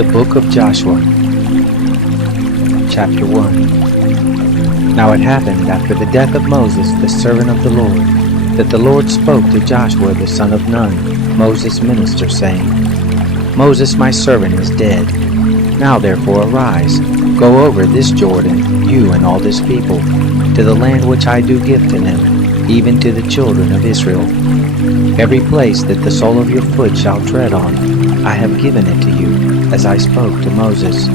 The Book of Joshua, Chapter 1. Now it happened after the death of Moses, the servant of the Lord, that the Lord spoke to Joshua the son of Nun, Moses' minister, saying, Moses my servant is dead. Now therefore arise, go over this Jordan, you and all this people, to the land which I do give to them, even to the children of Israel. Every place that the sole of your foot shall tread on, I have given it to you, as I spoke to Moses.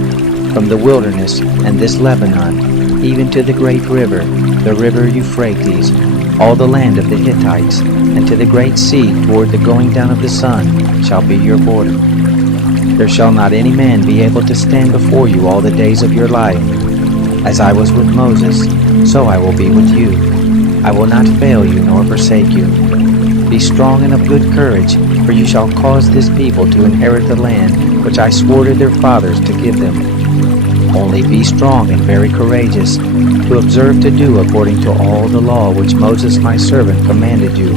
From the wilderness and this Lebanon, even to the great river, the river Euphrates, all the land of the Hittites, and to the great sea toward the going down of the sun, shall be your border. There shall not any man be able to stand before you all the days of your life. As I was with Moses, so I will be with you. I will not fail you nor forsake you. Be strong and of good courage, for you shall cause this people to inherit the land which I swore to their fathers to give them. Only be strong and very courageous, to observe to do according to all the law which Moses my servant commanded you.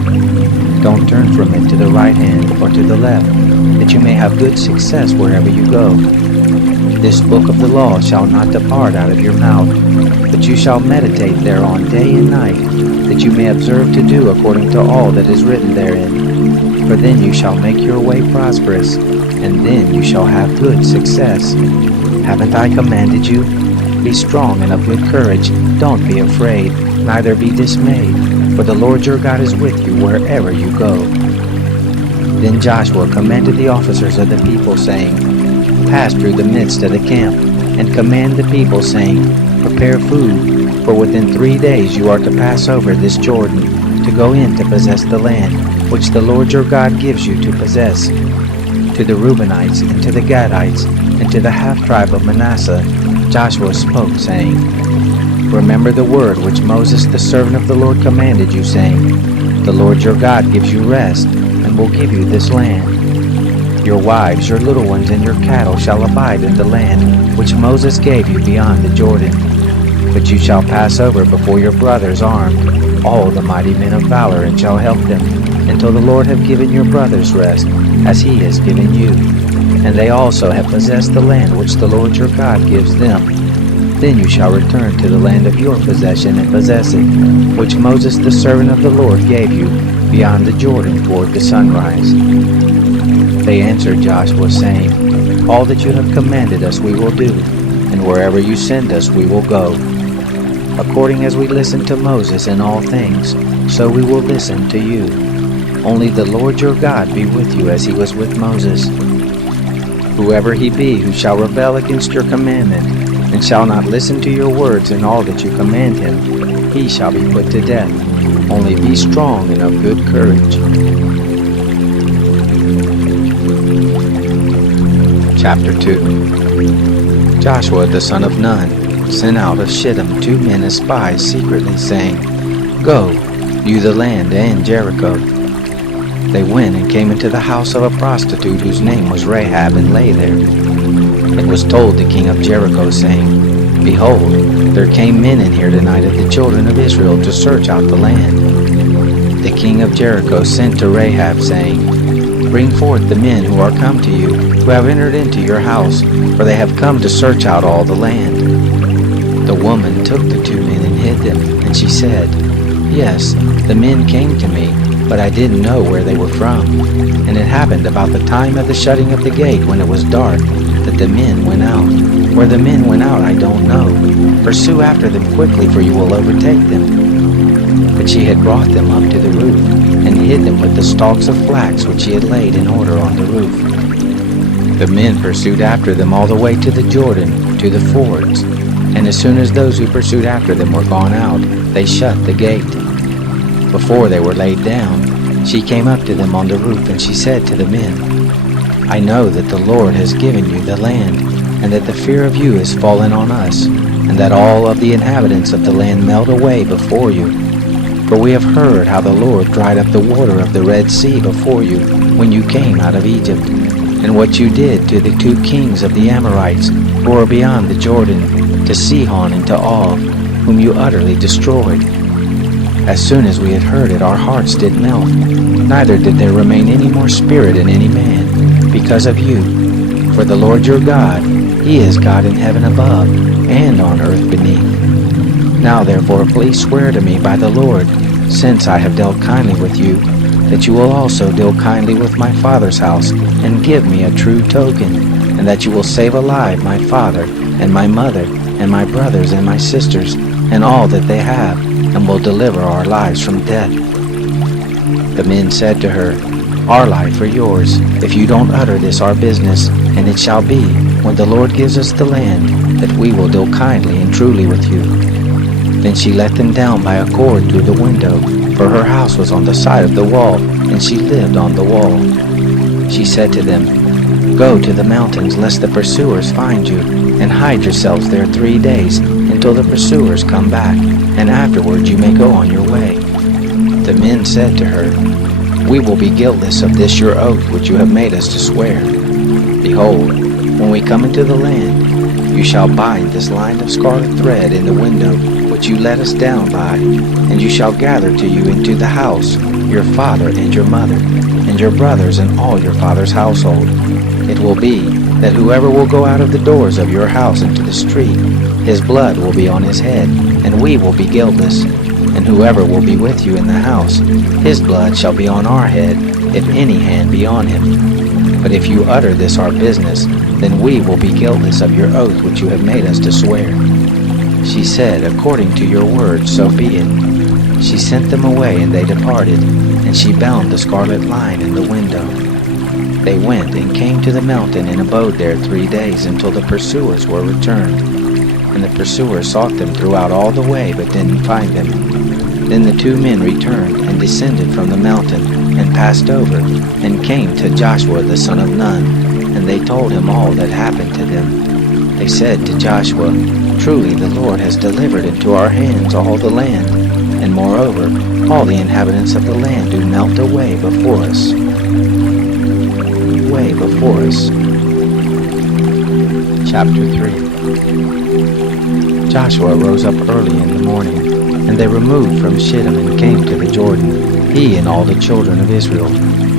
Don't turn from it to the right hand or to the left, that you may have good success wherever you go. This book of the law shall not depart out of your mouth, but you shall meditate thereon day and night, that you may observe to do according to all that is written therein. For then you shall make your way prosperous, and then you shall have good success. Haven't I commanded you? Be strong and of good courage. Don't be afraid, neither be dismayed, for the Lord your God is with you wherever you go. Then Joshua commanded the officers of the people, saying, Pass through the midst of the camp, and command the people, saying, Prepare food, for within 3 days you are to pass over this Jordan, to go in to possess the land, which the Lord your God gives you to possess. To the Reubenites, and to the Gadites, and to the half-tribe of Manasseh, Joshua spoke, saying, Remember the word which Moses the servant of the Lord commanded you, saying, The Lord your God gives you rest, and will give you this land. Your wives, your little ones, and your cattle shall abide in the land which Moses gave you beyond the Jordan. But you shall pass over before your brothers armed, all the mighty men of valor, and shall help them, until the Lord have given your brothers rest, as he has given you. And they also have possessed the land which the Lord your God gives them. Then you shall return to the land of your possession and possess it, which Moses the servant of the Lord gave you, beyond the Jordan toward the sunrise. They answered Joshua, saying, All that you have commanded us we will do, and wherever you send us we will go. According as we listened to Moses in all things, so we will listen to you. Only the Lord your God be with you as he was with Moses. Whoever he be who shall rebel against your commandment, and shall not listen to your words in all that you command him, he shall be put to death. Only be strong and of good courage. Chapter 2. Joshua the son of Nun sent out of Shittim 2 men as spies secretly, saying, Go, view the land and Jericho. They went and came into the house of a prostitute whose name was Rahab, and lay there. It was told the king of Jericho, saying, Behold, there came men in here tonight of the children of Israel to search out the land. The king of Jericho sent to Rahab, saying, Bring forth the men who are come to you, who have entered into your house, for they have come to search out all the land. The woman took the 2 men and hid them, and she said, Yes, the men came to me, but I didn't know where they were from. And it happened about the time of the shutting of the gate, when it was dark, that the men went out. Where the men went out I don't know. Pursue after them quickly, for you will overtake them. But she had brought them up to the roof, and hid them with the stalks of flax which she had laid in order on the roof. The men pursued after them all the way to the Jordan, to the fords. And as soon as those who pursued after them were gone out, they shut the gate. Before they were laid down, she came up to them on the roof, and she said to the men, I know that the Lord has given you the land, and that the fear of you is fallen on us, and that all of the inhabitants of the land melt away before you. For we have heard how the Lord dried up the water of the Red Sea before you, when you came out of Egypt, and what you did to the 2 kings of the Amorites, who are beyond the Jordan, to Sihon and to Og, whom you utterly destroyed. As soon as we had heard it, our hearts did melt, neither did there remain any more spirit in any man, because of you. For the Lord your God, He is God in heaven above, and on earth beneath. Now therefore please swear to me by the Lord, since I have dealt kindly with you, that you will also deal kindly with my father's house, and give me a true token, and that you will save alive my father, and my mother, and my brothers, and my sisters, and all that they have, and will deliver our lives from death. The men said to her, Our life or yours, if you don't utter this our business, and it shall be, when the Lord gives us the land, that we will deal kindly and truly with you. Then she let them down by a cord through the window, for her house was on the side of the wall, and she lived on the wall. She said to them, Go to the mountains, lest the pursuers find you, and hide yourselves there 3 days, until the pursuers come back, and afterward you may go on your way. The men said to her, We will be guiltless of this your oath which you have made us to swear. Behold, when we come into the land, you shall bind this line of scarlet thread in the window which you let us down by, and you shall gather to you into the house your father and your mother, and your brothers and all your father's household. It will be that whoever will go out of the doors of your house into the street, his blood will be on his head, and we will be guiltless. And whoever will be with you in the house, his blood shall be on our head, if any hand be on him. But if you utter this our business, then we will be guiltless of your oath which you have made us to swear. She said, According to your word, so be it. She sent them away, and they departed, and she bound the scarlet line in the window. They went and came to the mountain, and abode there 3 days, until the pursuers were returned. And the pursuers sought them throughout all the way, but didn't find them. Then the 2 men returned, and descended from the mountain, and passed over, and came to Joshua the son of Nun, and they told him all that happened to them. They said to Joshua, Truly the Lord has delivered into our hands all the land, and moreover, all the inhabitants of the land do melt away before us. Chapter 3. Joshua rose up early in the morning, and they removed from Shittim and came to the Jordan, he and all the children of Israel,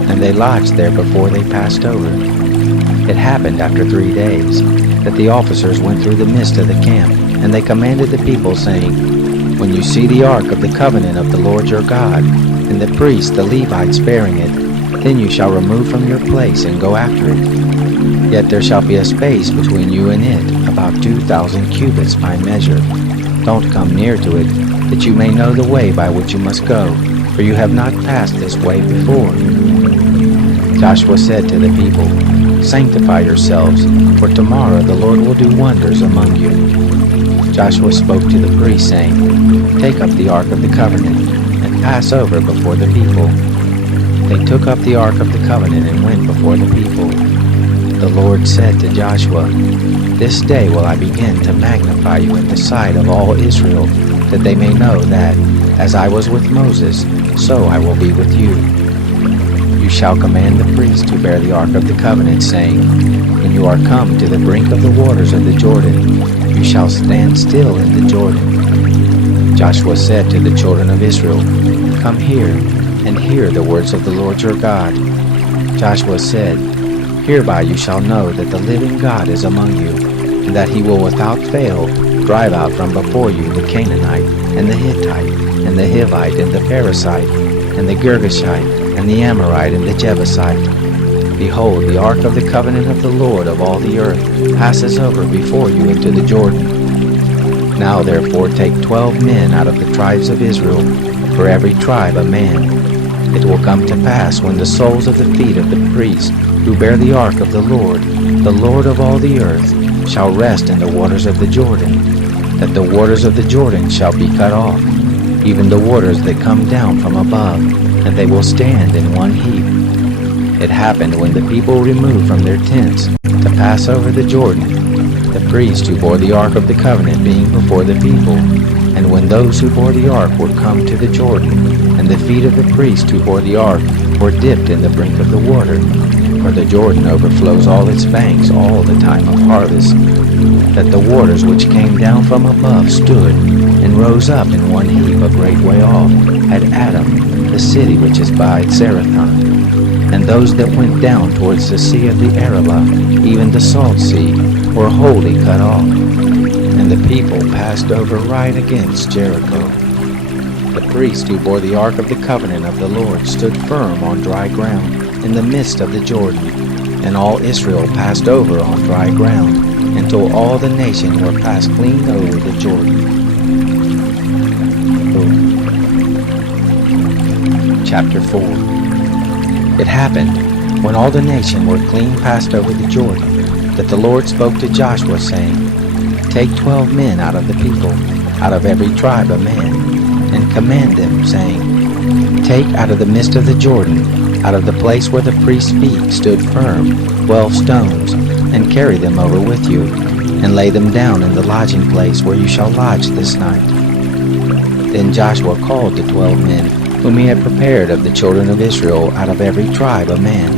and they lodged there before they passed over. It happened after 3 days, that the officers went through the midst of the camp, and they commanded the people, saying, When you see the ark of the covenant of the Lord your God, and the priests the Levites bearing it, then you shall remove from your place and go after it. Yet there shall be a space between you and it, about 2,000 cubits by measure. Don't come near to it, that you may know the way by which you must go, for you have not passed this way before. Joshua said to the people, Sanctify yourselves, for tomorrow the Lord will do wonders among you. Joshua spoke to the priests, saying, Take up the ark of the covenant, and pass over before the people. They took up the ark of the covenant and went before the people. The Lord said to Joshua, This day will I begin to magnify you in the sight of all Israel, that they may know that, as I was with Moses, so I will be with you. You shall command the priests to bear the ark of the covenant, saying, When you are come to the brink of the waters of the Jordan, you shall stand still in the Jordan. Joshua said to the children of Israel, Come here, and hear the words of the Lord your God. Joshua said, Hereby you shall know that the living God is among you, and that he will without fail drive out from before you the Canaanite, and the Hittite, and the Hivite, and the Perizzite, and the Girgashite, and the Amorite, and the Jebusite. Behold, the ark of the covenant of the Lord of all the earth passes over before you into the Jordan. Now therefore take 12 men out of the tribes of Israel, for every tribe a man. It will come to pass when the soles of the feet of the priests who bear the ark of the Lord of all the earth, shall rest in the waters of the Jordan, that the waters of the Jordan shall be cut off, even the waters that come down from above, and they will stand in one heap. It happened when the people removed from their tents to pass over the Jordan, the priest who bore the ark of the covenant being before the people, and when those who bore the ark were come to the Jordan, and the feet of the priest who bore the ark were dipped in the brink of the water, for the Jordan overflows all its banks all the time of harvest, that the waters which came down from above stood, and rose up in one heap a great way off, at Adam, the city which is by Zerathon. and those that went down towards the sea of the Arabah, even the salt sea, were wholly cut off. And the people passed over right against Jericho. The priest who bore the ark of the covenant of the Lord stood firm on dry ground in the midst of the Jordan, and all Israel passed over on dry ground, until all the nation were passed clean over the Jordan. Chapter 4. It happened, when all the nation were clean passed over the Jordan, that the Lord spoke to Joshua, saying, Take 12 men out of the people, out of every tribe a man, and command them, saying, Take out of the midst of the Jordan, out of the place where the priest's feet stood firm, 12 stones, and carry them over with you, and lay them down in the lodging place where you shall lodge this night. Then Joshua called the 12 men, whom he had prepared of the children of Israel, out of every tribe a man.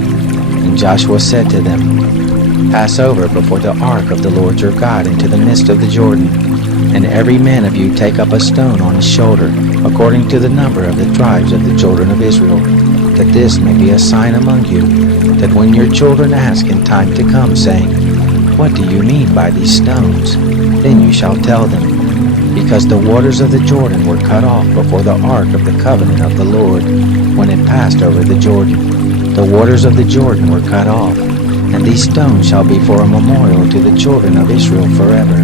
And Joshua said to them, Pass over before the ark of the Lord your God into the midst of the Jordan, and every man of you take up a stone on his shoulder, according to the number of the tribes of the children of Israel, that this may be a sign among you, that when your children ask in time to come, saying, What do you mean by these stones? Then you shall tell them, Because the waters of the Jordan were cut off before the ark of the covenant of the Lord, when it passed over the Jordan. The waters of the Jordan were cut off, and these stones shall be for a memorial to the children of Israel forever.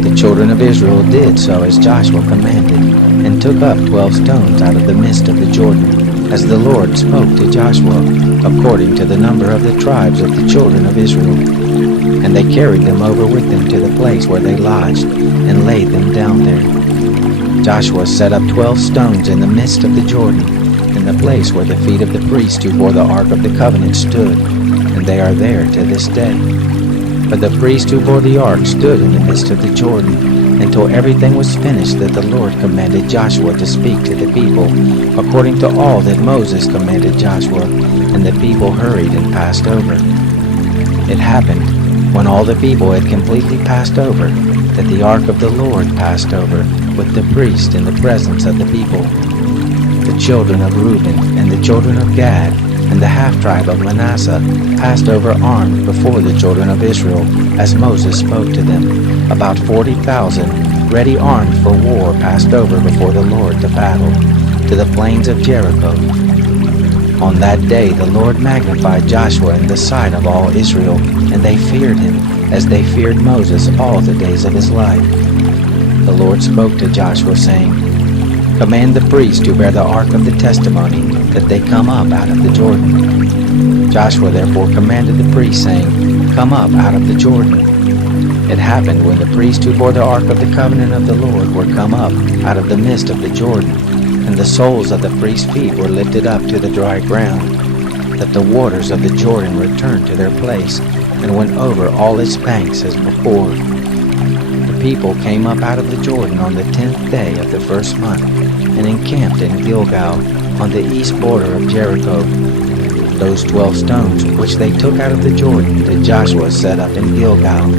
The children of Israel did so as Joshua commanded, and took up 12 stones out of the midst of the Jordan, as the Lord spoke to Joshua, according to the number of the tribes of the children of Israel. And they carried them over with them to the place where they lodged, and laid them down there. Joshua set up 12 stones in the midst of the Jordan, in the place where the feet of the priest who bore the ark of the covenant stood, and they are there to this day. But the priest who bore the ark stood in the midst of the Jordan, until everything was finished that the Lord commanded Joshua to speak to the people, according to all that Moses commanded Joshua, and the people hurried and passed over. It happened, when all the people had completely passed over, that the ark of the Lord passed over with the priest in the presence of the people. The children of Reuben and the children of Gad and the half-tribe of Manasseh passed over armed before the children of Israel, as Moses spoke to them. About 40,000, ready armed for war, passed over before the Lord to battle, to the plains of Jericho. On that day the Lord magnified Joshua in the sight of all Israel, and they feared him, as they feared Moses all the days of his life. The Lord spoke to Joshua, saying, Command the priests who bear the ark of the testimony, that they come up out of the Jordan. Joshua therefore commanded the priests, saying, Come up out of the Jordan. It happened, when the priests who bore the ark of the covenant of the Lord were come up out of the midst of the Jordan, and the soles of the priest's feet were lifted up to the dry ground, that the waters of the Jordan returned to their place, and went over all its banks as before. The people came up out of the Jordan on the 10th day of the first month, and encamped in Gilgal, on the east border of Jericho. Those 12 stones which they took out of the Jordan did Joshua set up in Gilgal.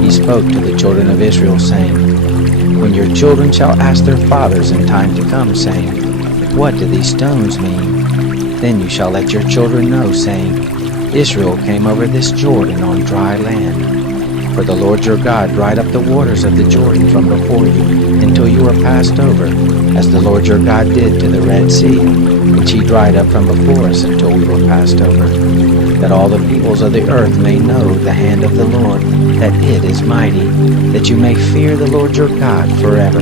He spoke to the children of Israel, saying, When your children shall ask their fathers in time to come, saying, What do these stones mean? Then you shall let your children know, saying, Israel came over this Jordan on dry land. For the Lord your God dried up the waters of the Jordan from before you, until you were passed over, as the Lord your God did to the Red Sea, which he dried up from before us until we were passed over, that all the peoples of the earth may know the hand of the Lord, that it is mighty, that you may fear the Lord your God forever.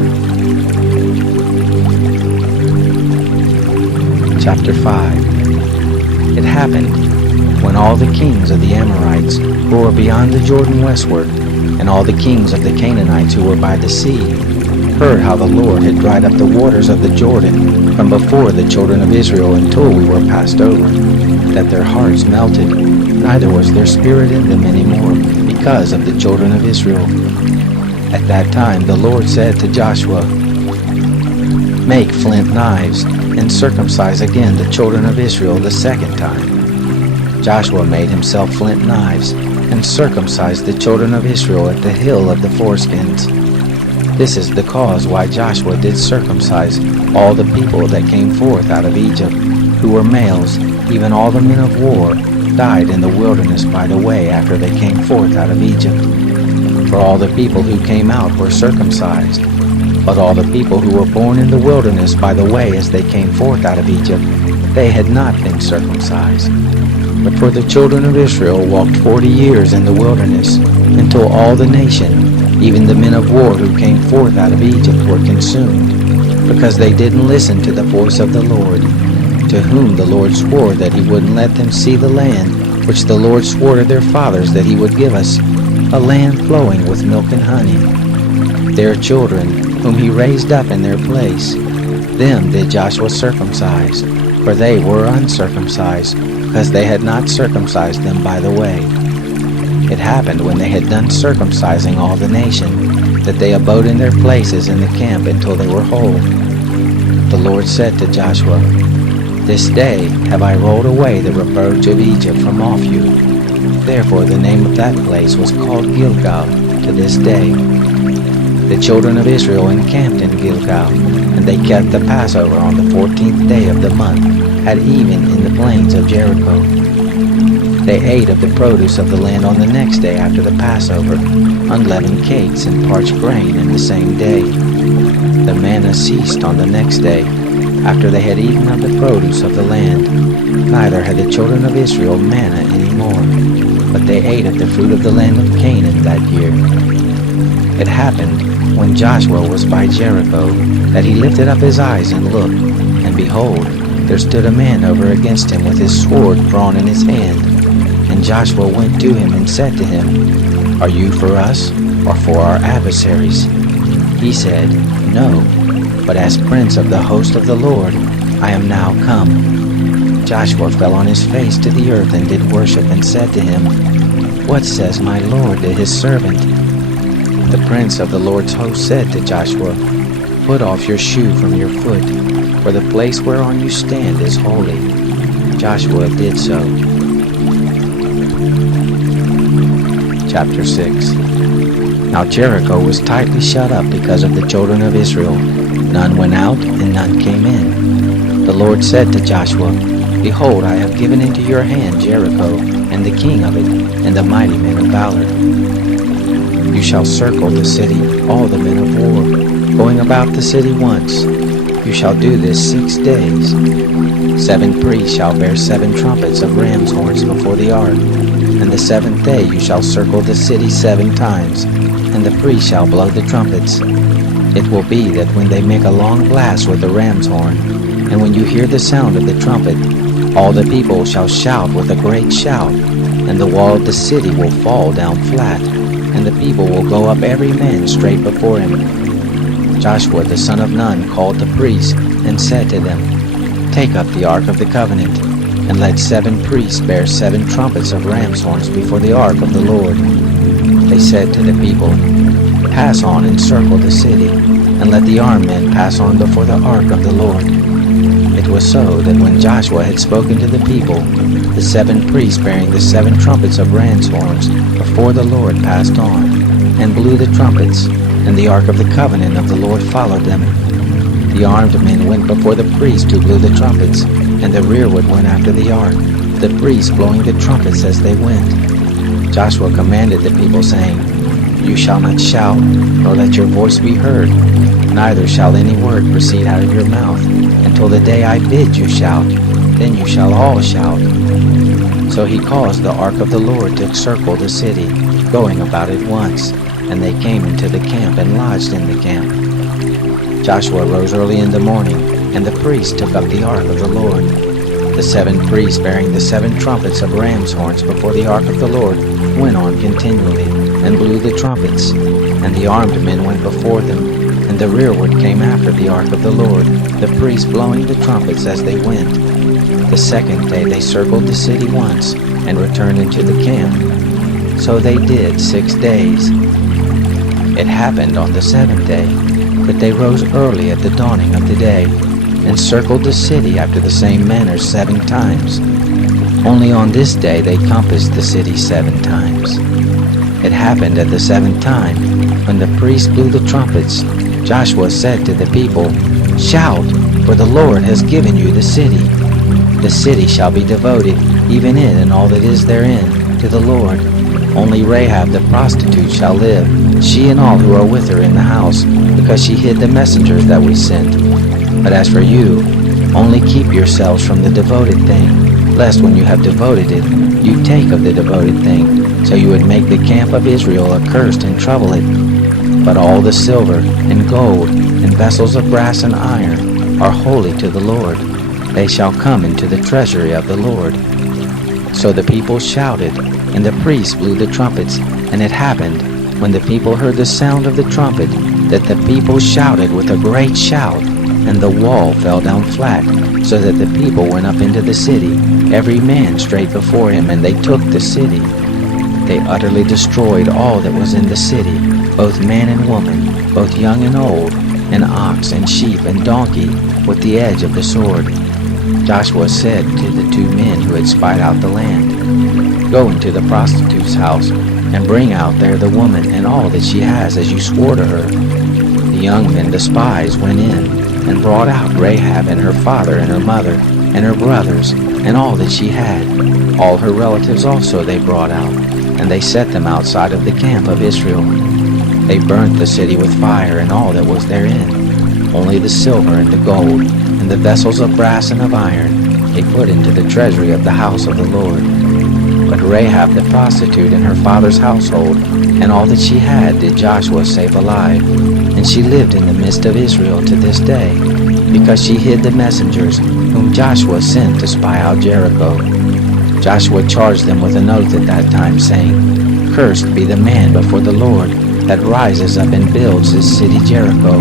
Chapter 5. It happened, when all the kings of the Amorites, who were beyond the Jordan westward, and all the kings of the Canaanites who were by the sea, heard how the Lord had dried up the waters of the Jordan from before the children of Israel until we were passed over, that their hearts melted, neither was their spirit in them any more, because of the children of Israel. At that time the Lord said to Joshua, Make flint knives, and circumcise again the children of Israel the second time. Joshua made himself flint knives, and circumcised the children of Israel at the hill of the foreskins. This is the cause why Joshua did circumcise all the people that came forth out of Egypt, who were males, even all the men of war, died in the wilderness by the way after they came forth out of Egypt. For all the people who came out were circumcised, but all the people who were born in the wilderness by the way as they came forth out of Egypt, they had not been circumcised. But for the children of Israel walked 40 years in the wilderness, until all the nation, even the men of war who came forth out of Egypt, were consumed, because they didn't listen to the voice of the Lord, to whom the Lord swore that he wouldn't let them see the land which the Lord swore to their fathers that he would give us, a land flowing with milk and honey. Their children, whom he raised up in their place, them did Joshua circumcise, for they were uncircumcised, because they had not circumcised them by the way. It happened when they had done circumcising all the nation, that they abode in their places in the camp until they were whole. The Lord said to Joshua, This day have I rolled away the reproach of Egypt from off you. Therefore the name of that place was called Gilgal to this day. The children of Israel encamped in Gilgal, and they kept the Passover on the 14th day of the month, at even in the plains of Jericho. They ate of the produce of the land on the next day after the Passover, unleavened cakes and parched grain in the same day. The manna ceased on the next day, after they had eaten of the produce of the land. Neither had the children of Israel manna any more, but they ate of the fruit of the land of Canaan that year. It happened, when Joshua was by Jericho, that he lifted up his eyes and looked, and behold, there stood a man over against him with his sword drawn in his hand. And Joshua went to him and said to him, Are you for us, or for our adversaries? He said, No, but as prince of the host of the Lord, I am now come. Joshua fell on his face to the earth and did worship, and said to him, What says my Lord to his servant? The prince of the Lord's host said to Joshua, Put off your shoe from your foot, for the place whereon you stand is holy. Joshua did so. Chapter 6. Now Jericho was tightly shut up because of the children of Israel. None went out, and none came in. The Lord said to Joshua, Behold, I have given into your hand Jericho, and the king of it, and the mighty men of valor. You shall circle the city, all the men of war, going about the city once. You shall do this 6 days. 7 priests shall bear 7 trumpets of ram's horns before the ark. And the 7th day you shall circle the city 7 times, and the priests shall blow the trumpets. It will be that when they make a long blast with the ram's horn, and when you hear the sound of the trumpet, all the people shall shout with a great shout, and the wall of the city will fall down flat, and the people will go up every man straight before him. Joshua the son of Nun called the priests, and said to them, Take up the ark of the covenant, and let 7 priests bear 7 trumpets of ram's horns before the ark of the Lord. They said to the people, Pass on and circle the city, and let the armed men pass on before the ark of the Lord. It was so that when Joshua had spoken to the people, the 7 priests bearing the 7 trumpets of ram's horns before the Lord passed on, and blew the trumpets, and the ark of the covenant of the Lord followed them. The armed men went before the priests who blew the trumpets, and the rearward went after the ark, the priests blowing the trumpets as they went. Joshua commanded the people, saying, You shall not shout, nor let your voice be heard, neither shall any word proceed out of your mouth, until the day I bid you shout, then you shall all shout. So he caused the ark of the Lord to circle the city, going about it once, and they came into the camp and lodged in the camp. Joshua rose early in the morning, and the priests took up the ark of the Lord. The 7 priests bearing the 7 trumpets of ram's horns before the ark of the Lord went on continually, and blew the trumpets, and the armed men went before them, and the rearward came after the ark of the Lord, the priests blowing the trumpets as they went. The 2nd day they circled the city once, and returned into the camp. So they did 6 days. It happened on the 7th day, that they rose early at the dawning of the day, and circled the city after the same manner 7 times. Only on this day they compassed the city 7 times. It happened at the 7th time, when the priests blew the trumpets, Joshua said to the people, Shout, for the Lord has given you the city. The city shall be devoted, even it and all that is therein, to the Lord. Only Rahab the prostitute shall live, she and all who are with her in the house, because she hid the messengers that we sent. But as for you, only keep yourselves from the devoted thing, lest when you have devoted it, you take of the devoted thing, so you would make the camp of Israel accursed and trouble it. But all the silver and gold and vessels of brass and iron are holy to the Lord. They shall come into the treasury of the Lord. So the people shouted, and the priests blew the trumpets. And it happened, when the people heard the sound of the trumpet, that the people shouted with a great shout, and the wall fell down flat, so that the people went up into the city, every man straight before him, and they took the city. They utterly destroyed all that was in the city, both man and woman, both young and old, and ox and sheep and donkey, with the edge of the sword. Joshua said to the 2 men who had spied out the land, "Go into the prostitute's house, and bring out there the woman and all that she has, as you swore to her." The young men, the spies, went in, and brought out Rahab and her father and her mother, and her brothers, and all that she had. All her relatives also they brought out, and they set them outside of the camp of Israel. They burnt the city with fire and all that was therein. Only the silver and the gold, and the vessels of brass and of iron, they put into the treasury of the house of the Lord. But Rahab the prostitute and her father's household, and all that she had, did Joshua save alive. And she lived in the midst of Israel to this day, because she hid the messengers whom Joshua sent to spy out Jericho. Joshua charged them with an oath at that time, saying, "Cursed be the man before the Lord that rises up and builds this city Jericho.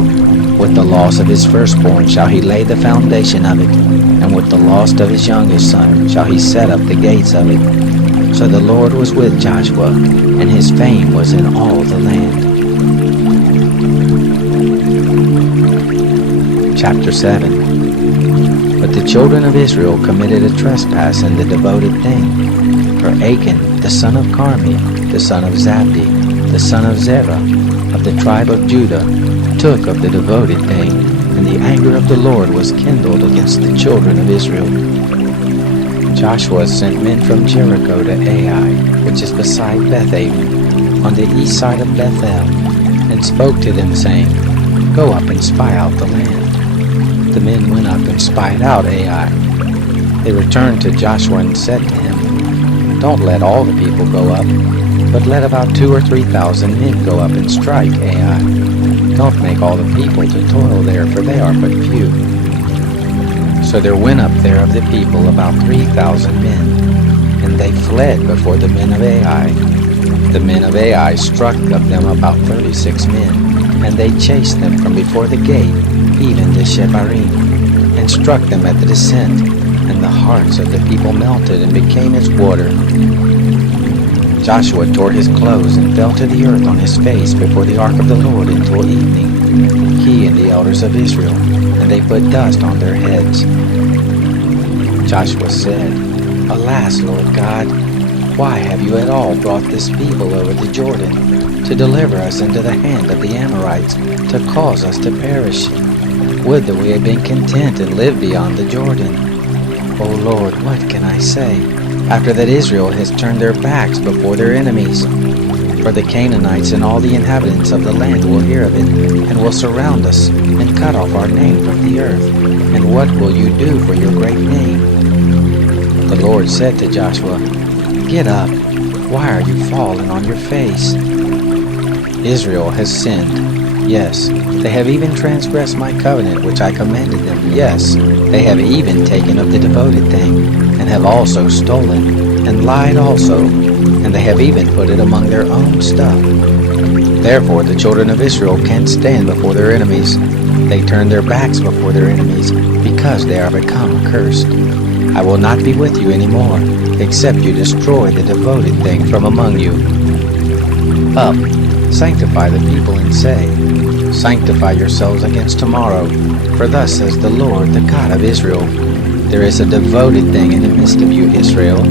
With the loss of his firstborn shall he lay the foundation of it, and with the loss of his youngest son shall he set up the gates of it." So the Lord was with Joshua, and his fame was in all the land. Chapter 7. But the children of Israel committed a trespass in the devoted thing. For Achan, the son of Carmi, the son of Zabdi, the son of Zerah, of the tribe of Judah, took of the devoted thing, and the anger of the Lord was kindled against the children of Israel. Joshua sent men from Jericho to Ai, which is beside Beth-aven, on the east side of Bethel, and spoke to them, saying, "Go up and spy out the land." The men went up and spied out Ai. They returned to Joshua and said to him, "Don't let all the people go up, but let about 2,000 or 3,000 men go up and strike Ai. Don't make all the people to toil there, for they are but few." So there went up there of the people about 3,000 men, and they fled before the men of Ai. The men of Ai struck of them about 36 men, and they chased them from before the gate, even to Shebarim, and struck them at the descent, and the hearts of the people melted and became as water. Joshua tore his clothes and fell to the earth on his face before the ark of the Lord until evening, he and the elders of Israel, and they put dust on their heads. Joshua said, "Alas, Lord God, why have you at all brought this people over the Jordan, to deliver us into the hand of the Amorites, to cause us to perish? Would that we had been content and lived beyond the Jordan. O Lord, what can I say, after that Israel has turned their backs before their enemies? For the Canaanites and all the inhabitants of the land will hear of it, and will surround us, and cut off our name from the earth. And what will you do for your great name?" The Lord said to Joshua, "Get up, why are you fallen on your face? Israel has sinned. Yes, they have even transgressed my covenant which I commanded them. Yes, they have even taken of the devoted thing, and have also stolen, and lied also, and they have even put it among their own stuff. Therefore the children of Israel can't stand before their enemies. They turn their backs before their enemies, because they are become accursed. I will not be with you any more, except you destroy the devoted thing from among you. Up, sanctify the people, and say, Sanctify yourselves against tomorrow, for thus says the Lord, the God of Israel, there is a devoted thing in the midst of you, Israel.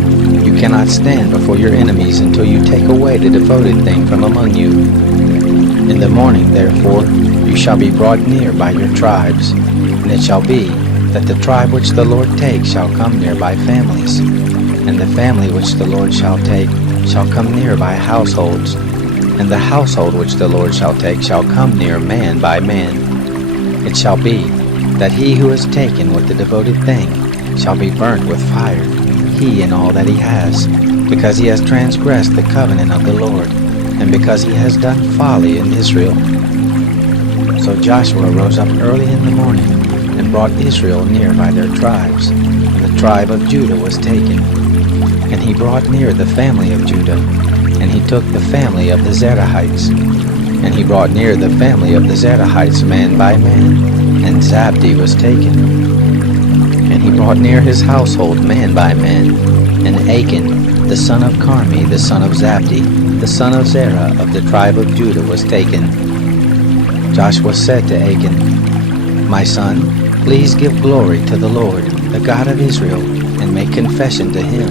You cannot stand before your enemies until you take away the devoted thing from among you. In the morning, therefore, you shall be brought near by your tribes, and it shall be, that the tribe which the Lord takes shall come near by families, and the family which the Lord shall take shall come near by households, and the household which the Lord shall take shall come near man by man. It shall be that he who is taken with the devoted thing shall be burnt with fire, he and all that he has, because he has transgressed the covenant of the Lord, and because he has done folly in Israel. So Joshua rose up early in the morning, and brought Israel near by their tribes, and the tribe of Judah was taken. And he brought near the family of Judah, and he took the family of the Zerahites. And he brought near the family of the Zerahites man by man, and Zabdi was taken. And he brought near his household man by man, and Achan, the son of Carmi, the son of Zabdi, the son of Zerah of the tribe of Judah was taken. Joshua said to Achan, My son, please give glory to the Lord, the God of Israel, and make confession to him,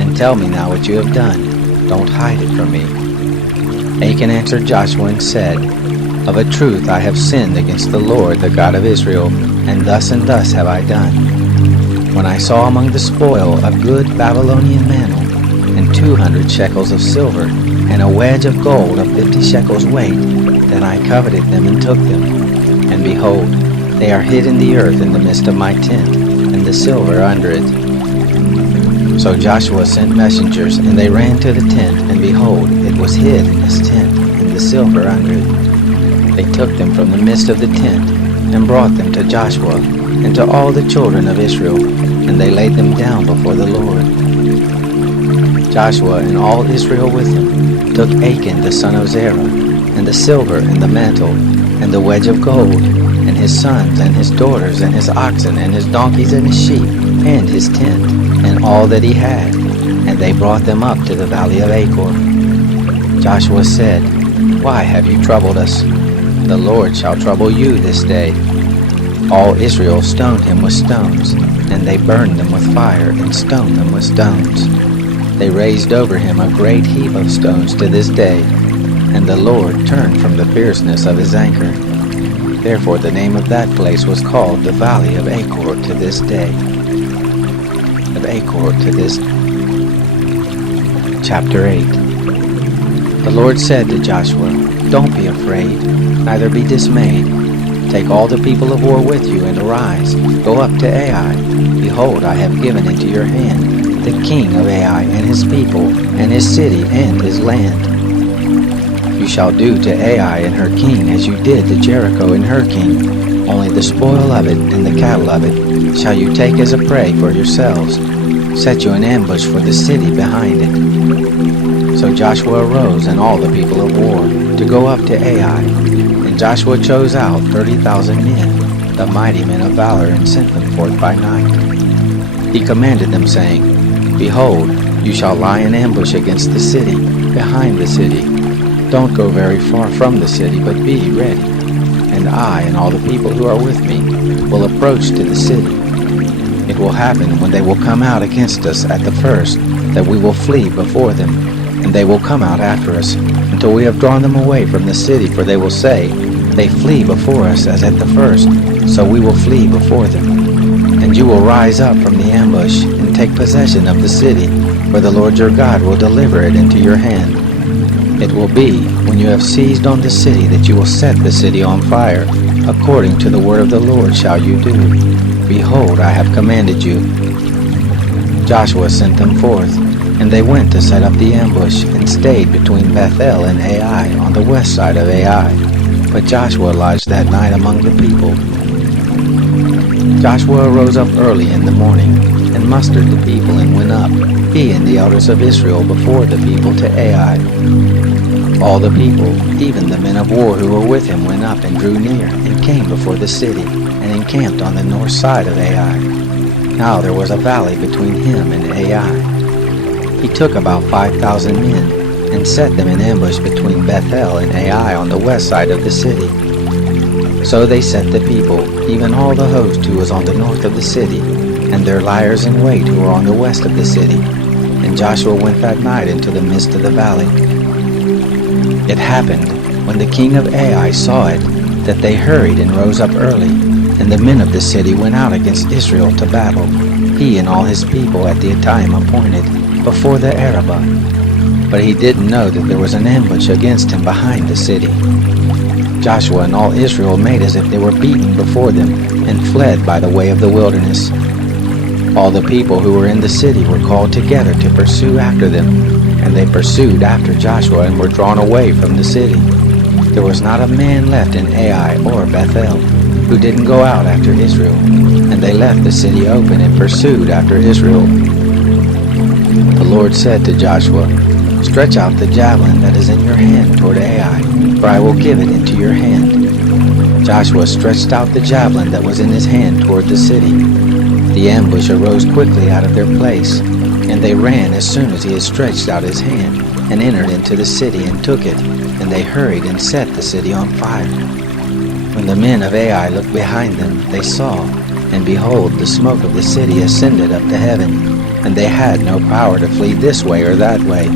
and tell me now what you have done. Don't hide it from me. Achan answered Joshua and said, Of a truth I have sinned against the Lord, the God of Israel, and thus have I done. When I saw among the spoil a good Babylonian mantle, and 200 shekels of silver, and a wedge of gold of 50 shekels weight, then I coveted them and took them. And behold, they are hid in the earth in the midst of my tent, and the silver under it. So Joshua sent messengers, and they ran to the tent, and behold, it was hid in his tent, and the silver under it. They took them from the midst of the tent, and brought them to Joshua, and to all the children of Israel, and they laid them down before the Lord. Joshua and all Israel with him took Achan the son of Zerah, and the silver and the mantle, and the wedge of gold, and his sons and his daughters, and his oxen, and his donkeys, and his sheep, and his tent, and all that he had, and they brought them up to the valley of Achor. Joshua said, Why have you troubled us? The Lord shall trouble you this day. All Israel stoned him with stones, and they burned them with fire, and stoned them with stones. They raised over him a great heap of stones to this day, and the Lord turned from the fierceness of his anger. Therefore the name of that place was called the Valley of Achor to this day. Of Achor to this. Chapter 8. The Lord said to Joshua, Don't be afraid, neither be dismayed. Take all the people of war with you, and arise, go up to Ai. Behold, I have given into your hand the king of Ai, and his people, and his city, and his land. You shall do to Ai and her king as you did to Jericho and her king. Only the spoil of it and the cattle of it shall you take as a prey for yourselves. Set you an ambush for the city behind it. So Joshua arose and all the people of war to go up to Ai. And Joshua chose out 30,000 men, the mighty men of valor, and sent them forth by night. He commanded them, saying, Behold, you shall lie in ambush against the city, behind the city. Don't go very far from the city, but be ready. And I and all the people who are with me will approach to the city. It will happen when they will come out against us at the first, that we will flee before them, and they will come out after us, until we have drawn them away from the city, for they will say, They flee before us as at the first, so we will flee before them. And you will rise up from the ambush, and take possession of the city, for the Lord your God will deliver it into your hand. It will be, when you have seized on the city, that you will set the city on fire. According to the word of the Lord shall you do. Behold, I have commanded you. Joshua sent them forth, and they went to set up the ambush, and stayed between Bethel and Ai, on the west side of Ai. But Joshua lodged that night among the people. Joshua arose up early in the morning, and mustered the people, and went up, he and the elders of Israel, before the people to Ai. All the people, even the men of war who were with him, went up and drew near, and came before the city, and encamped on the north side of Ai. Now there was a valley between him and Ai. He took about 5,000 men, and set them in ambush between Bethel and Ai on the west side of the city. So they set the people, even all the host who was on the north of the city, and their liers in wait who were on the west of the city. And Joshua went that night into the midst of the valley. It happened, when the king of Ai saw it, that they hurried and rose up early, And the men of the city went out against Israel to battle, he and all his people at the time appointed, before the Arabah. But he didn't know that there was an ambush against him behind the city. Joshua and all Israel made as if they were beaten before them, and fled by the way of the wilderness. All the people who were in the city were called together to pursue after them, and they pursued after Joshua and were drawn away from the city. There was not a man left in Ai or Bethel who didn't go out after Israel, and they left the city open and pursued after Israel. The Lord said to Joshua, "Stretch out the javelin that is in your hand toward Ai, for I will give it into your hand." Joshua stretched out the javelin that was in his hand toward the city. The ambush arose quickly out of their place, and they ran as soon as he had stretched out his hand, and entered into the city and took it, and they hurried and set the city on fire. When the men of Ai looked behind them, they saw, and behold, the smoke of the city ascended up to heaven, and they had no power to flee this way or that way,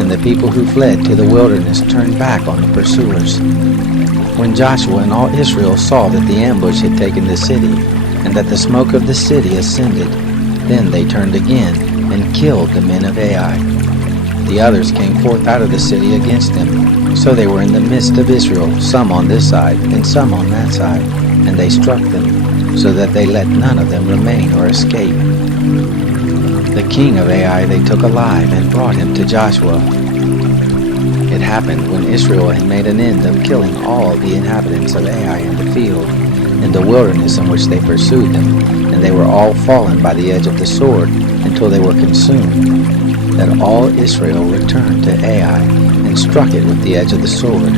and the people who fled to the wilderness turned back on the pursuers. When Joshua and all Israel saw that the ambush had taken the city, and that the smoke of the city ascended, then they turned again, and killed the men of Ai. The others came forth out of the city against them. So they were in the midst of Israel, some on this side, and some on that side, and they struck them, so that they let none of them remain or escape. The king of Ai they took alive, and brought him to Joshua. It happened when Israel had made an end of killing all the inhabitants of Ai in the field, in the wilderness in which they pursued them, and they were all fallen by the edge of the sword until they were consumed, that all Israel returned to Ai, and struck it with the edge of the sword.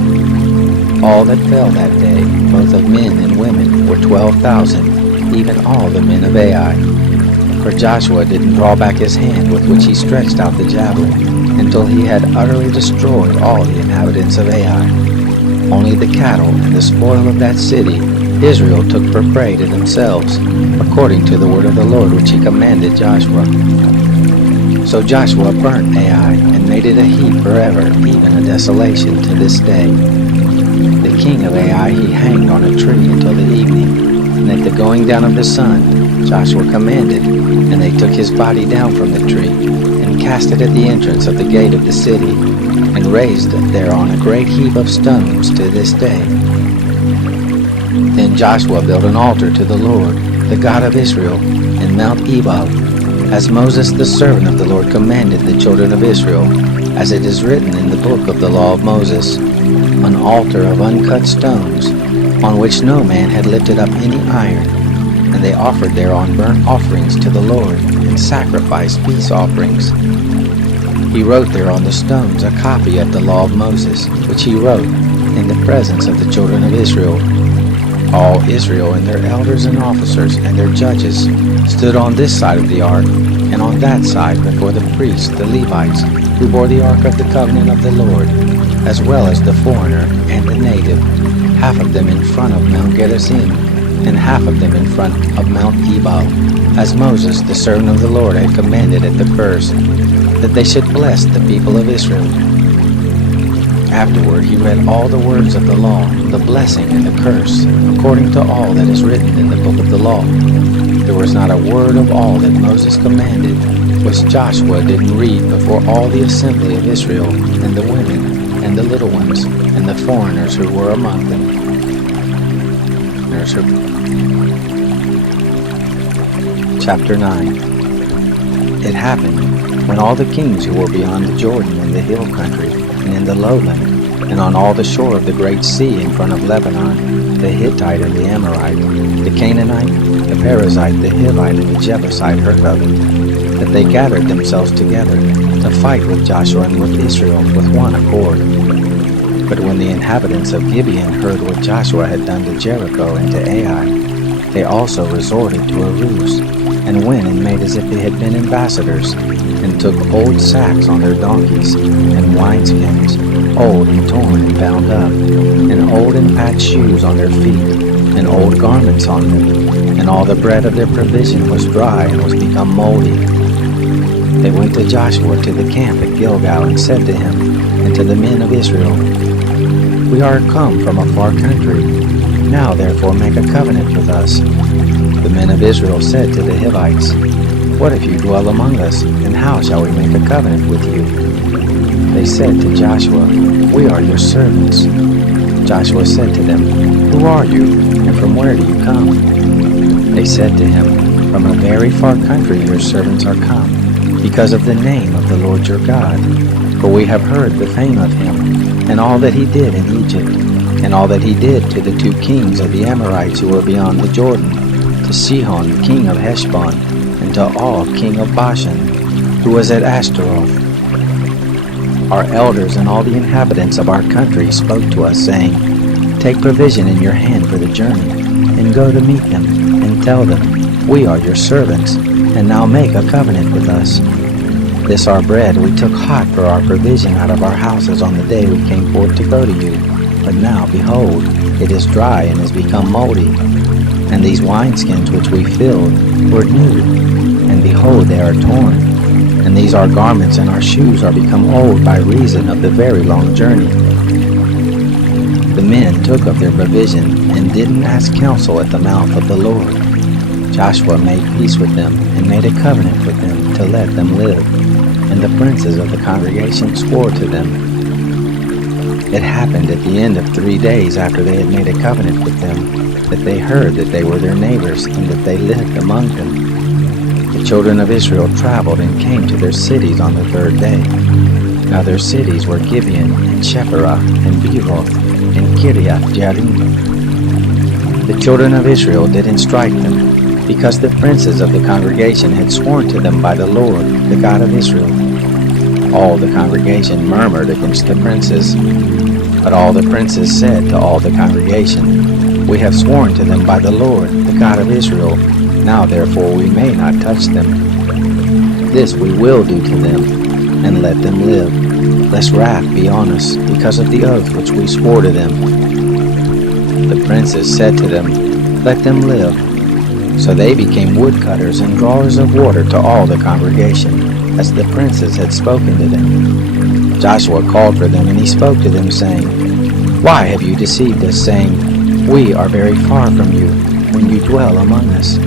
All that fell that day, both of men and women, were 12,000, even all the men of Ai. For Joshua didn't draw back his hand with which he stretched out the javelin, until he had utterly destroyed all the inhabitants of Ai. Only the cattle and the spoil of that city Israel took for prey to themselves, according to the word of the Lord which he commanded Joshua. So Joshua burnt Ai, and made it a heap forever, even a desolation to this day. The king of Ai he hanged on a tree until the evening, and at the going down of the sun Joshua commanded, and they took his body down from the tree, and cast it at the entrance of the gate of the city, and raised thereon a great heap of stones to this day. Then Joshua built an altar to the Lord, the God of Israel, in Mount Ebal, as Moses the servant of the Lord commanded the children of Israel, as it is written in the book of the law of Moses, an altar of uncut stones, on which no man had lifted up any iron. And they offered thereon burnt offerings to the Lord, and sacrificed peace offerings. He wrote there on the stones a copy of the law of Moses, which he wrote in the presence of the children of Israel. All Israel and their elders and officers and their judges stood on this side of the ark, and on that side before the priests, the Levites, who bore the ark of the covenant of the Lord, as well as the foreigner and the native, half of them in front of Mount Gerizim, and half of them in front of Mount Ebal, as Moses the servant of the Lord had commanded at the first, that they should bless the people of Israel. Afterward he read all the words of the law, the blessing and the curse, according to all that is written in the book of the law. There was not a word of all that Moses commanded which Joshua didn't read before all the assembly of Israel, and the women, and the little ones, and the foreigners who were among them. Chapter 9. It happened, when all the kings who were beyond the Jordan in the hill country, and in the lowland, and on all the shore of the great sea in front of Lebanon, the Hittite and the Amorite, the Canaanite, the Perizzite, the Hivite, and the Jebusite heard of it, that they gathered themselves together to fight with Joshua and with Israel with one accord. But when the inhabitants of Gibeon heard what Joshua had done to Jericho and to Ai, they also resorted to a ruse, and went and made as if they had been ambassadors, and took old sacks on their donkeys, and wineskins, old and torn and bound up, and old and patched shoes on their feet, and old garments on them, and all the bread of their provision was dry and was become moldy. They went to Joshua to the camp at Gilgal, and said to him, and to the men of Israel, "We are come from a far country, Now therefore make a covenant with us." The men of Israel said to the Hivites, "What if you dwell among us, and how shall we make a covenant with you?" They said to Joshua, "We are your servants." Joshua said to them, "Who are you, and from where do you come?" They said to him, "From a very far country your servants are come, because of the name of the Lord your God. For we have heard the fame of him, and all that he did in Egypt, and all that he did to the 2 kings of the Amorites who were beyond the Jordan, to Sihon king of Heshbon, and to Og king of Bashan, who was at Ashtaroth. Our elders and all the inhabitants of our country spoke to us, saying, 'Take provision in your hand for the journey, and go to meet them, and tell them, We are your servants, and now make a covenant with us. This our bread we took hot for our provision out of our houses on the day we came forth to go to you. But now, behold, it is dry and has become moldy. And these wineskins which we filled were new, and behold, they are torn. And these our garments and our shoes are become old by reason of the very long journey.' The men took of their provision, and didn't ask counsel at the mouth of the Lord. Joshua made peace with them, and made a covenant with them to let them live. And the princes of the congregation swore to them. It happened at the end of 3 days after they had made a covenant with them, that they heard that they were their neighbors, and that they lived among them. The children of Israel traveled and came to their cities on the 3rd day. Now their cities were Gibeon, and Shephirah, and Beeroth, and Kiriath Jearim. The children of Israel didn't strike them, because the princes of the congregation had sworn to them by the Lord, the God of Israel. All the congregation murmured against the princes. But all the princes said to all the congregation, "We have sworn to them by the Lord, the God of Israel. Now therefore we may not touch them. This we will do to them, and let them live, lest wrath be on us, because of the oath which we swore to them." The princes said to them, "Let them live." So they became woodcutters and drawers of water to all the congregation, as the princes had spoken to them. Joshua called for them, and he spoke to them, saying, "Why have you deceived us, saying, 'We are very far from you,' when you dwell among us?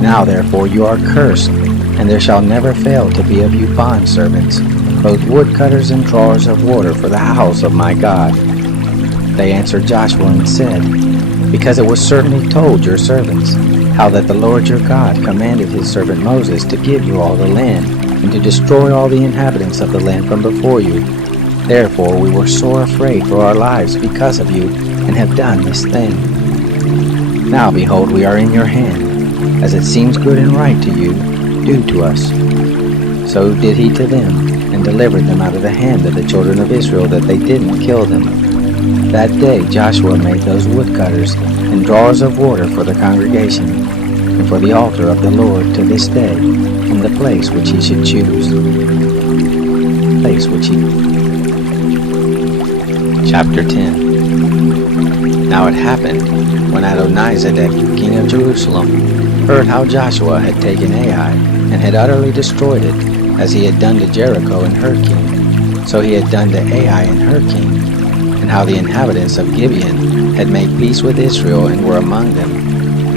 Now therefore you are cursed, and there shall never fail to be of you bondservants, both woodcutters and drawers of water for the house of my God." They answered Joshua and said, "Because it was certainly told your servants, how that the Lord your God commanded his servant Moses to give you all the land, and to destroy all the inhabitants of the land from before you. Therefore we were sore afraid for our lives because of you, and have done this thing. Now behold, we are in your hand. As it seems good and right to you, do to us." So did he to them, and delivered them out of the hand of the children of Israel, that they didn't kill them. That day Joshua made those woodcutters and drawers of water for the congregation, and for the altar of the Lord to this day, in the place which he should choose. Chapter 10. Now it happened, when Adonizedek, king of Jerusalem, heard how Joshua had taken Ai, and had utterly destroyed it, as he had done to Jericho and her king, so he had done to Ai and her king, and how the inhabitants of Gibeon had made peace with Israel and were among them,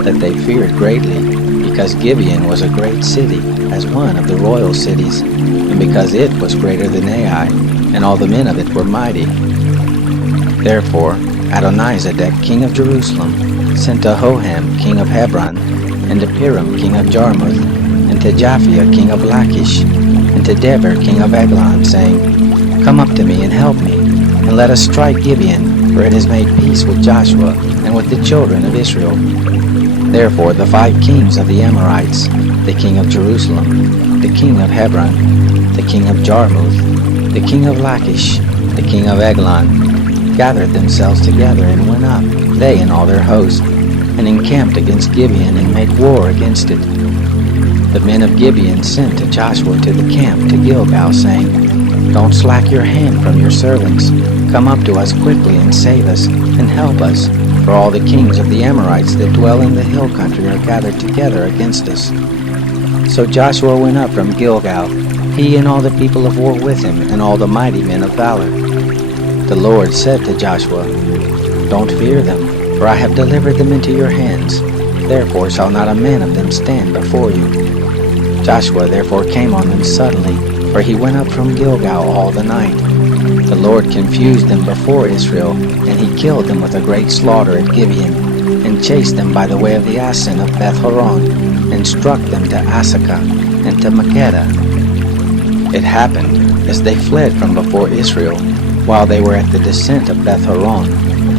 that they feared greatly, because Gibeon was a great city, as one of the royal cities, and because it was greater than Ai, and all the men of it were mighty. Therefore Adonizedek, king of Jerusalem, sent to Hoham, king of Hebron, and to Piram, king of Jarmuth, and to Japhia, king of Lachish, and to Deber, king of Eglon, saying, "Come up to me and help me, and let us strike Gibeon, for it has made peace with Joshua and with the children of Israel." Therefore the 5 kings of the Amorites, the king of Jerusalem, the king of Hebron, the king of Jarmuth, the king of Lachish, the king of Eglon, gathered themselves together and went up, they and all their host, and encamped against Gibeon and made war against it. The men of Gibeon sent to Joshua to the camp to Gilgal, saying, "Don't slack your hand from your servants. Come up to us quickly and save us, and help us, for all the kings of the Amorites that dwell in the hill country are gathered together against us." So Joshua went up from Gilgal, he and all the people of war with him, and all the mighty men of valor. The Lord said to Joshua, "Don't fear them, for the Lord your God is with you wherever you go." So Joshua went up from Gilgal, he and all the people of war with him, and all the mighty men of valor. The Lord said to Joshua, "Don't fear them, for the Lord your God is with you wherever you go." For I have delivered them into your hands, therefore shall not a man of them stand before you. Joshua therefore came on them suddenly, for he went up from Gilgal all the night. The Lord confused them before Israel, and he killed them with a great slaughter at Gibeon, and chased them by the way of the Asin of Beth-horon, and struck them to Asakah and to Makkedah. It happened, as they fled from before Israel, while they were at the descent of Beth-horon,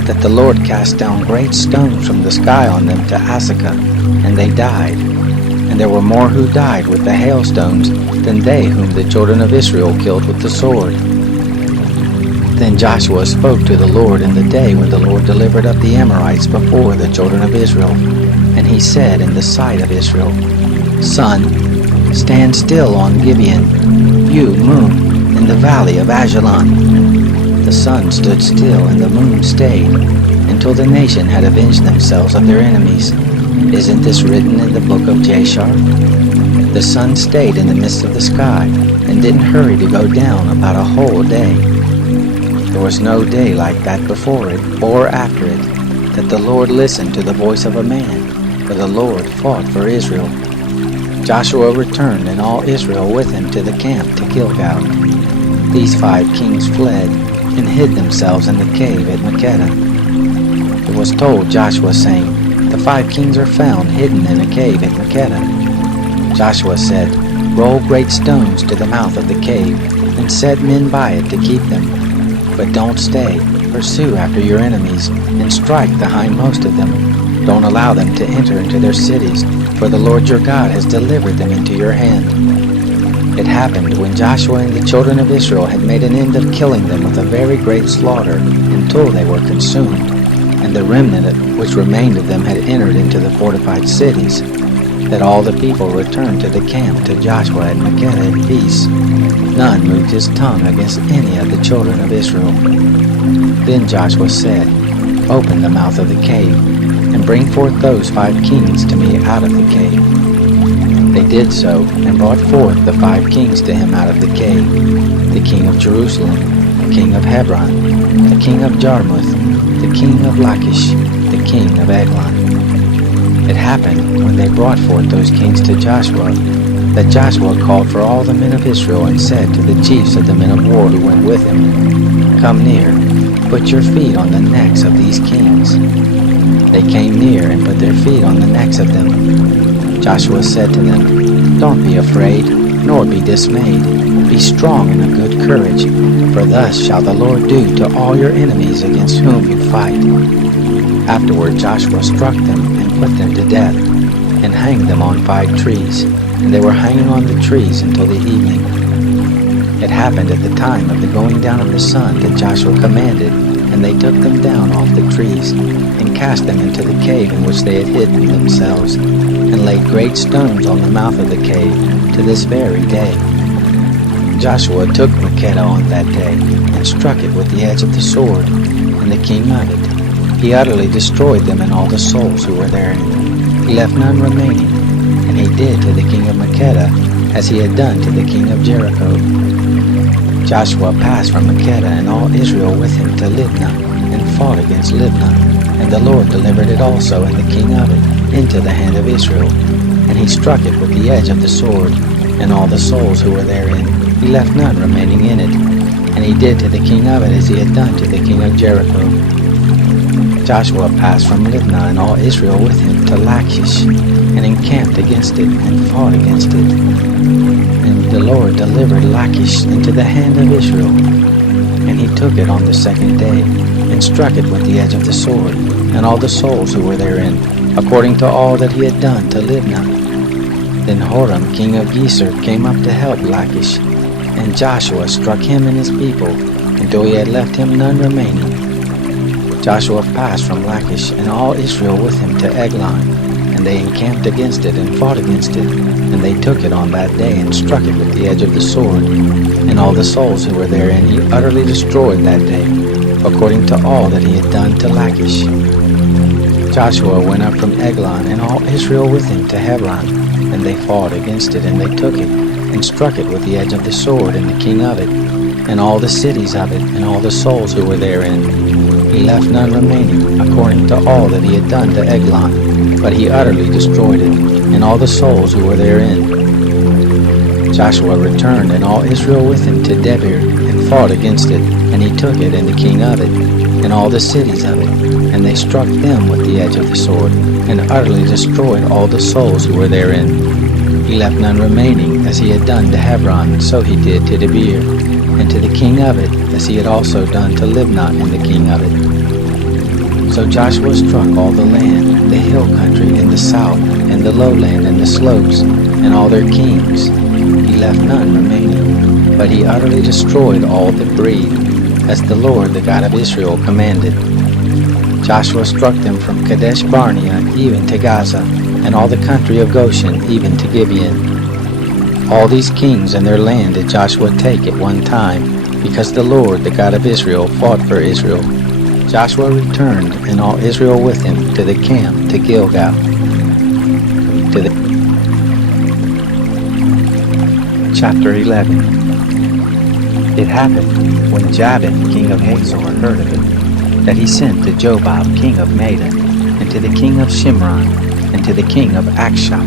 that the Lord cast down great stones from the sky on them to Asakah, and they died. And there were more who died with the hailstones than they whom the children of Israel killed with the sword. Then Joshua spoke to the Lord in the day when the Lord delivered up the Amorites before the children of Israel. And he said in the sight of Israel, Sun, stand still on Gibeon, you, moon, in the valley of Ajalon. The sun stood still and the moon stayed, until the nation had avenged themselves of their enemies. Isn't this written in the book of Jashar? The sun stayed in the midst of the sky, and didn't hurry to go down about a whole day. There was no day like that before it, or after it, that the Lord listened to the voice of a man, for the Lord fought for Israel. Joshua returned, and all Israel with him to the camp to Gilgal. These 5 kings fled, and hid themselves in the cave at Makkedah. It was told Joshua, saying, The 5 kings are found hidden in a cave at Makkedah. Joshua said, Roll great stones to the mouth of the cave, and set men by it to keep them. But don't stay. Pursue after your enemies, and strike the hindmost of them. Don't allow them to enter into their cities, for the Lord your God has delivered them into your hand. It happened when Joshua and the children of Israel had made an end of killing them with a very great slaughter, until they were consumed, and the remnant which remained of them had entered into the fortified cities, that all the people returned to the camp to Joshua at Makkedah in peace. None moved his tongue against any of the children of Israel. Then Joshua said, Open the mouth of the cave, and bring forth those 5 kings to me out of the cave. They did so, and brought forth the 5 kings to him out of the cave, the king of Jerusalem, the king of Hebron, the king of Jarmuth, the king of Lachish, the king of Eglon. It happened, when they brought forth those kings to Joshua, that Joshua called for all the men of Israel, and said to the chiefs of the men of war who went with him, Come near, put your feet on the necks of these kings. They came near, and put their feet on the necks of them. Joshua said to them, Don't be afraid, nor be dismayed. Be strong and of good courage, for thus shall the Lord do to all your enemies against whom you fight. Afterward Joshua struck them, and put them to death, and hanged them on 5 trees, and they were hanging on the trees until the evening. It happened at the time of the going down of the sun that Joshua commanded, and they took them down off the trees, and cast them into the cave in which they had hidden themselves, and laid great stones on the mouth of the cave to this very day. Joshua took Makkedah on that day, and struck it with the edge of the sword, and the king of it. He utterly destroyed them and all the souls who were therein. He left none remaining, and he did to the king of Makkedah as he had done to the king of Jericho. Joshua passed from Makkedah and all Israel with him to Libnah, and fought against Libnah, and the Lord delivered it also and the king of it into the hand of Israel. And he struck it with the edge of the sword, and all the souls who were therein. He left none remaining in it, and he did to the king of it as he had done to the king of Jericho. Joshua passed from Libnah and all Israel with him to Lachish, and encamped against it, and fought against it. And the Lord delivered Lachish into the hand of Israel. And he took it on the 2nd day, and struck it with the edge of the sword, and all the souls who were therein, according to all that he had done to Libnah. Then Horam king of Geser came up to help Lachish, and Joshua struck him and his people, until he had left him none remaining. Joshua passed from Lachish, and all Israel with him to Eglon, and they encamped against it, and fought against it. And they took it on that day, and struck it with the edge of the sword, and all the souls who were therein he utterly destroyed that day, according to all that he had done to Lachish. Joshua went up from Eglon, and all Israel with him to Hebron, and they fought against it, and they took it, and struck it with the edge of the sword, and the king of it, and all the cities of it, and all the souls who were therein. He left none remaining, according to all that he had done to Eglon, but he utterly destroyed it, and all the souls who were therein. Joshua returned, and all Israel with him, to Debir, and fought against it, and he took it, and the king of it, and all the cities of it, and they struck them with the edge of the sword, and utterly destroyed all the souls who were therein. He left none remaining, as he had done to Hebron, so he did to Debir, and to the king of it, as he had also done to Libnah and the king of it. So Joshua struck all the land, the hill country in the south, and the lowland, and the slopes, and all their kings. He left none remaining, but he utterly destroyed all that breathed, as the Lord, the God of Israel, commanded. Joshua struck them from Kadesh Barnea even to Gaza, and all the country of Goshen even to Gibeon. All these kings and their land did Joshua take at one time, because the Lord, the God of Israel, fought for Israel. Joshua returned, and all Israel with him, to the camp to Gilgal. Chapter 11. It happened, when Jabin, king of Hazor, heard of it, that he sent to Jobab, king of Madon, and to the king of Shimron, and to the king of Akshap,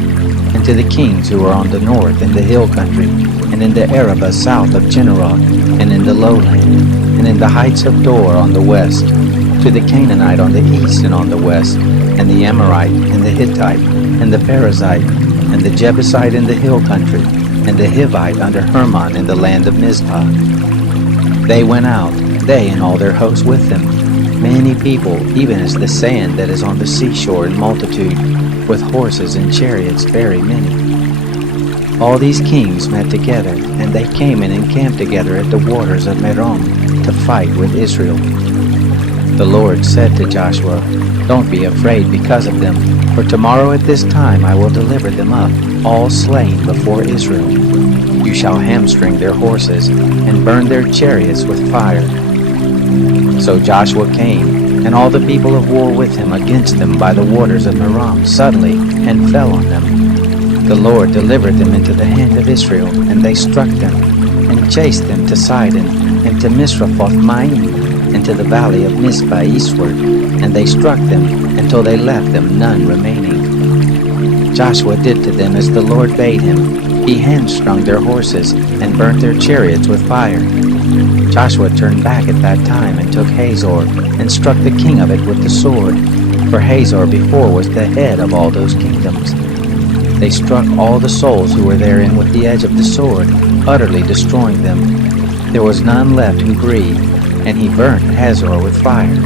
and to the kings who were on the north in the hill country, and in the Arabah south of Jinneroth, and in the lowland, and in the heights of Dor on the west, to the Canaanite on the east and on the west, and the Amorite, and the Hittite, and the Perizzite, and the Jebusite in the hill country, and the Hivite under Hermon in the land of Mizpah. They went out, they and all their hosts with them, many people, even as the sand that is on the seashore in multitude, with horses and chariots very many. All these kings met together, and they came and encamped together at the waters of Merom to fight with Israel. The Lord said to Joshua, "Don't be afraid because of them, for tomorrow at this time I will deliver them up, all slain before Israel. You shall hamstring their horses, and burn their chariots with fire." So Joshua came, and all the people of war with him, against them by the waters of Merom suddenly, and fell on them. The Lord delivered them into the hand of Israel, and they struck them, and chased them to Sidon, and to Misrephoth-Maim, and to the valley of Mizpah eastward, and they struck them, until they left them none remaining. Joshua did to them as the Lord bade him. He hamstrung their horses, and burnt their chariots with fire. Joshua turned back at that time, and took Hazor, and struck the king of it with the sword, for Hazor before was the head of all those kingdoms. They struck all the souls who were therein with the edge of the sword, utterly destroying them. There was none left who breathed, and he burnt Hazor with fire.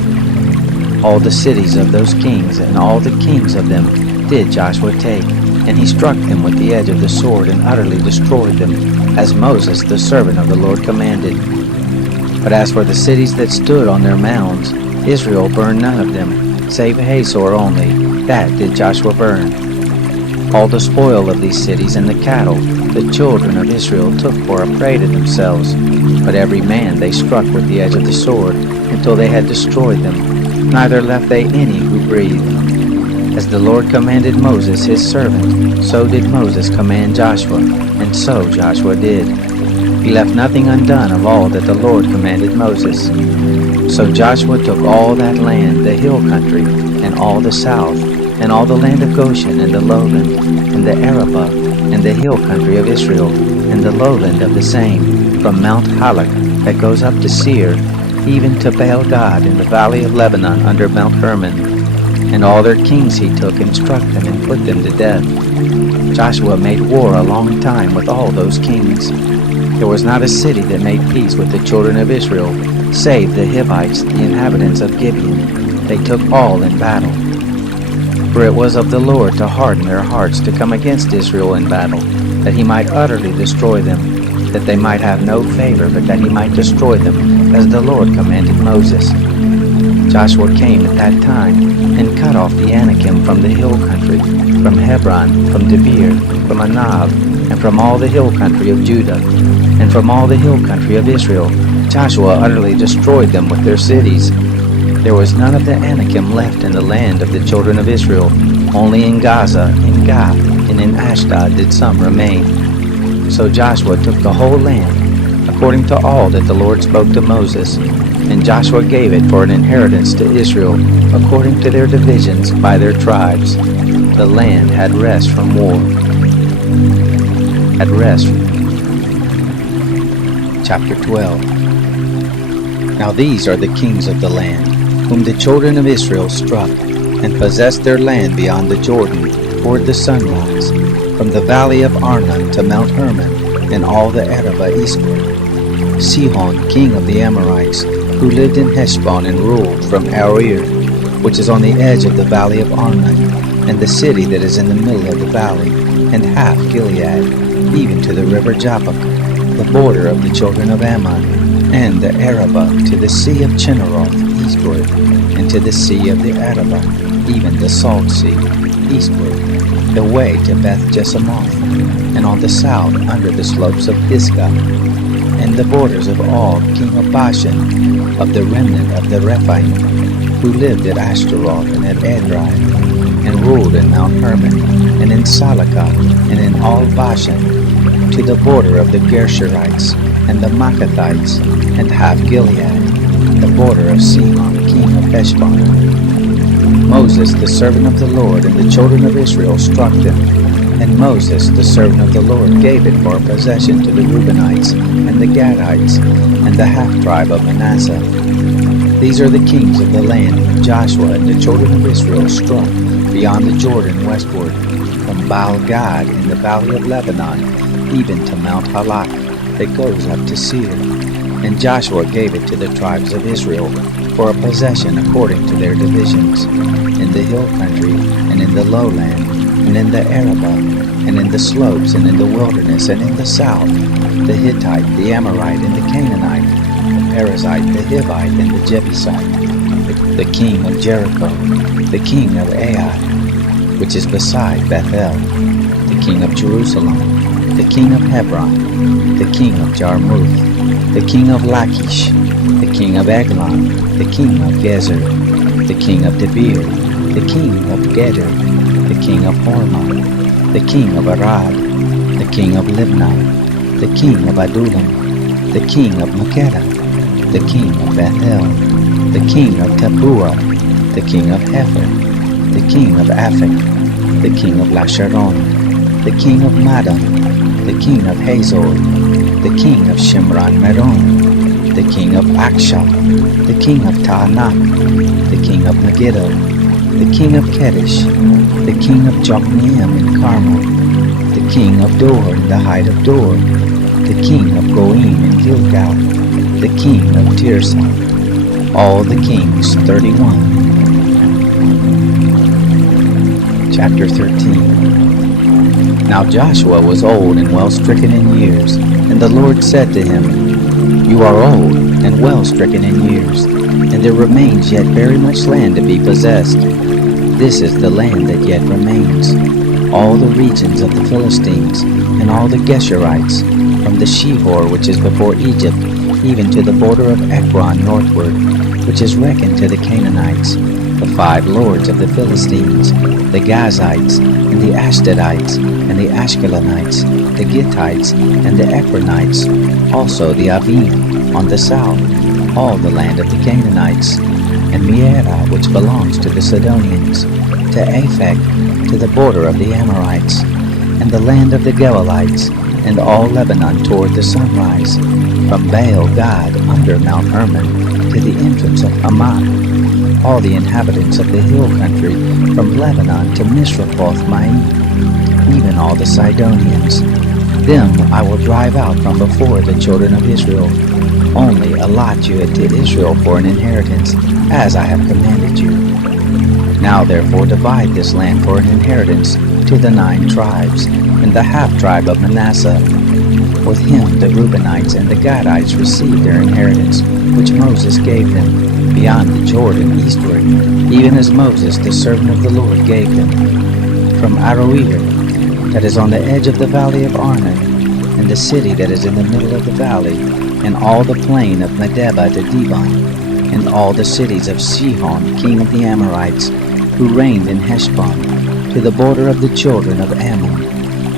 All the cities of those kings, and all the kings of them, did Joshua take, and he struck them with the edge of the sword, and utterly destroyed them, as Moses the servant of the Lord commanded. But as for the cities that stood on their mounds, Israel burned none of them, save Hazor only, that did Joshua burn. All the spoil of these cities and the cattle, the children of Israel took for a prey to themselves, but every man they struck with the edge of the sword, until they had destroyed them, neither left they any who breathed. As the Lord commanded Moses his servant, so did Moses command Joshua, and so Joshua did. He left nothing undone of all that the Lord commanded Moses. So Joshua took all that land, the hill country, and all the south, and all the land of Goshen, and the lowland, and the Arabah, and the hill country of Israel, and the lowland of the same, from Mount Halak that goes up to Seir, even to Baal-Gad in the valley of Lebanon under Mount Hermon. And all their kings he took, and struck them, and put them to death. Joshua made war a long time with all those kings. There was not a city that made peace with the children of Israel, save the Hivites, the inhabitants of Gibeon. They took all in battle. For it was of the Lord to harden their hearts to come against Israel in battle, that he might utterly destroy them, that they might have no favor, but that he might destroy them, as the Lord commanded Moses. Joshua came at that time, and cut off the Anakim from the hill country, from Hebron, from Debir, from Anab, and from all the hill country of Judah, and from all the hill country of Israel. Joshua utterly destroyed them with their cities. There was none of the Anakim left in the land of the children of Israel. Only in Gaza, in Gath, and in Ashdod did some remain. So Joshua took the whole land, according to all that the Lord spoke to Moses. And Joshua gave it for an inheritance to Israel, according to their divisions by their tribes. The land had rest from war. Chapter 12. Now these are the kings of the land, whom the children of Israel struck, and possessed their land beyond the Jordan, toward the sunrise, from the valley of Arnon to Mount Hermon, and all the Arabah eastward. Sihon, king of the Amorites, who lived in Heshbon and ruled from Aroer, which is on the edge of the valley of Arnon, and the city that is in the middle of the valley, and half Gilead, even to the river Jabbok, the border of the children of Ammon, and the Arabah to the sea of Chinneroth eastward, and to the sea of the Arabah, even the salt sea, eastward, the way to Beth Jesimoth, and on the south under the slopes of Pisgah, and the borders of Og, king of Bashan, of the remnant of the Rephaim, who lived at Ashtaroth and at Edrei, and ruled in Mount Hermon, and in Salakah, and in all Bashan, to the border of the Gershurites, and the Maccathites, and half Gilead, the border of Sihon, king of Heshbon. Moses, the servant of the Lord, and the children of Israel struck them. And Moses, the servant of the Lord, gave it for a possession to the Reubenites, and the Gadites, and the half-tribe of Manasseh. These are the kings of the land whom Joshua and the children of Israel struck beyond the Jordan westward, from Baal-Gad in the valley of Lebanon, even to Mount Halak, that goes up to Seir. And Joshua gave it to the tribes of Israel for a possession according to their divisions, in the hill country, and in the lowland, and in the Arabah, and in the slopes, and in the wilderness, and in the south, the Hittite, the Amorite, and the Canaanite, the Perizzite, the Hivite, and the Jebusite, the king of Jericho, the king of Ai, which is beside Bethel, the king of Jerusalem, the king of Hebron, the king of Jarmuth, the king of Lachish, the king of Eglon, the king of Gezer, the king of Debir, the king of Geder, the king of Hormah, the king of Arad, the king of Libnah, the king of Adullam, the king of Makkedah, the king of Bethel, the king of Tappuah, the king of Hepher, the king of Aphek, the king of Lasharon, the king of Madon, the king of Hazor, the king of Shimron Meron, the king of Akshah, the king of Taanach, the king of Megiddo, the king of Kedesh, the king of Jokneam in Carmel, the king of Dor in the height of Dor, the king of Goim in Gilgal, the king of Tirzah, all the kings 31. Chapter 13. Now Joshua was old and well stricken in years, and the Lord said to him, You are old and well stricken in years, and there remains yet very much land to be possessed. This is the land that yet remains, all the regions of the Philistines, and all the Geshurites, from the Shihor which is before Egypt, even to the border of Ekron northward, which is reckoned to the Canaanites, the 5 lords of the Philistines, the Gazites, and the Ashdodites, and the Ashkelonites, the Gittites, and the Ekronites, also the Avim, on the south, all the land of the Canaanites, and Mearah, which belongs to the Sidonians, to Aphek, to the border of the Amorites, and the land of the Gelites, and all Lebanon toward the sunrise, from Baal-Gad under Mount Hermon, to the entrance of Hamath, all the inhabitants of the hill country, from Lebanon to Misrephoth-Maim, even all the Sidonians. Them I will drive out from before the children of Israel. Only allot you it to Israel for an inheritance, as I have commanded you. Now therefore divide this land for an inheritance to the 9 tribes, and the half-tribe of Manasseh. With him the Reubenites and the Gadites received their inheritance, which Moses gave them, beyond the Jordan eastward, even as Moses the servant of the Lord gave them. From Aroer, that is on the edge of the valley of Arnon, and the city that is in the middle of the valley, and all the plain of Medeba to Dibon, and all the cities of Sihon, king of the Amorites, who reigned in Heshbon, to the border of the children of Ammon,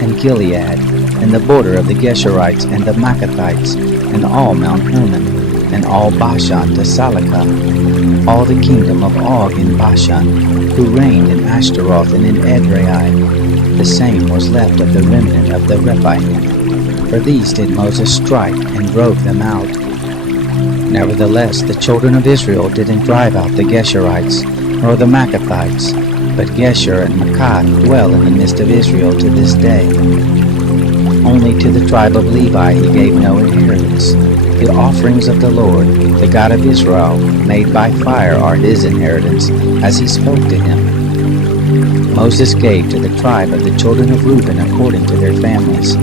and Gilead, and the border of the Geshurites and the Maccathites, and all Mount Hermon, and all Bashan to Salakah, all the kingdom of Og in Bashan, who reigned in Ashtaroth and in Edrei. The same was left of the remnant of the Rephaim. For these did Moses strike, and drove them out. Nevertheless, the children of Israel didn't drive out the Geshurites, nor the Maccathites, but Geshur and Maacath dwell in the midst of Israel to this day. Only to the tribe of Levi he gave no inheritance. The offerings of the Lord, the God of Israel, made by fire are his inheritance, as he spoke to him. Moses gave to the tribe of the children of Reuben according to their families.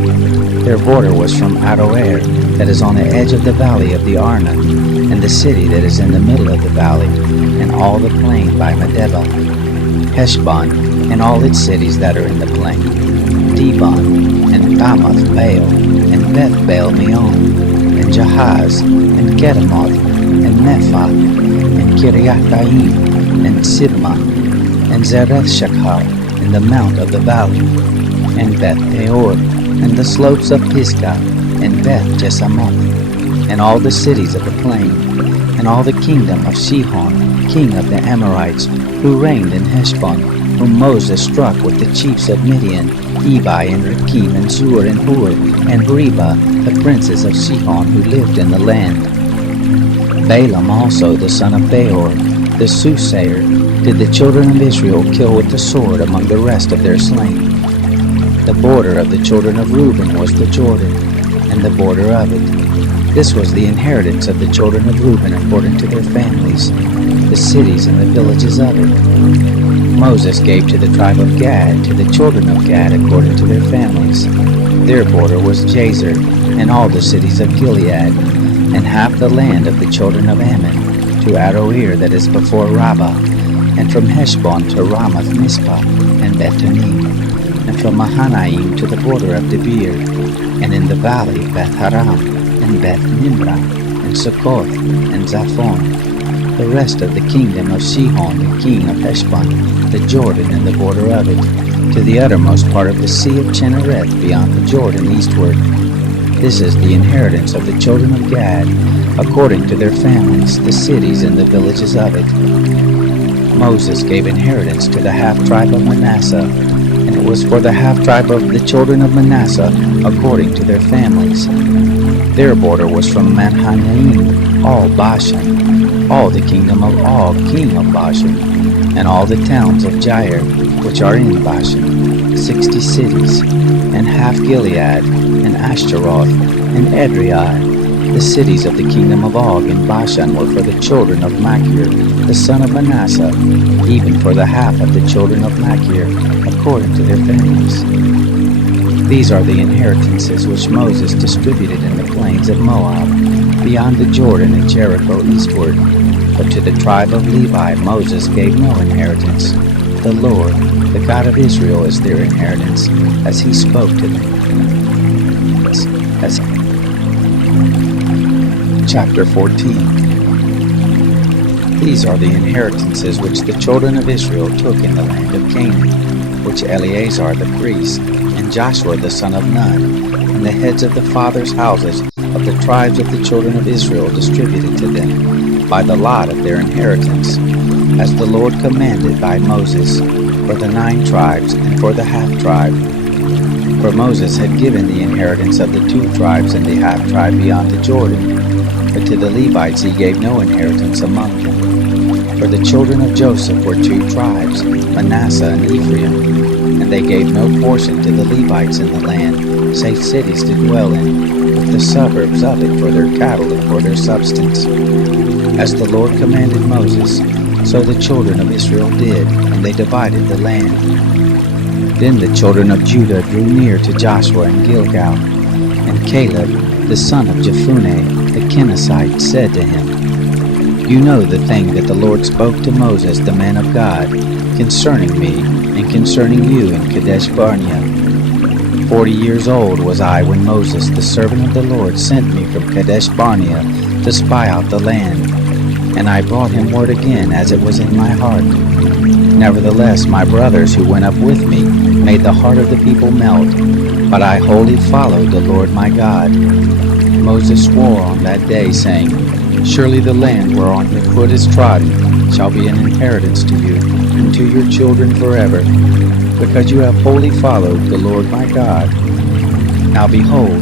Their border was from Aroer, that is on the edge of the valley of the Arnon, and the city that is in the middle of the valley, and all the plain by Medeba, Heshbon, and all its cities that are in the plain, Dibon, and Bamoth Baal, and Beth Baal Meon, and Jahaz, and Kedemoth, and Nephath, and Kiriathaim, and Sibmah, and Zereth Shachar, in the mount of the valley, and Beth Peor, and the slopes of Pisgah, and Beth Jesamoth, and all the cities of the plain, and all the kingdom of Sihon, king of the Amorites, who reigned in Heshbon, whom Moses struck with the chiefs of Midian, Ebi, and Rekem, and Zur, and Hur, and Reba, the princes of Sihon, who lived in the land. Balaam also, the son of Beor, the soothsayer, did the children of Israel kill with the sword among the rest of their slain. The border of the children of Reuben was the Jordan, and the border of it. This was the inheritance of the children of Reuben according to their families, the cities and the villages of it. Moses gave to the tribe of Gad, to the children of Gad according to their families. Their border was Jazer, and all the cities of Gilead, and half the land of the children of Ammon, to Aroer that is before Rabbah, and from Heshbon to Ramath Mizpah, and Beth-Anim, and from Mahanaim to the border of Debir, and in the valley Beth-Haram, and Beth-Nimrah, and Succoth, and Zaphon, the rest of the kingdom of Sihon, the king of Heshbon, the Jordan and the border of it, to the uttermost part of the sea of Chinnereth beyond the Jordan eastward. This is the inheritance of the children of Gad, according to their families, the cities and the villages of it. Moses gave inheritance to the half-tribe of Manasseh, and it was for the half-tribe of the children of Manasseh, according to their families. Their border was from Mahanaim, all Bashan, all the kingdom of Og, king of Bashan, and all the towns of Jair, which are in Bashan, 60 cities, and half Gilead, and Ashtaroth, and Edrei. The cities of the kingdom of Og in Bashan were for the children of Machir, the son of Manasseh, even for the half of the children of Machir, according to their families. These are the inheritances which Moses distributed in the plains of Moab, beyond the Jordan and Jericho eastward. But to the tribe of Levi Moses gave no inheritance. The Lord, the God of Israel, is their inheritance, as he spoke to them. Chapter 14. These are the inheritances which the children of Israel took in the land of Canaan, which Eleazar the priest, and Joshua the son of Nun, and the heads of the fathers' houses of the tribes of the children of Israel distributed to them, by the lot of their inheritance, as the Lord commanded by Moses, for the 9 tribes and for the half-tribe. For Moses had given the inheritance of the 2 tribes and the half-tribe beyond the Jordan, but to the Levites he gave no inheritance among them. For the children of Joseph were 2 tribes, Manasseh and Ephraim, and they gave no portion to the Levites in the land, save cities to dwell in, with the suburbs of it for their cattle and for their substance. As the Lord commanded Moses, so the children of Israel did, and they divided the land. Then the children of Judah drew near to Joshua in Gilgal, and Caleb, the son of Jephunneh, the Kenizzite, said to him, You know the thing that the Lord spoke to Moses, the man of God, concerning me and concerning you in Kadesh Barnea. 40 years old was I when Moses, the servant of the Lord, sent me from Kadesh Barnea to spy out the land. And I brought him word again as it was in my heart. Nevertheless, my brothers who went up with me made the heart of the people melt, but I wholly followed the Lord my God. Moses swore on that day, saying, Surely the land whereon your foot is trodden shall be an inheritance to you and to your children forever, because you have wholly followed the Lord my God. Now behold,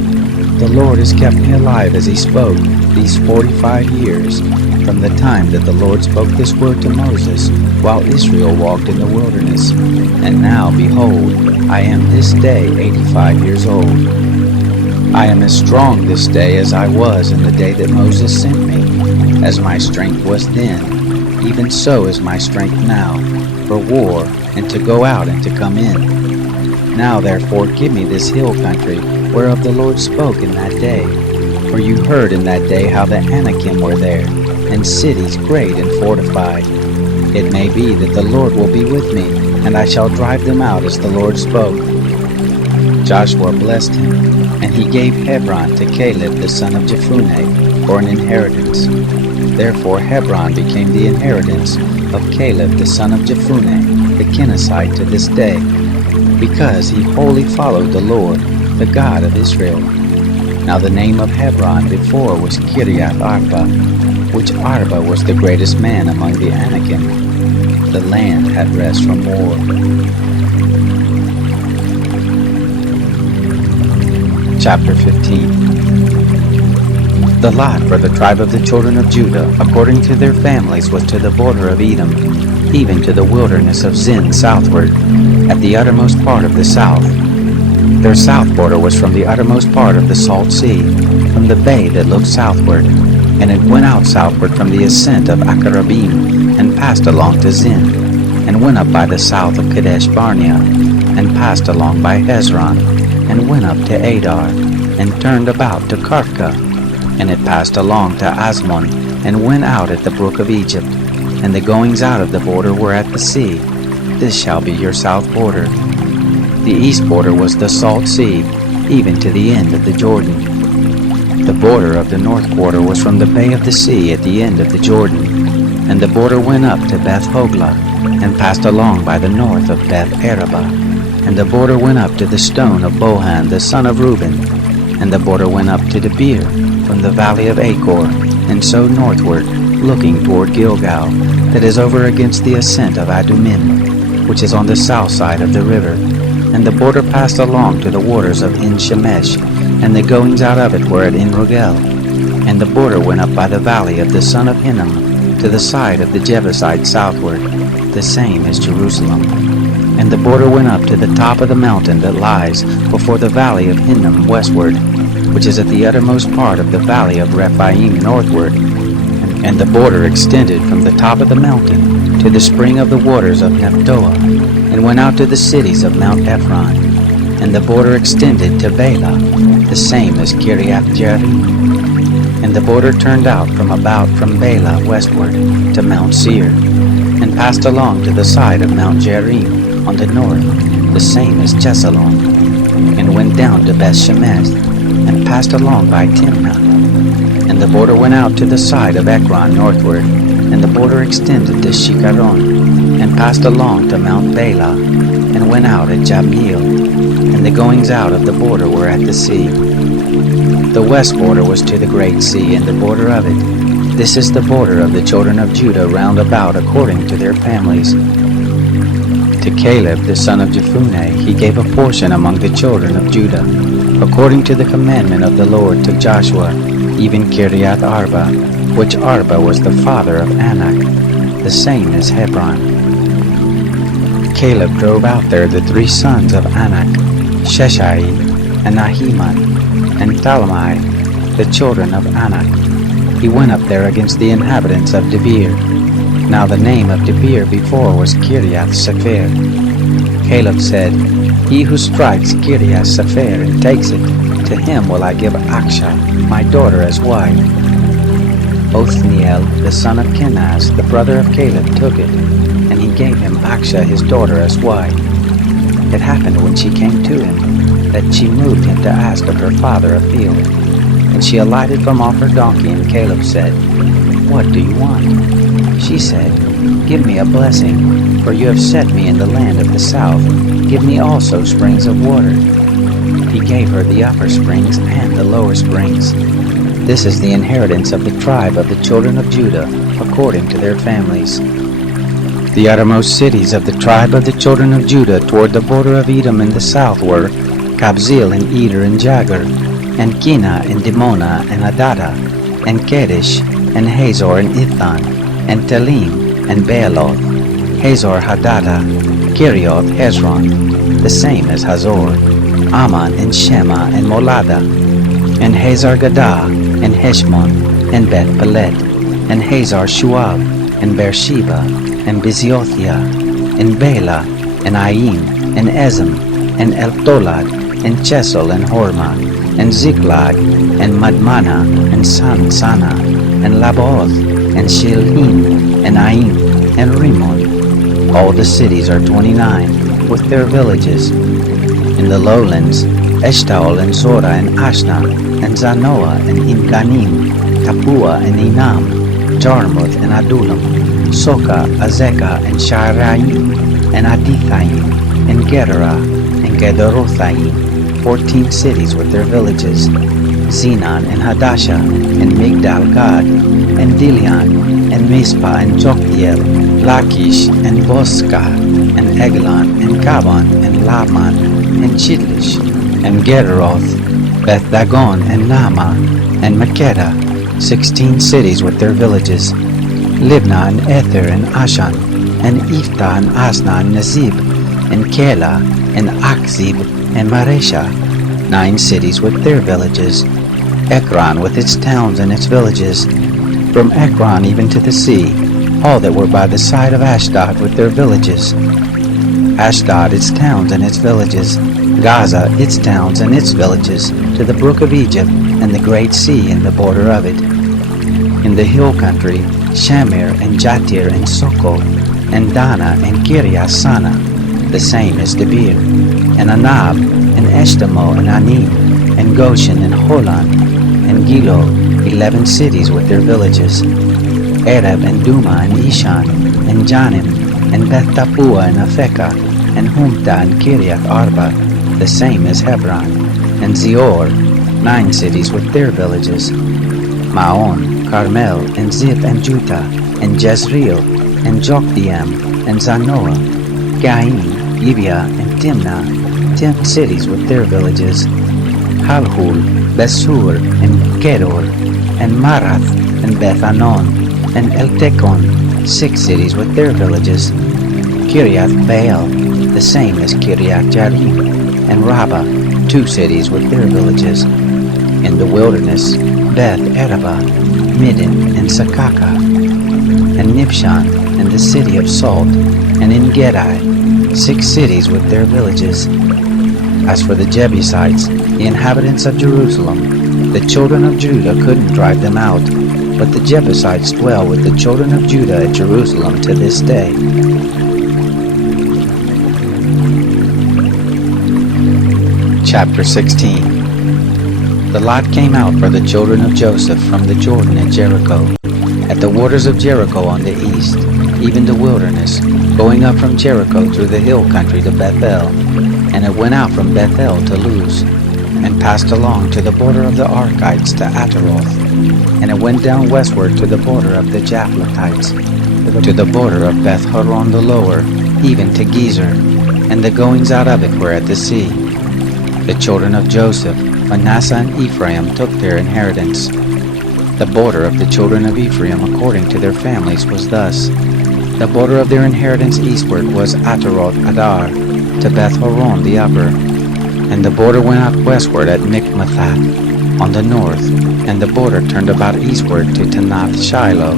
the Lord has kept me alive as he spoke these 45 years, from the time that the Lord spoke this word to Moses, while Israel walked in the wilderness. And now, behold, I am this day 85 years old. I am as strong this day as I was in the day that Moses sent me. As my strength was then, even so is my strength now, for war, and to go out and to come in. Now therefore give me this hill country, whereof the Lord spoke in that day. For you heard in that day how the Anakim were there, and cities great and fortified. It may be that the Lord will be with me, and I shall drive them out as the Lord spoke. Joshua blessed him, and he gave Hebron to Caleb the son of Jephunneh for an inheritance. Therefore Hebron became the inheritance of Caleb the son of Jephunneh, the Kenizzite, to this day, because he wholly followed the Lord, the God of Israel. Now the name of Hebron before was Kiriath Arba, which Arba was the greatest man among the Anakim. The land had rest from war. Chapter 15. The lot for the tribe of the children of Judah, according to their families, was to the border of Edom, even to the wilderness of Zin southward, at the uttermost part of the south. Their south border was from the uttermost part of the Salt Sea, from the bay that looked southward, and it went out southward from the ascent of Akarabim, and passed along to Zin, and went up by the south of Kadesh Barnea, and passed along by Hezron, and went up to Adar, and turned about to Karka, and it passed along to Asmon, and went out at the brook of Egypt, and the goings out of the border were at the sea. This shall be your south border. The east border was the Salt Sea, even to the end of the Jordan. The border of the north quarter was from the bay of the sea at the end of the Jordan, and the border went up to Beth Hoglah, and passed along by the north of Beth Arabah, and the border went up to the stone of Bohan the son of Reuben, and the border went up to Debir, from the valley of Achor, and so northward, looking toward Gilgal, that is over against the ascent of Adumim, which is on the south side of the river. And the border passed along to the waters of En-Shemesh, and the goings out of it were at En-Rogel. And the border went up by the valley of the son of Hinnom, to the side of the Jebusite southward, the same as Jerusalem. And the border went up to the top of the mountain that lies before the valley of Hinnom westward, which is at the uttermost part of the valley of Rephaim northward. And the border extended from the top of the mountain to the spring of the waters of Nephtoah, and went out to the cities of Mount Ephron. And the border extended to Bela, the same as Kiriath Jearim. And the border turned out from Bela westward to Mount Seir, and passed along to the side of Mount Jearim on the north, the same as Chesalon, and went down to Beth Shemesh, and passed along by Timnah. And the border went out to the side of Ekron northward, and the border extended to Shikaron, and passed along to Mount Bela, and went out at Jabneel, and the goings out of the border were at the sea. The west border was to the great sea, and the border of it. This is the border of the children of Judah round about according to their families. To Caleb the son of Jephunneh he gave a portion among the children of Judah, according to the commandment of the Lord to Joshua, even Kiriath Arba, which Arba was the father of Anak, the same as Hebron. Caleb drove out there the three sons of Anak, Sheshai, and Ahiman, and Talmai, the children of Anak. He went up there against the inhabitants of Debir. Now the name of Debir before was Kiriath Sepher. Caleb said, He who strikes Kiriath Sepher and takes it, to him will I give Aksha, my daughter, as wife. Othniel, the son of Kenaz, the brother of Caleb, took it, and he gave him Aksha his daughter as wife. It happened when she came to him, that she moved him to ask of her father a field. And she alighted from off her donkey, and Caleb said, What do you want? She said, Give me a blessing, for you have set me in the land of the south. Give me also springs of water. He gave her the upper springs and the lower springs. This is the inheritance of the tribe of the children of Judah, according to their families. The uttermost cities of the tribe of the children of Judah toward the border of Edom in the south were Kabzeel and Eder and Jagur, and Kina and Dimona and Adada, and Kadesh, and Hazor and Ithan, and Telim, and Baaloth, Hazor Hadada, Kerioth Hezron, the same as Hazor, Ammon and Shema and Molada, and Hazar Gadah, and Heshmon, and Beth Pelet, and Hazar Shual, and Beersheba, and Biziothia, and Bela, and Aim, and Ezem, and Eltolad, and Chesel, and Hormah, and Ziklag, and Madmana, and Sana, and Laboth, and Shilhim, and Aim, and Rimmon. All the cities are 29, with their villages. In the lowlands, Eshtaol, and Zorah, and Ashna, and Zanoah, and Enganim, Tapua, and Enam, Jarmuth, and Adullam, Soka, Azekah, and Shaaraim, and Adithaim, and Gedera, and Gederothaim, 14 cities with their villages. Zenon, and Hadasha, and Migdal Gad, and Dilian, and Mizpah, and Joktiel, Lachish, and Bosca, and Eglon, and Gabon, and Laman, and Chidlish, and Gederoth, Beth Dagon, and Naamah, and Makkedah, 16 cities with their villages. Libnah, and Ether, and Ashan, and Iftah, and Asna, and Nazib, and Kela, and Akzib, and Maresha, 9 cities with their villages. Ekron with its towns and its villages. From Ekron even to the sea, all that were by the side of Ashdod with their villages. Ashdod its towns and its villages. Gaza its towns and its villages, to the brook of Egypt, and the great sea in the border of it. In the hill country, Shamir, and Jatir, and Soko, and Dana, and Kiriath-Sana, the same as Debir, and Anab, and Eshtemo, and Anim, and Goshen, and Holon, and Gilo, 11 cities with their villages. Arab, and Duma, and Ishan, and Janim, and Beth Tapua, and Aphekah, and Humta, and Kiriath Arba, the same as Hebron, and Zior, 9 cities with their villages. Maon, Carmel, and Ziph, and Juta, and Jezreel, and Jokdeam, and Zanoah, Gaim, Gibeah, and Timnah, 10 cities with their villages. Halhul, Besur, and Gedor, and Marath, and Beth-Anon, and Eltekon, 6 cities with their villages. Kiriath Baal, the same as Kiriath Jearim, and Rabbah, 2 cities with their villages. In the wilderness, Beth Araba, Middin, and Sakaka, and Nibshan, and the city of Salt, and En-Gedi, 6 cities with their villages. As for the Jebusites, the inhabitants of Jerusalem, the children of Judah couldn't drive them out, but the Jebusites dwell with the children of Judah at Jerusalem to this day. Chapter 16. The lot came out for the children of Joseph from the Jordan at Jericho, at the waters of Jericho on the east, even the wilderness, going up from Jericho through the hill country to Bethel. And it went out from Bethel to Luz, and passed along to the border of the Archites to Ataroth. And it went down westward to the border of the Japhletites, to the border of Beth Horon the lower, even to Gezer, and the goings out of it were at the sea. The children of Joseph, Manasseh and Ephraim, took their inheritance. The border of the children of Ephraim according to their families was thus. The border of their inheritance eastward was Ataroth Adar, to Beth Horon the upper. And the border went out westward at Mikmathath on the north, and the border turned about eastward to Tanath Shiloh,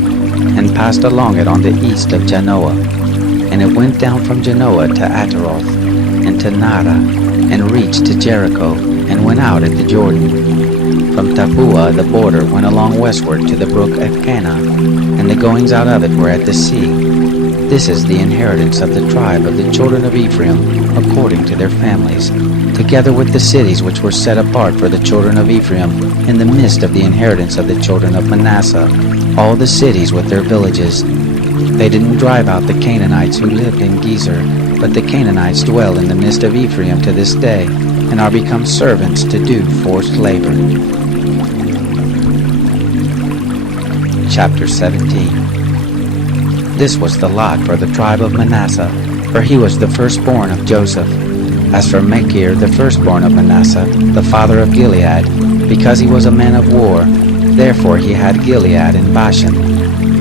and passed along it on the east of Janoah. And it went down from Janoah to Ataroth, and to Nara, and reached to Jericho, and went out at the Jordan. From Tapua the border went along westward to the brook Elkanah, and the goings out of it were at the sea. This is the inheritance of the tribe of the children of Ephraim, according to their families, together with the cities which were set apart for the children of Ephraim, in the midst of the inheritance of the children of Manasseh, all the cities with their villages. They didn't drive out the Canaanites who lived in Gezer, but the Canaanites dwell in the midst of Ephraim to this day, and are become servants to do forced labor. Chapter 17. This was the lot for the tribe of Manasseh, for he was the firstborn of Joseph. As for Machir, the firstborn of Manasseh, the father of Gilead, because he was a man of war, therefore he had Gilead and Bashan.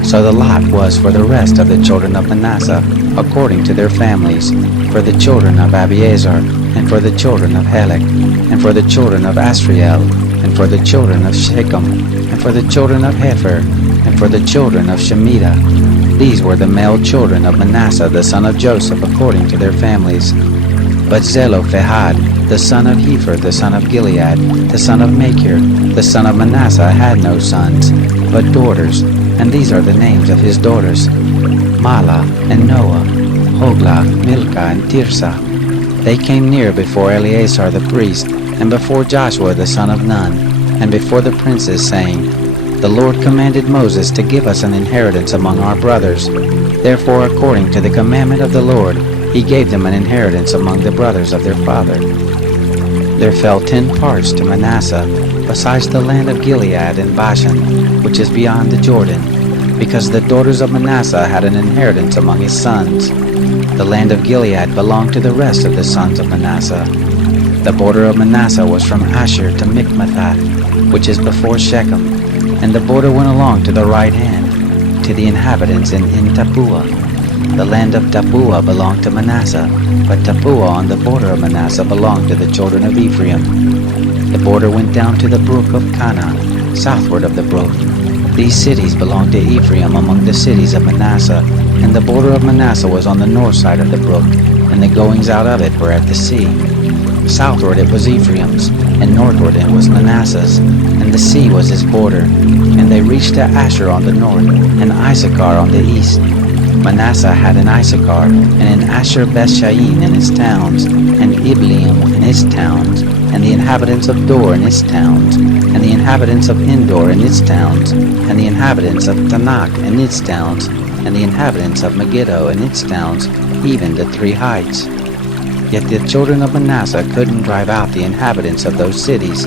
So the lot was for the rest of the children of Manasseh, according to their families, for the children of Abiezer, and for the children of Helek, and for the children of Asriel, and for the children of Shechem, and for the children of Hepher, and for the children of Shemitah. These were the male children of Manasseh the son of Joseph, according to their families. But Zelophehad, the son of Hepher, the son of Gilead, the son of Machir, the son of Manasseh, had no sons, but daughters, and these are the names of his daughters: Mahlah and Noah, Hoglah, Milcah, and Tirzah. They came near before Eleazar the priest, and before Joshua the son of Nun, and before the princes, saying, The Lord commanded Moses to give us an inheritance among our brothers. Therefore, according to the commandment of the Lord, he gave them an inheritance among the brothers of their father. There fell 10 parts to Manasseh, besides the land of Gilead and Bashan, which is beyond the Jordan, because the daughters of Manasseh had an inheritance among his sons. The land of Gilead belonged to the rest of the sons of Manasseh. The border of Manasseh was from Asher to Michmethath, which is before Shechem, and the border went along to the right hand, to the inhabitants in Tappuah. The land of Tappuah belonged to Manasseh, but Tappuah on the border of Manasseh belonged to the children of Ephraim. The border went down to the brook of Kanah, southward of the brook. These cities belonged to Ephraim among the cities of Manasseh, and the border of Manasseh was on the north side of the brook, and the goings out of it were at the sea. Southward it was Ephraim's, and northward it was Manasseh's, and the sea was his border. And they reached to Asher on the north, and Issachar on the east. Manasseh had in Issachar, and in Asher Bethshain and its towns, and Ibleam and its towns, and the inhabitants of Dor and its towns, and the inhabitants of Endor and its towns, and the inhabitants of Tanakh and its towns, and the inhabitants of Megiddo and its towns, even the 3 heights. Yet the children of Manasseh couldn't drive out the inhabitants of those cities,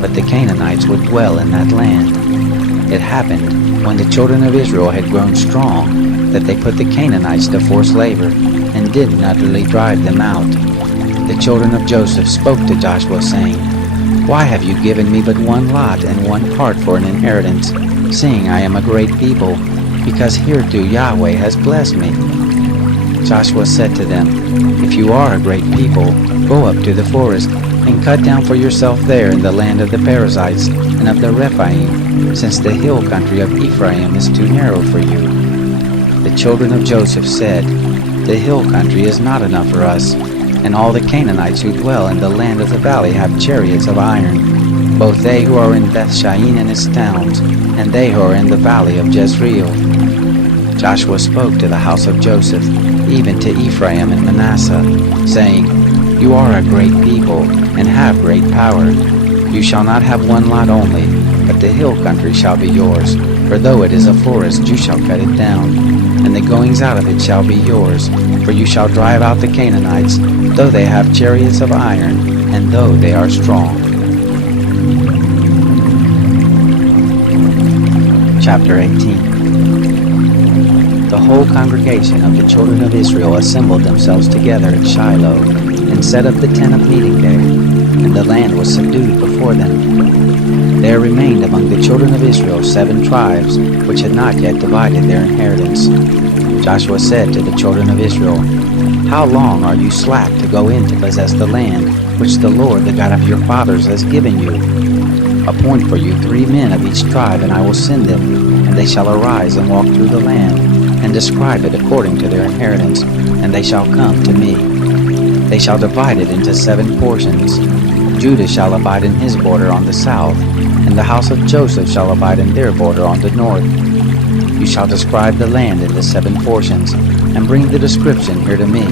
but the Canaanites would dwell in that land. It happened, when the children of Israel had grown strong, that they put the Canaanites to forced labor, and didn't utterly drive them out. The children of Joseph spoke to Joshua, saying, Why have you given me but 1 lot and 1 part for an inheritance, seeing I am a great people, because hereto Yahweh has blessed me? Joshua said to them, If you are a great people, go up to the forest, and cut down for yourself there in the land of the Perizzites and of the Rephaim, since the hill country of Ephraim is too narrow for you. The children of Joseph said, The hill country is not enough for us, and all the Canaanites who dwell in the land of the valley have chariots of iron, both they who are in Bethshain and its towns, and they who are in the valley of Jezreel. Joshua spoke to the house of Joseph, even to Ephraim and Manasseh, saying, You are a great people, and have great power. You shall not have 1 lot only, but the hill country shall be yours. For though it is a forest, you shall cut it down, and the goings out of it shall be yours. For you shall drive out the Canaanites, though they have chariots of iron, and though they are strong. Chapter 18. The whole congregation of the children of Israel assembled themselves together at Shiloh, and set up the tent of meeting there, and the land was subdued before them. There remained among the children of Israel 7 tribes, which had not yet divided their inheritance. Joshua said to the children of Israel, How long are you slack to go in to possess the land, which the Lord, the God of your fathers, has given you? Appoint for you 3 men of each tribe, and I will send them, and they shall arise and walk through the land, and describe it according to their inheritance, and they shall come to me. They shall divide it into 7 portions. Judah shall abide in his border on the south, and the house of Joseph shall abide in their border on the north. You shall describe the land into 7 portions, and bring the description here to me,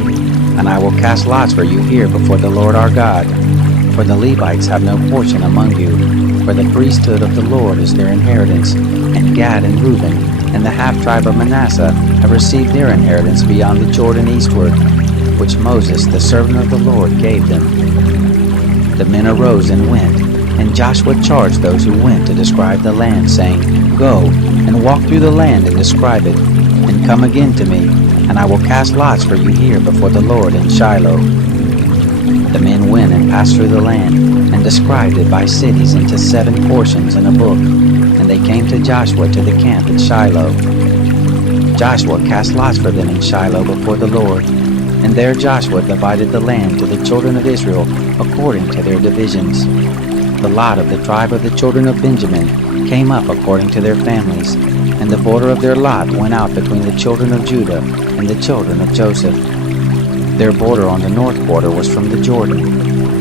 and I will cast lots for you here before the Lord our God. For the Levites have no portion among you, for the priesthood of the Lord is their inheritance, and Gad and Reuben, and the half-tribe of Manasseh have received their inheritance beyond the Jordan eastward, which Moses, the servant of the Lord, gave them. The men arose and went, And Joshua charged those who went to describe the land, saying, Go, and walk through the land and describe it, and come again to me, and I will cast lots for you here before the Lord in Shiloh. The men went and passed through the land, and described it by cities into 7 portions in a book, and they came to Joshua to the camp at Shiloh. Joshua cast lots for them in Shiloh before the Lord, and there Joshua divided the land to the children of Israel according to their divisions. The lot of the tribe of the children of Benjamin came up according to their families, and the border of their lot went out between the children of Judah and the children of Joseph. Their border on the north border was from the Jordan,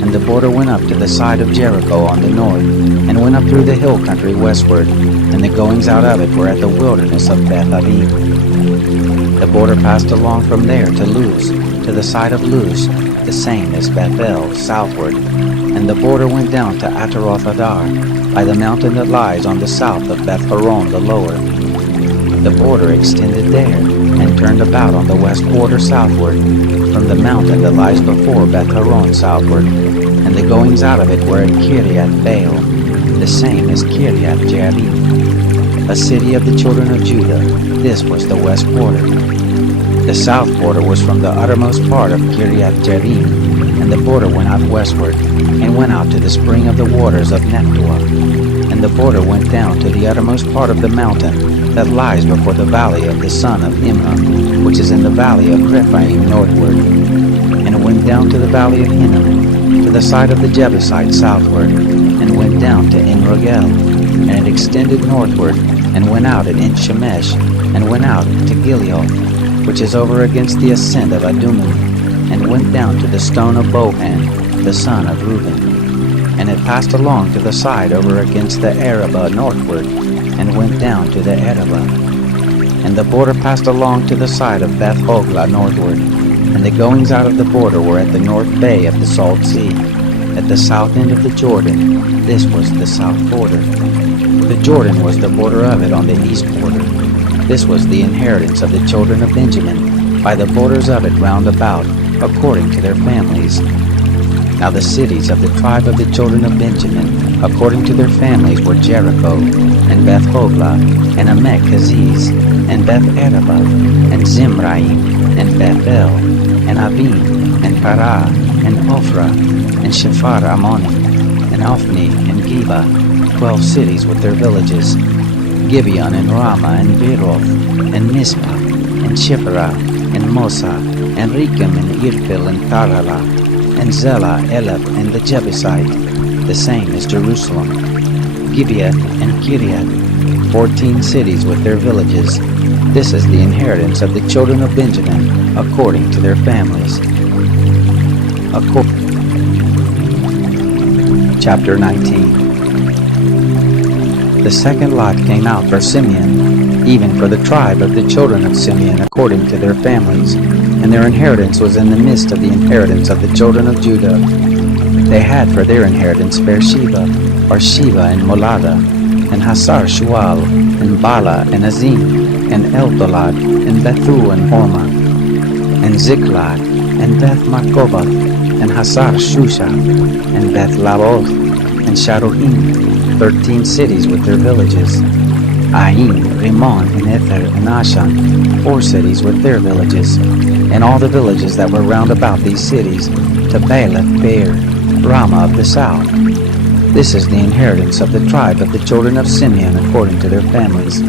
and the border went up to the side of Jericho on the north, and went up through the hill country westward, and the goings out of it were at the wilderness of Beth-avim. The border passed along from there to Luz, to the side of Luz, the same as Bethel, southward, and the border went down to Ataroth-adar, by the mountain that lies on the south of Beth-horon the lower. The border extended there, and turned about on the west border southward, from the mountain that lies before Beth-horon southward, and the goings out of it were at Kiriath-baal, the same as Kiriath-jearim, a city of the children of Judah. This was the west border. The south border was from the uttermost part of Kiriath-jearim, and the border went out westward, and went out to the spring of the waters of Nephtoah. And the border went down to the uttermost part of the mountain that lies before the valley of the son of Imran, which is in the valley of Rephaim northward. And it went down to the valley of Hinnom, to the side of the Jebusites southward, and went down to En-rogel. And it extended northward, and went out at En-shemesh, and went out to Gilead, which is over against the ascent of Adumim, and went down to the stone of Bohan, the son of Reuben. And it passed along to the side over against the Arabah northward, and went down to the Arabah. And the border passed along to the side of Beth-hoglah northward, and the goings out of the border were at the north bay of the Salt Sea, at the south end of the Jordan. This was the south border. The Jordan was the border of it on the east border. This was the inheritance of the children of Benjamin, by the borders of it round about, according to their families. Now the cities of the tribe of the children of Benjamin, according to their families, were Jericho, and Beth-hoglah, and Amek-keziz, and Beth-arabah, and Zimraim, and Bethel, and Avim, and Parah, and Ophrah, and Shephar-ammonim, and Ophni, and Geba, 12 cities with their villages, Gibeon, and Ramah, and Beeroth, and Mizpah, and Shiphrah, and Mosa, and Rekem, and Irpil, and Tarala, and Zelah, Elab, and the Jebusite, the same as Jerusalem, Gibeah, and Kiriath, 14 cities with their villages. This is the inheritance of the children of Benjamin, according to their families. Chapter 19. The second lot came out for Simeon, even for the tribe of the children of Simeon according to their families, and their inheritance was in the midst of the inheritance of the children of Judah. They had for their inheritance Beersheba, or Sheba, and Molada, and Hasar-shual, and Bala, and Azim, and Eltolad, and Bethu, and Hormah, and Ziklag, and Beth-markobath, and Hasar-shusha, and Beth-laboth, and Sharuim, 13 cities with their villages, Ain, Rimmon, and Ether, and Ashan, 4 cities with their villages, and all the villages that were round about these cities, to Baalath Beer, Ramah of the south. This is the inheritance of the tribe of the children of Simeon according to their families.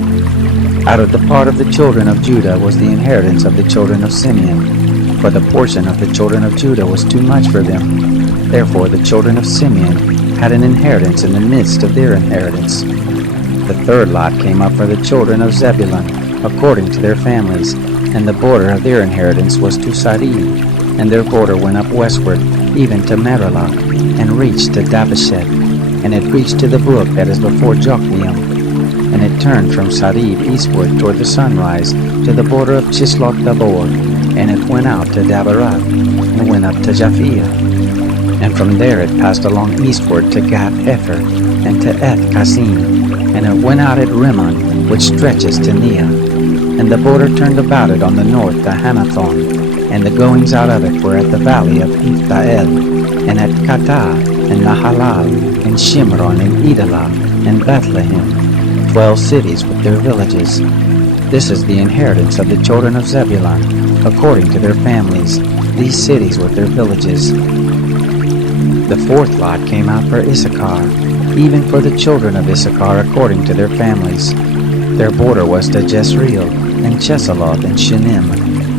Out of the part of the children of Judah was the inheritance of the children of Simeon, for the portion of the children of Judah was too much for them. Therefore the children of Simeon had an inheritance in the midst of their inheritance. The third lot came up for the children of Zebulun, according to their families, and the border of their inheritance was to Sarid, and their border went up westward, even to Merilah, and reached to Dabbesheth, and it reached to the brook that is before Jokneam, and it turned from Sarid eastward toward the sunrise, to the border of Chislot-Tabor, and it went out to Dabarath, and went up to Japhia. And from there it passed along eastward to Gath-Hepher, and to Eth-Kassim, and it went out at Rimmon, which stretches to Neah. And the border turned about it on the north to Hanathon, and the goings out of it were at the valley of Iftael, and at Katah, and Nahalal, and Shimron, and Edalah, and Bethlehem, 12 cities with their villages. This is the inheritance of the children of Zebulun, according to their families, these cities with their villages. The fourth lot came out for Issachar, even for the children of Issachar according to their families. Their border was to Jezreel, and Chesalot, and Shunem,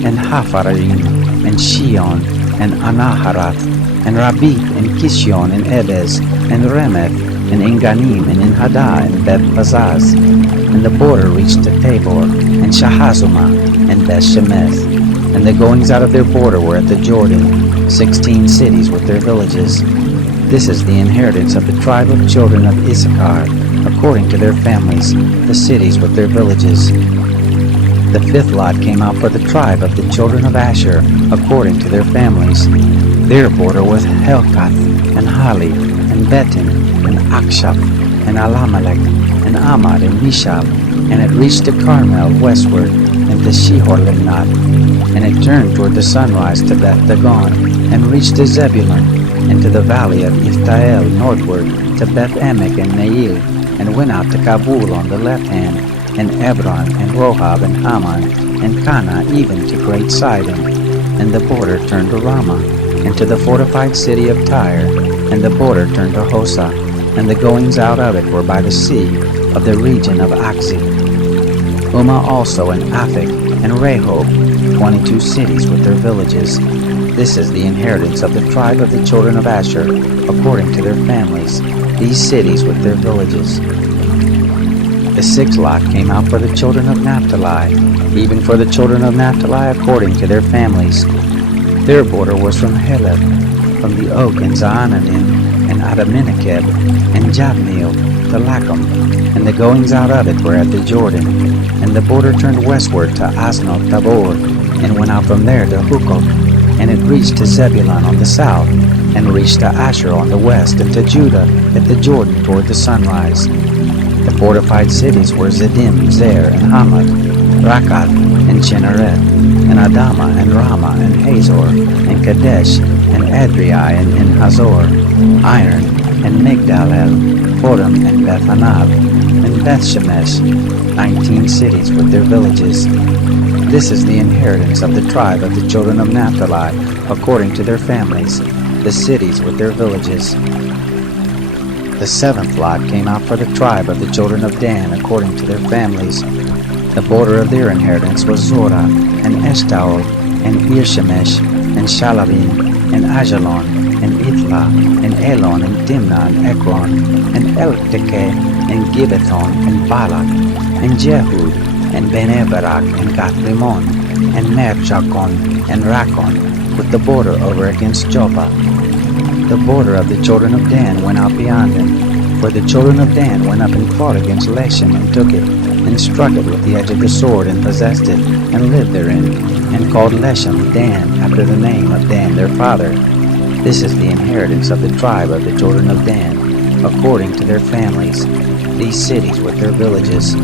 and Hapharaim, and Shion, and Anaharath, and Rabith, and Kishion, and Ebez, and Remeth, and Enganim, and Enhaddah, and Beth-Pazaz. And the border reached to Tabor, and Shahazumah, and Beth-Shemeth. And the goings out of their border were at the Jordan, 16 cities with their villages. This is the inheritance of the tribe of children of Issachar, according to their families, the cities with their villages. The fifth lot came out for the tribe of the children of Asher, according to their families. Their border was Helkath, and Hali, and Betin, and Akshap, and Alamelech, and Amad, and Mishal, and it reached to Carmel westward, and to Shihor-Limnath, and it turned toward the sunrise to Beth-Dagon, and reached to Zebulun, and to the valley of Iftael northward, to Beth-Emek and Neil, and went out to Kabul on the left hand, and Ebron, and Rohab, and Haman, and Cana, even to Great Sidon. And the border turned to Ramah, and to the fortified city of Tyre, and the border turned to Hosa, and the goings out of it were by the sea of the region of Akzi. Ummah also, and Aphek, and Rehob, 22 cities with their villages. This is the inheritance of the tribe of the children of Asher, according to their families, these cities with their villages. The sixth lot came out for the children of Naphtali, even for the children of Naphtali according to their families. Their border was from Heleb, from the oak in Zaananim, and Adaminekeb, and Jabneel, to Lachum, and the goings out of it were at the Jordan. And the border turned westward to Asnot Tabor, and went out from there to Hukok, and it reached to Zebulun on the south, and reached to Asher on the west, and to Judah at the Jordan toward the sunrise. The fortified cities were Ziddim, Zer, and Hamad, Rakat, and Chinnereth, and Adama, and Ramah, and Hazor, and Kadesh, and Adriai, and En-Hazor, Iron, and Migdal-El, Horam, and Beth-Anab, and Beth-Shemesh, 19 cities with their villages. This is the inheritance of the tribe of the children of Naphtali, according to their families, the cities with their villages. The seventh lot came out for the tribe of the children of Dan, according to their families. The border of their inheritance was Zorah, and Eshtaol, and Irshemesh, and Shalabim, and Ajalon, and Ithla, and Elon, and Dimnah, and Ekron, and Eltekeh, and Gibbethon, and Balak, and Jehud, and Beneberak, and Gathrimon, and Merjakon, and Rakon, with the border over against Joppa. The border of the children of Dan went out beyond them, for the children of Dan went up and fought against Leshem, and took it, and struck it with the edge of the sword, and possessed it, and lived therein, and called Leshem Dan, after the name of Dan their father. This is the inheritance of the tribe of the children of Dan, according to their families, these cities with their villages.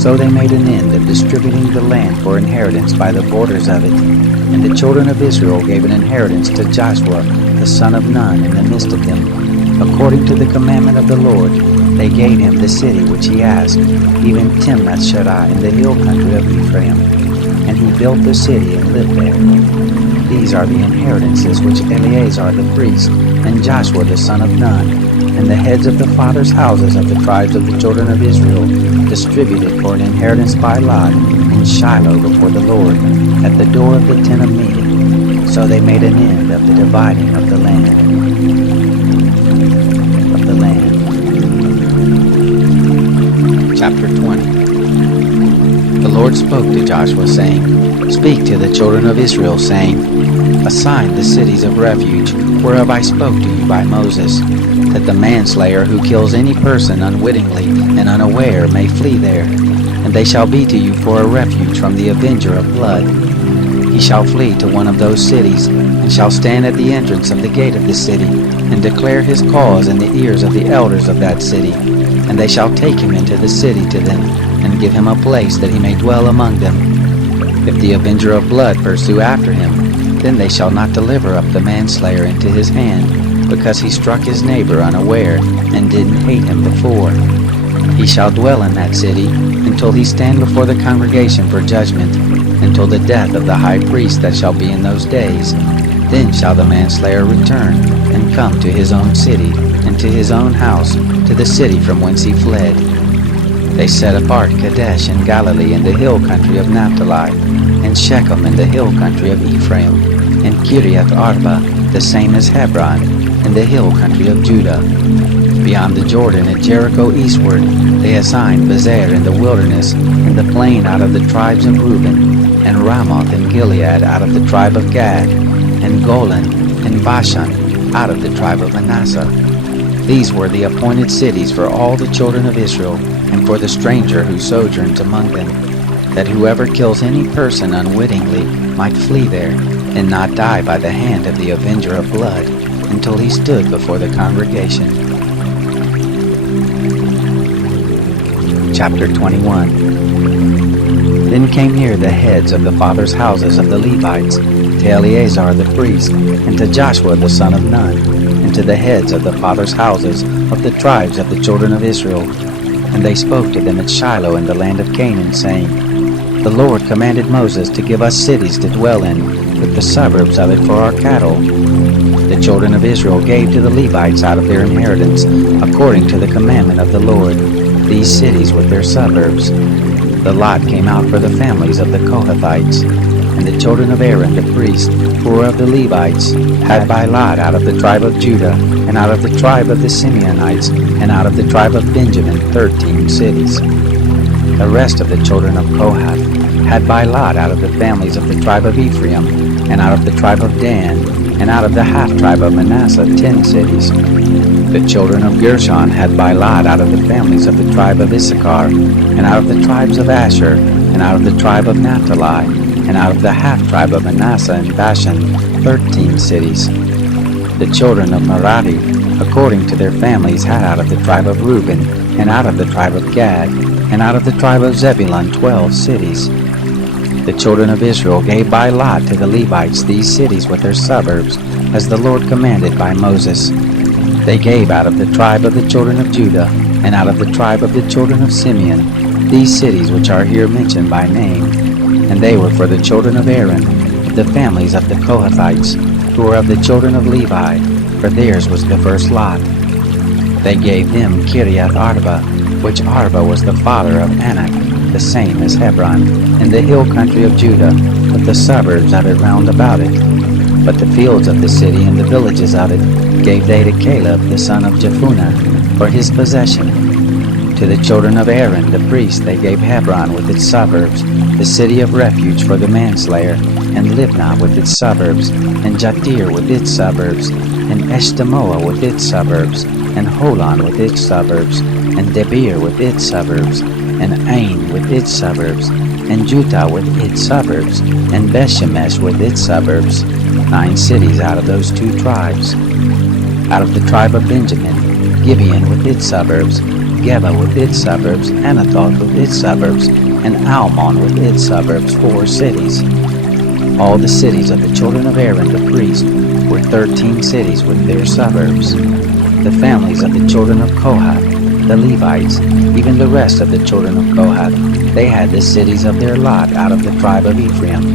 So they made an end of distributing the land for inheritance by the borders of it. And the children of Israel gave an inheritance to Joshua, the son of Nun, in the midst of them. According to the commandment of the Lord, they gave him the city which he asked, even Timnath-Sherah in the hill country of Ephraim. And he built the city and lived there. These are the inheritances which Eleazar the priest, and Joshua the son of Nun, and the heads of the fathers' houses of the tribes of the children of Israel, distributed for an inheritance by lot in Shiloh before the Lord, at the door of the tent of meeting. So they made an end of the dividing of the land. Chapter 20. The Lord spoke to Joshua, saying, Speak to the children of Israel, saying, Assign the cities of refuge, whereof I spoke to you by Moses, that the manslayer who kills any person unwittingly and unaware may flee there, and they shall be to you for a refuge from the avenger of blood. He shall flee to one of those cities, and shall stand at the entrance of the gate of the city, and declare his cause in the ears of the elders of that city. And they shall take him into the city to them, and give him a place that he may dwell among them. If the avenger of blood pursue after him, then they shall not deliver up the manslayer into his hand, because he struck his neighbor unaware and didn't hate him before. He shall dwell in that city until he stand before the congregation for judgment, until the death of the high priest that shall be in those days. Then shall the manslayer return and come to his own city, and to his own house, to the city from whence he fled. They set apart Kadesh in Galilee in the hill country of Naphtali, and Shechem in the hill country of Ephraim, and Kiriath Arba, the same as Hebron, in the hill country of Judah. Beyond the Jordan at Jericho eastward, they assigned Bezer in the wilderness, in the plain out of the tribes of Reuben, and Ramoth in Gilead out of the tribe of Gad, and Golan and Bashan out of the tribe of Manasseh. These were the appointed cities for all the children of Israel, and for the stranger who sojourns among them, that whoever kills any person unwittingly might flee there, and not die by the hand of the avenger of blood, until he stood before the congregation. Chapter 21. Then came near the heads of the fathers' houses of the Levites, to Eleazar the priest, and to Joshua the son of Nun, and to the heads of the fathers' houses of the tribes of the children of Israel. And they spoke to them at Shiloh in the land of Canaan, saying, The Lord commanded Moses to give us cities to dwell in, with the suburbs of it for our cattle. The children of Israel gave to the Levites out of their inheritance, according to the commandment of the Lord, these cities with their suburbs. The lot came out for the families of the Kohathites, and the children of Aaron the priest, who were of the Levites, had by lot out of the tribe of Judah, and out of the tribe of the Simeonites, and out of the tribe of Benjamin 13 cities. The rest of the children of Kohath had by lot out of the families of the tribe of Ephraim, and out of the tribe of Dan, and out of the half-tribe of Manasseh 10 cities. The children of Gershon had by lot out of the families of the tribe of Issachar, and out of the tribes of Asher, and out of the tribe of Naphtali, and out of the half-tribe of Manasseh and Bashan 13 cities. The children of Merari, according to their families, had out of the tribe of Reuben, and out of the tribe of Gad, and out of the tribe of Zebulun 12 cities. The children of Israel gave by lot to the Levites these cities with their suburbs, as the Lord commanded by Moses. They gave out of the tribe of the children of Judah, and out of the tribe of the children of Simeon, these cities which are here mentioned by name. And they were for the children of Aaron, of the families of the Kohathites, who were of the children of Levi, for theirs was the first lot. They gave them Kiriath Arba, which Arba was the father of Anak, the same as Hebron, in the hill country of Judah, with the suburbs of it round about it. But the fields of the city and the villages of it gave they to Caleb the son of Jephunneh for his possession. To the children of Aaron the priest they gave Hebron with its suburbs, the city of refuge for the manslayer, and Libnah with its suburbs, and Jatir with its suburbs, and Eshtemoa with its suburbs, and Holon with its suburbs, and Debir with its suburbs, and Ain with its suburbs, and Juttah with its suburbs, and Bethshemesh with its suburbs, 9 cities out of those 2 tribes. Out of the tribe of Benjamin, Gibeon with its suburbs, Geba with its suburbs, Anathoth with its suburbs, and Almon with its suburbs, 4 cities. All the cities of the children of Aaron the priest were 13 cities with their suburbs. The families of the children of Kohath, the Levites, even the rest of the children of Kohath, they had the cities of their lot out of the tribe of Ephraim.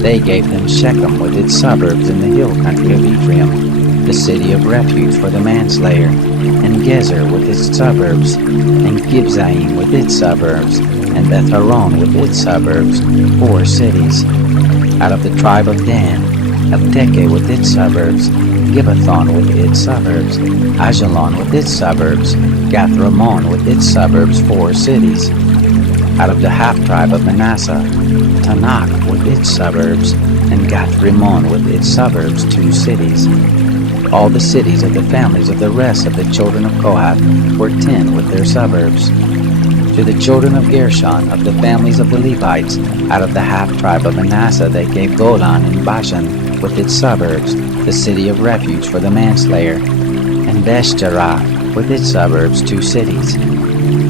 They gave them Shechem with its suburbs in the hill country of Ephraim, the city of refuge for the manslayer, and Gezer with its suburbs, and Gibzaim with its suburbs, and Beth-horon with its suburbs, 4 cities. Out of the tribe of Dan, Eltekeh with its suburbs, Gibbethon with its suburbs, Ajalon with its suburbs, Gath-Rimmon with its suburbs, 4 cities. Out of the half-tribe of Manasseh, Tanakh with its suburbs, and Gath-Rimmon with its suburbs, 2 cities. All the cities of the families of the rest of the children of Kohath were 10 with their suburbs. To the children of Gershon of the families of the Levites, out of the half-tribe of Manasseh they gave Golan in Bashan with its suburbs, the city of refuge for the manslayer, and Beshterah with its suburbs, 2 cities.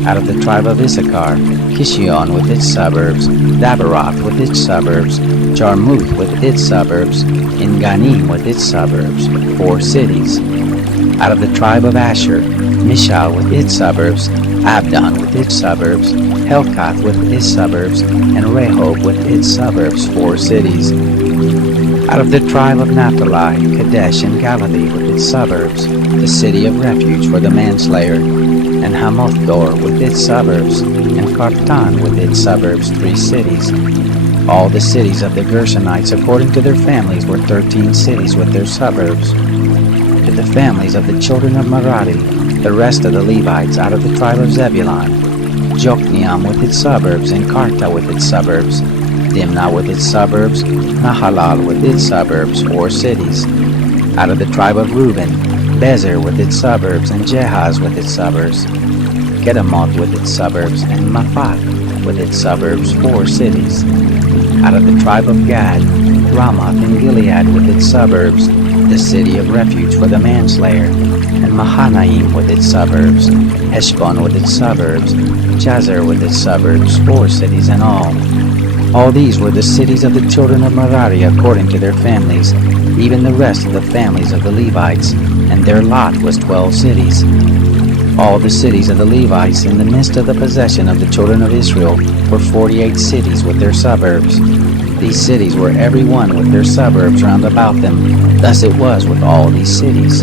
Out of the tribe of Issachar, Kishion with its suburbs, Dabaroth with its suburbs, Jarmuth with its suburbs, Enganim with its suburbs, 4 cities. Out of the tribe of Asher, Mishal with its suburbs, Abdon with its suburbs, Helkath with its suburbs, and Rehob with its suburbs, 4 cities. Out of the tribe of Naphtali, Kadesh in Galilee with its suburbs, the city of refuge for the manslayer, and Hamoth-dor with its suburbs, and Kartan with its suburbs, 3 cities. All the cities of the Gershonites according to their families were 13 cities with their suburbs. To the families of the children of Merari, the rest of the Levites out of the tribe of Zebulun, Jokneam with its suburbs, and Karta with its suburbs, Dimnah with its suburbs, Nahalal with its suburbs, 4 cities. Out of the tribe of Reuben, Bezer with its suburbs, and Jehaz with its suburbs, Kedemoth with its suburbs, and Maphath with its suburbs, 4 cities. Out of the tribe of Gad, Ramoth in Gilead with its suburbs, the city of refuge for the manslayer, and Mahanaim with its suburbs, Heshbon with its suburbs, Jazer with its suburbs, 4 cities in all. All these were the cities of the children of Merari according to their families, even the rest of the families of the Levites, and their lot was 12 cities. All the cities of the Levites in the midst of the possession of the children of Israel were 48 cities with their suburbs. These cities were every one with their suburbs round about them. Thus it was with all these cities.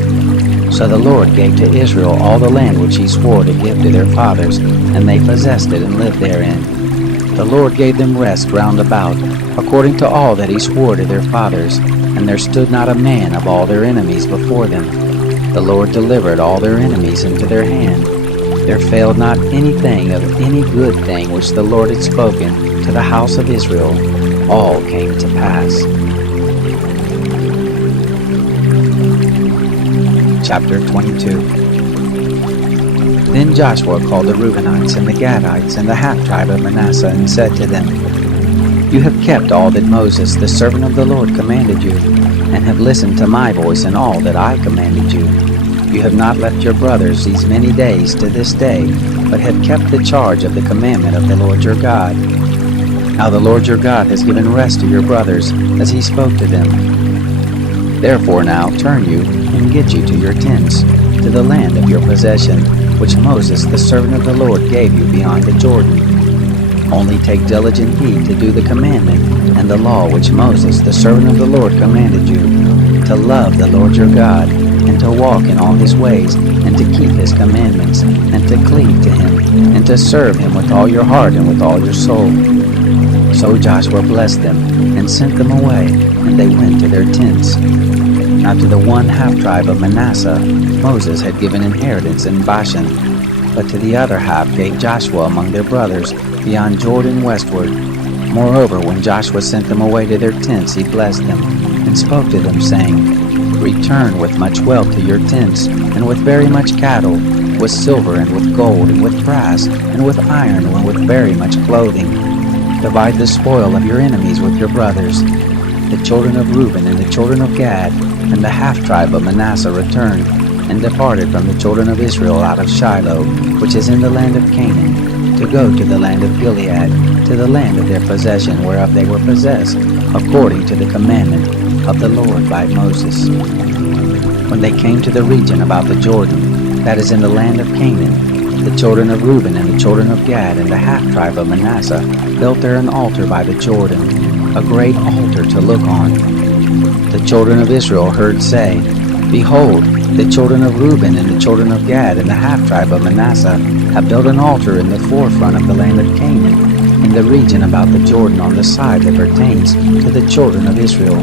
So the Lord gave to Israel all the land which he swore to give to their fathers, and they possessed it and lived therein. The Lord gave them rest round about, according to all that he swore to their fathers, and there stood not a man of all their enemies before them. The Lord delivered all their enemies into their hand. There failed not anything of any good thing which the Lord had spoken to the house of Israel. All came to pass. Chapter 22. Then Joshua called the Reubenites and the Gadites and the half-tribe of Manasseh and said to them, You have kept all that Moses, the servant of the Lord, commanded you, and have listened to my voice in all that I commanded you. You have not left your brothers these many days to this day, but have kept the charge of the commandment of the Lord your God. Now the Lord your God has given rest to your brothers, as he spoke to them. Therefore now turn you, and get you to your tents, to the land of your possession, which Moses the servant of the Lord gave you beyond the Jordan. Only take diligent heed to do the commandment and the law which Moses the servant of the Lord commanded you, to love the Lord your God, and to walk in all his ways, and to keep his commandments, and to cleave to him, and to serve him with all your heart and with all your soul. So Joshua blessed them, and sent them away, and they went to their tents. Now to the one half-tribe of Manasseh, Moses had given inheritance in Bashan, but to the other half gave Joshua among their brothers, beyond Jordan westward. Moreover, when Joshua sent them away to their tents, he blessed them, and spoke to them, saying, Return with much wealth to your tents, and with very much cattle, with silver, and with gold, and with brass, and with iron, and with very much clothing. Divide the spoil of your enemies with your brothers. The children of Reuben and the children of Gad and the half-tribe of Manasseh returned, and departed from the children of Israel out of Shiloh, which is in the land of Canaan, to go to the land of Gilead, to the land of their possession whereof they were possessed, according to the commandment of the Lord by Moses. When they came to the region about the Jordan, that is in the land of Canaan, the children of Reuben and the children of Gad and the half-tribe of Manasseh built there an altar by the Jordan, a great altar to look on. The children of Israel heard say, Behold, the children of Reuben and the children of Gad and the half-tribe of Manasseh have built an altar in the forefront of the land of Canaan, in the region about the Jordan on the side that pertains to the children of Israel.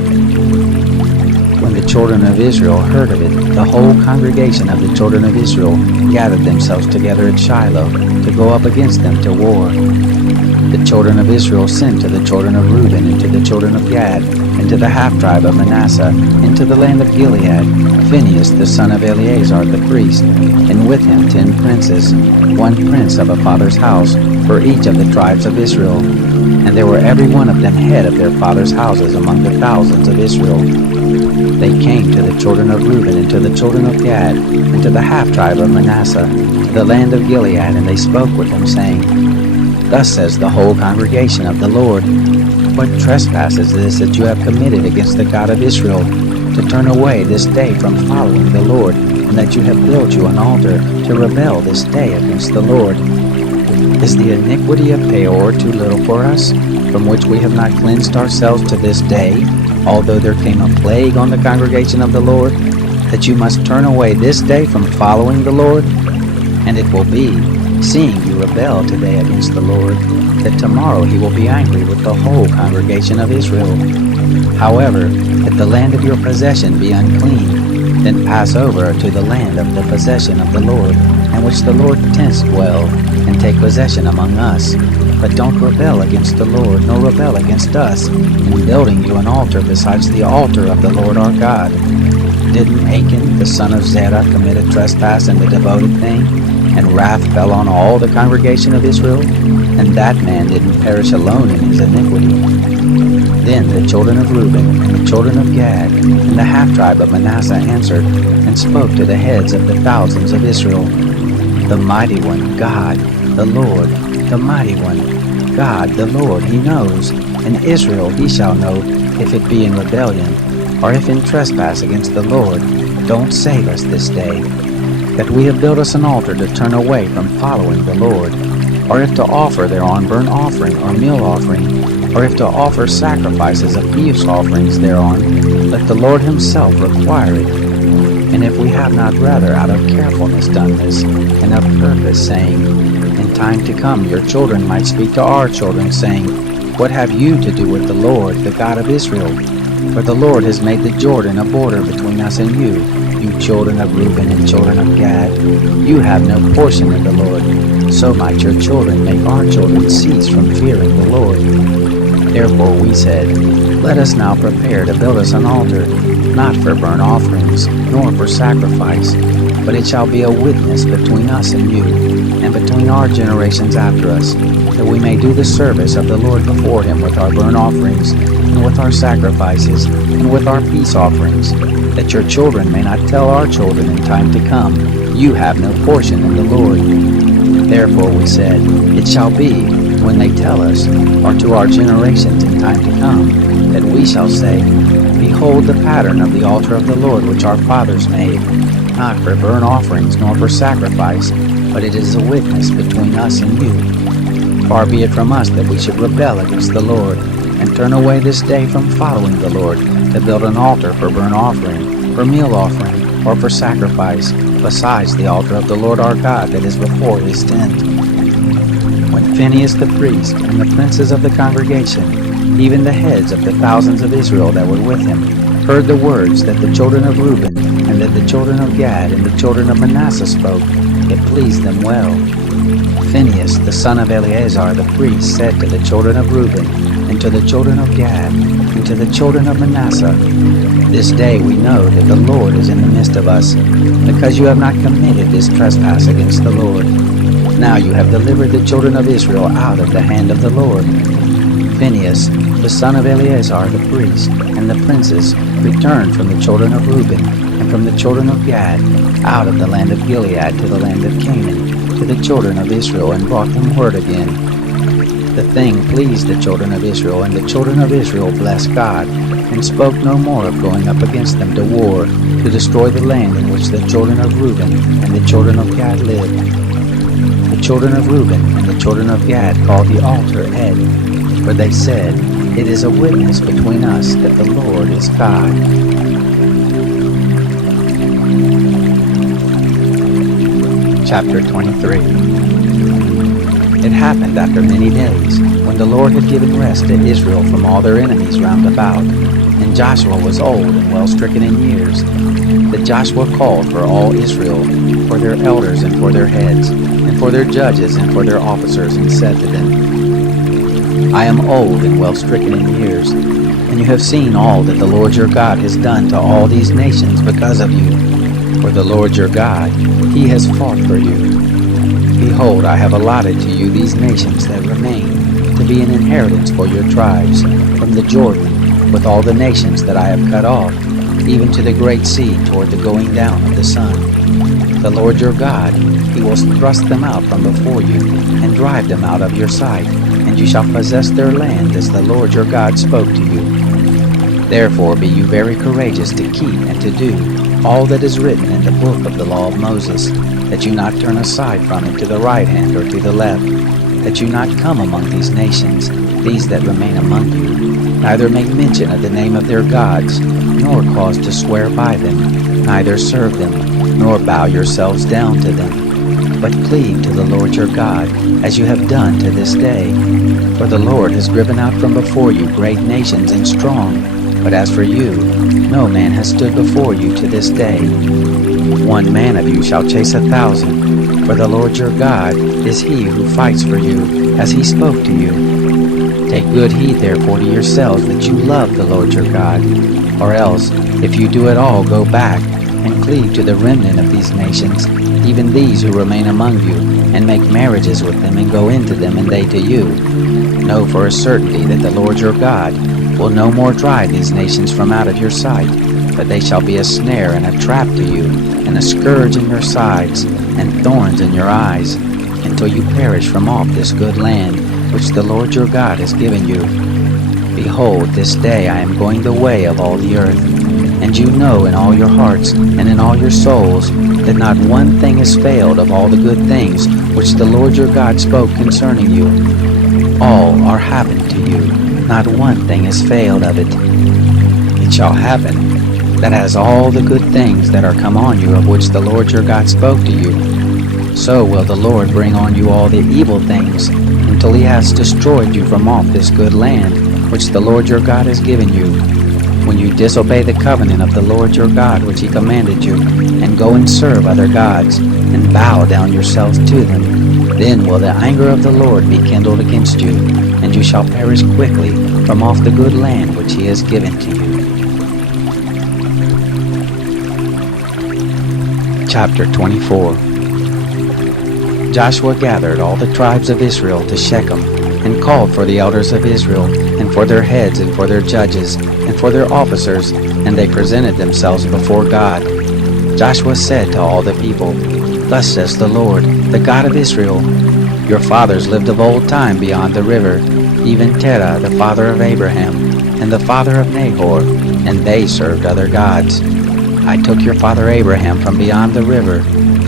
When the children of Israel heard of it, the whole congregation of the children of Israel gathered themselves together at Shiloh to go up against them to war. The children of Israel sent to the children of Reuben and to the children of Gad and to the half-tribe of Manasseh into the land of Gilead, Phinehas the son of Eleazar the priest, and with him 10 princes, one prince of a father's house, for each of the tribes of Israel. and they were every one of them head of their fathers' houses among the thousands of Israel. They came to the children of Reuben and to the children of Gad, and to the half-tribe of Manasseh, to the land of Gilead, and they spoke with them, saying, Thus says the whole congregation of the Lord, What trespass is this that you have committed against the God of Israel, to turn away this day from following the Lord, and that you have built you an altar, to rebel this day against the Lord? Is the iniquity of Peor too little for us, from which we have not cleansed ourselves to this day, although there came a plague on the congregation of the Lord, that you must turn away this day from following the Lord? And it will be, seeing you rebel today against the Lord, that tomorrow he will be angry with the whole congregation of Israel. However, if the land of your possession be unclean, then pass over to the land of the possession of the Lord, in which the Lord tents dwell, and take possession among us. But don't rebel against the Lord, nor rebel against us, in building you an altar besides the altar of the Lord our God. Didn't Achan, the son of Zerah, commit a trespass in the devoted thing, and wrath fell on all the congregation of Israel? And that man didn't perish alone in his iniquity. Then the children of Reuben, and the children of Gad, and the half-tribe of Manasseh answered, and spoke to the heads of the thousands of Israel, The mighty one, God, the Lord, the mighty one, God, the Lord, he knows, and Israel he shall know, if it be in rebellion, or if in trespass against the Lord. Don't save us this day, that we have built us an altar to turn away from following the Lord, or if to offer thereon burnt offering or meal offering, or if to offer sacrifices of peace offerings thereon, let the Lord himself require it. And if we have not rather out of carefulness done this, and of purpose, saying, In time to come your children might speak to our children, saying, What have you to do with the Lord, the God of Israel? For the Lord has made the Jordan a border between us and you children of Reuben and children of Gad. You have no portion in the Lord. So might your children make our children cease from fearing the Lord. Therefore we said, Let us now prepare to build us an altar, not for burnt offerings, nor for sacrifice, but it shall be a witness between us and you, and between our generations after us, that we may do the service of the Lord before him with our burnt offerings, and with our sacrifices, and with our peace offerings, that your children may not tell our children in time to come, You have no portion in the Lord. Therefore we said, It shall be, when they tell us, or to our generations in time to come, that we shall say, Behold the pattern of the altar of the Lord which our fathers made, not for burnt offerings nor for sacrifice, but it is a witness between us and you. Far be it from us that we should rebel against the Lord, and turn away this day from following the Lord, to build an altar for burnt offering, for meal offering, or for sacrifice, besides the altar of the Lord our God that is before his tent. When Phinehas the priest, and the princes of the congregation, even the heads of the thousands of Israel that were with him, heard the words that the children of Reuben, and that the children of Gad, and the children of Manasseh spoke, it pleased them well. Phinehas the son of Eleazar the priest said to the children of Reuben, and to the children of Gad, and to the children of Manasseh, This day we know that the Lord is in the midst of us, because you have not committed this trespass against the Lord. Now you have delivered the children of Israel out of the hand of the Lord. Phinehas, the son of Eleazar the priest, and the princes returned from the children of Reuben, and from the children of Gad, out of the land of Gilead to the land of Canaan, to the children of Israel, and brought them word again. The thing pleased the children of Israel, and the children of Israel blessed God, and spoke no more of going up against them to war, to destroy the land in which the children of Reuben and the children of Gad lived. The children of Reuben and the children of Gad called the altar Ed, for they said, It is a witness between us that the Lord is God. Chapter 23. It happened after many days, when the Lord had given rest to Israel from all their enemies round about, and Joshua was old and well stricken in years, that Joshua called for all Israel, for their elders and for their heads, and for their judges and for their officers, and said to them, I am old and well stricken in years, and you have seen all that the Lord your God has done to all these nations because of you. For the Lord your God, he has fought for you. Behold, I have allotted to you these nations that remain, to to be an inheritance for your tribes, from the Jordan, with all the nations that I have cut off, even to the great sea toward the going down of the sun. The Lord your God, he will thrust them out from before you, and drive them out of your sight, and you shall possess their land as the Lord your God spoke to you. Therefore be you very courageous to keep and to do all that is written in the book of the law of Moses, that you not turn aside from it to the right hand or to the left, that you not come among these nations, these that remain among you, neither make mention of the name of their gods, nor cause to swear by them, neither serve them, nor bow yourselves down to them, but cleave to the Lord your God, as you have done to this day. For the Lord has driven out from before you great nations and strong, but as for you, no man has stood before you to this day. 1 man of you shall chase 1,000, for the Lord your God is he who fights for you, as he spoke to you. Take good heed therefore to yourselves that you love the Lord your God, or else, if you do at all, go back, and cleave to the remnant of these nations, even these who remain among you, and make marriages with them, and go into them, and they to you. Know for a certainty that the Lord your God will no more drive these nations from out of your sight, but they shall be a snare and a trap to you, and a scourge in your sides, and thorns in your eyes, until you perish from off this good land which the Lord your God has given you. Behold, this day I am going the way of all the earth, and you know in all your hearts and in all your souls that not one thing has failed of all the good things which the Lord your God spoke concerning you. All are happened to you, not one thing has failed of it. It shall happen that as all the good things that are come on you of which the Lord your God spoke to you, so will the Lord bring on you all the evil things, until he has destroyed you from off this good land which the Lord your God has given you. When you disobey the covenant of the Lord your God which he commanded you, and go and serve other gods, and bow down yourselves to them, then will the anger of the Lord be kindled against you, and you shall perish quickly from off the good land which he has given to you. Chapter 24. Joshua gathered all the tribes of Israel to Shechem, and called for the elders of Israel, and for their heads, and for their judges, and for their officers, and they presented themselves before God. Joshua said to all the people, Thus says the Lord, the God of Israel, Your fathers lived of old time beyond the river, even Terah the father of Abraham, and the father of Nahor, and they served other gods. I took your father Abraham from beyond the river,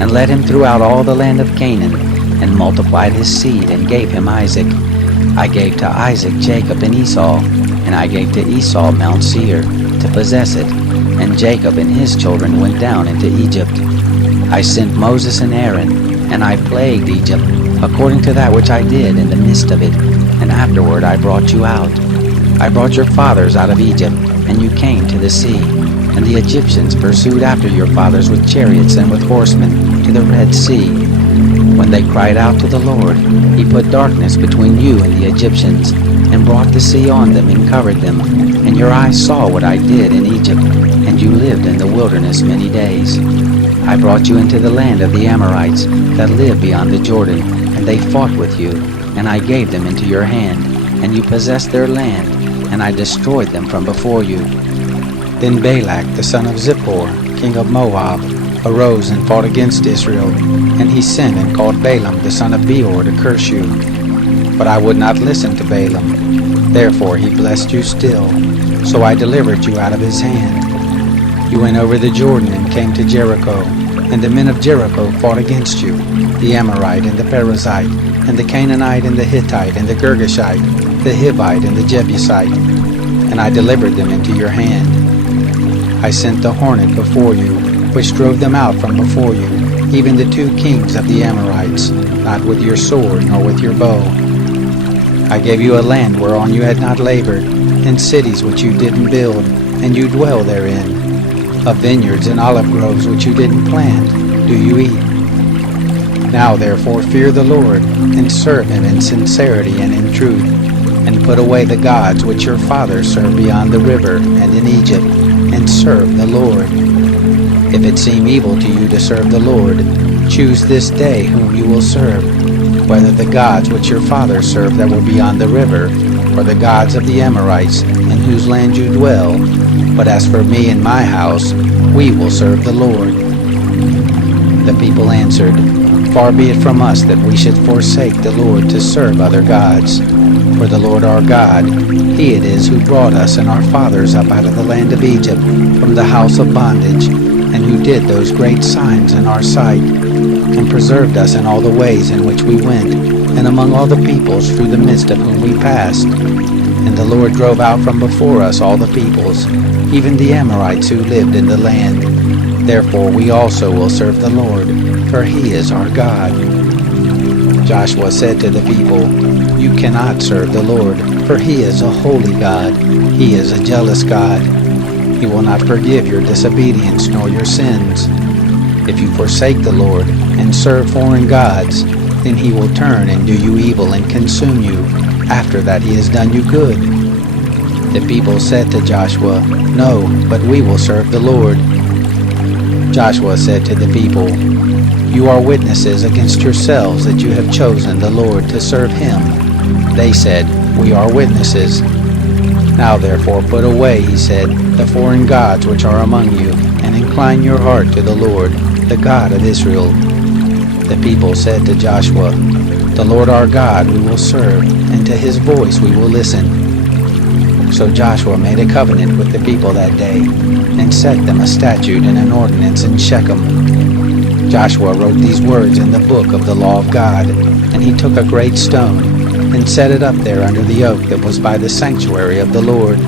and led him throughout all the land of Canaan, and multiplied his seed, and gave him Isaac. I gave to Isaac Jacob and Esau, and I gave to Esau Mount Seir, to possess it, and Jacob and his children went down into Egypt. I sent Moses and Aaron, and I plagued Egypt, according to that which I did in the midst of it, and afterward I brought you out. I brought your fathers out of Egypt, and you came to the sea, and the Egyptians pursued after your fathers with chariots and with horsemen to the Red Sea. When they cried out to the Lord, he put darkness between you and the Egyptians, and brought the sea on them and covered them. And your eyes saw what I did in Egypt, and you lived in the wilderness many days. I brought you into the land of the Amorites that live beyond the Jordan, and they fought with you, and I gave them into your hand, and you possessed their land, and I destroyed them from before you. Then Balak the son of Zippor, king of Moab, arose and fought against Israel, and he sent and called Balaam the son of Beor to curse you. But I would not listen to Balaam. Therefore he blessed you still, so I delivered you out of his hand. You went over the Jordan and came to Jericho, and the men of Jericho fought against you, the Amorite and the Perizzite, and the Canaanite and the Hittite and the Girgashite, the Hivite and the Jebusite, and I delivered them into your hand. I sent the hornet before you, which drove them out from before you, even the 2 kings of the Amorites, not with your sword nor with your bow. I gave you a land whereon you had not labored, and cities which you didn't build, and you dwell therein. Of vineyards and olive groves which you didn't plant, do you eat. Now therefore fear the Lord, and serve him in sincerity and in truth, and put away the gods which your fathers served beyond the river and in Egypt, and serve the Lord. If it seem evil to you to serve the Lord, choose this day whom you will serve, whether the gods which your fathers served that were beyond the river, or the gods of the Amorites, in whose land you dwell. But as for me and my house, we will serve the Lord." The people answered, "Far be it from us that we should forsake the Lord to serve other gods. For the Lord our God, He it is who brought us and our fathers up out of the land of Egypt from the house of bondage, and who did those great signs in our sight, and preserved us in all the ways in which we went, and among all the peoples through the midst of whom we passed. And the Lord drove out from before us all the peoples, even the Amorites who lived in the land. Therefore we also will serve the Lord, for He is our God." Joshua said to the people, "You cannot serve the Lord, for He is a holy God. He is a jealous God. He will not forgive your disobedience nor your sins. If you forsake the Lord and serve foreign gods, then He will turn and do you evil and consume you, after that He has done you good." The people said to Joshua, "No, but we will serve the Lord." Joshua said to the people, "You are witnesses against yourselves that you have chosen the Lord to serve Him." They said, "We are witnesses." "Now therefore put away," he said, "the foreign gods which are among you, and incline your heart to the Lord, the God of Israel." The people said to Joshua, "The Lord our God we will serve, and to His voice we will listen." So Joshua made a covenant with the people that day, and set them a statute and an ordinance in Shechem. Joshua wrote these words in the book of the law of God, and he took a great stone, and set it up there under the oak that was by the sanctuary of the Lord.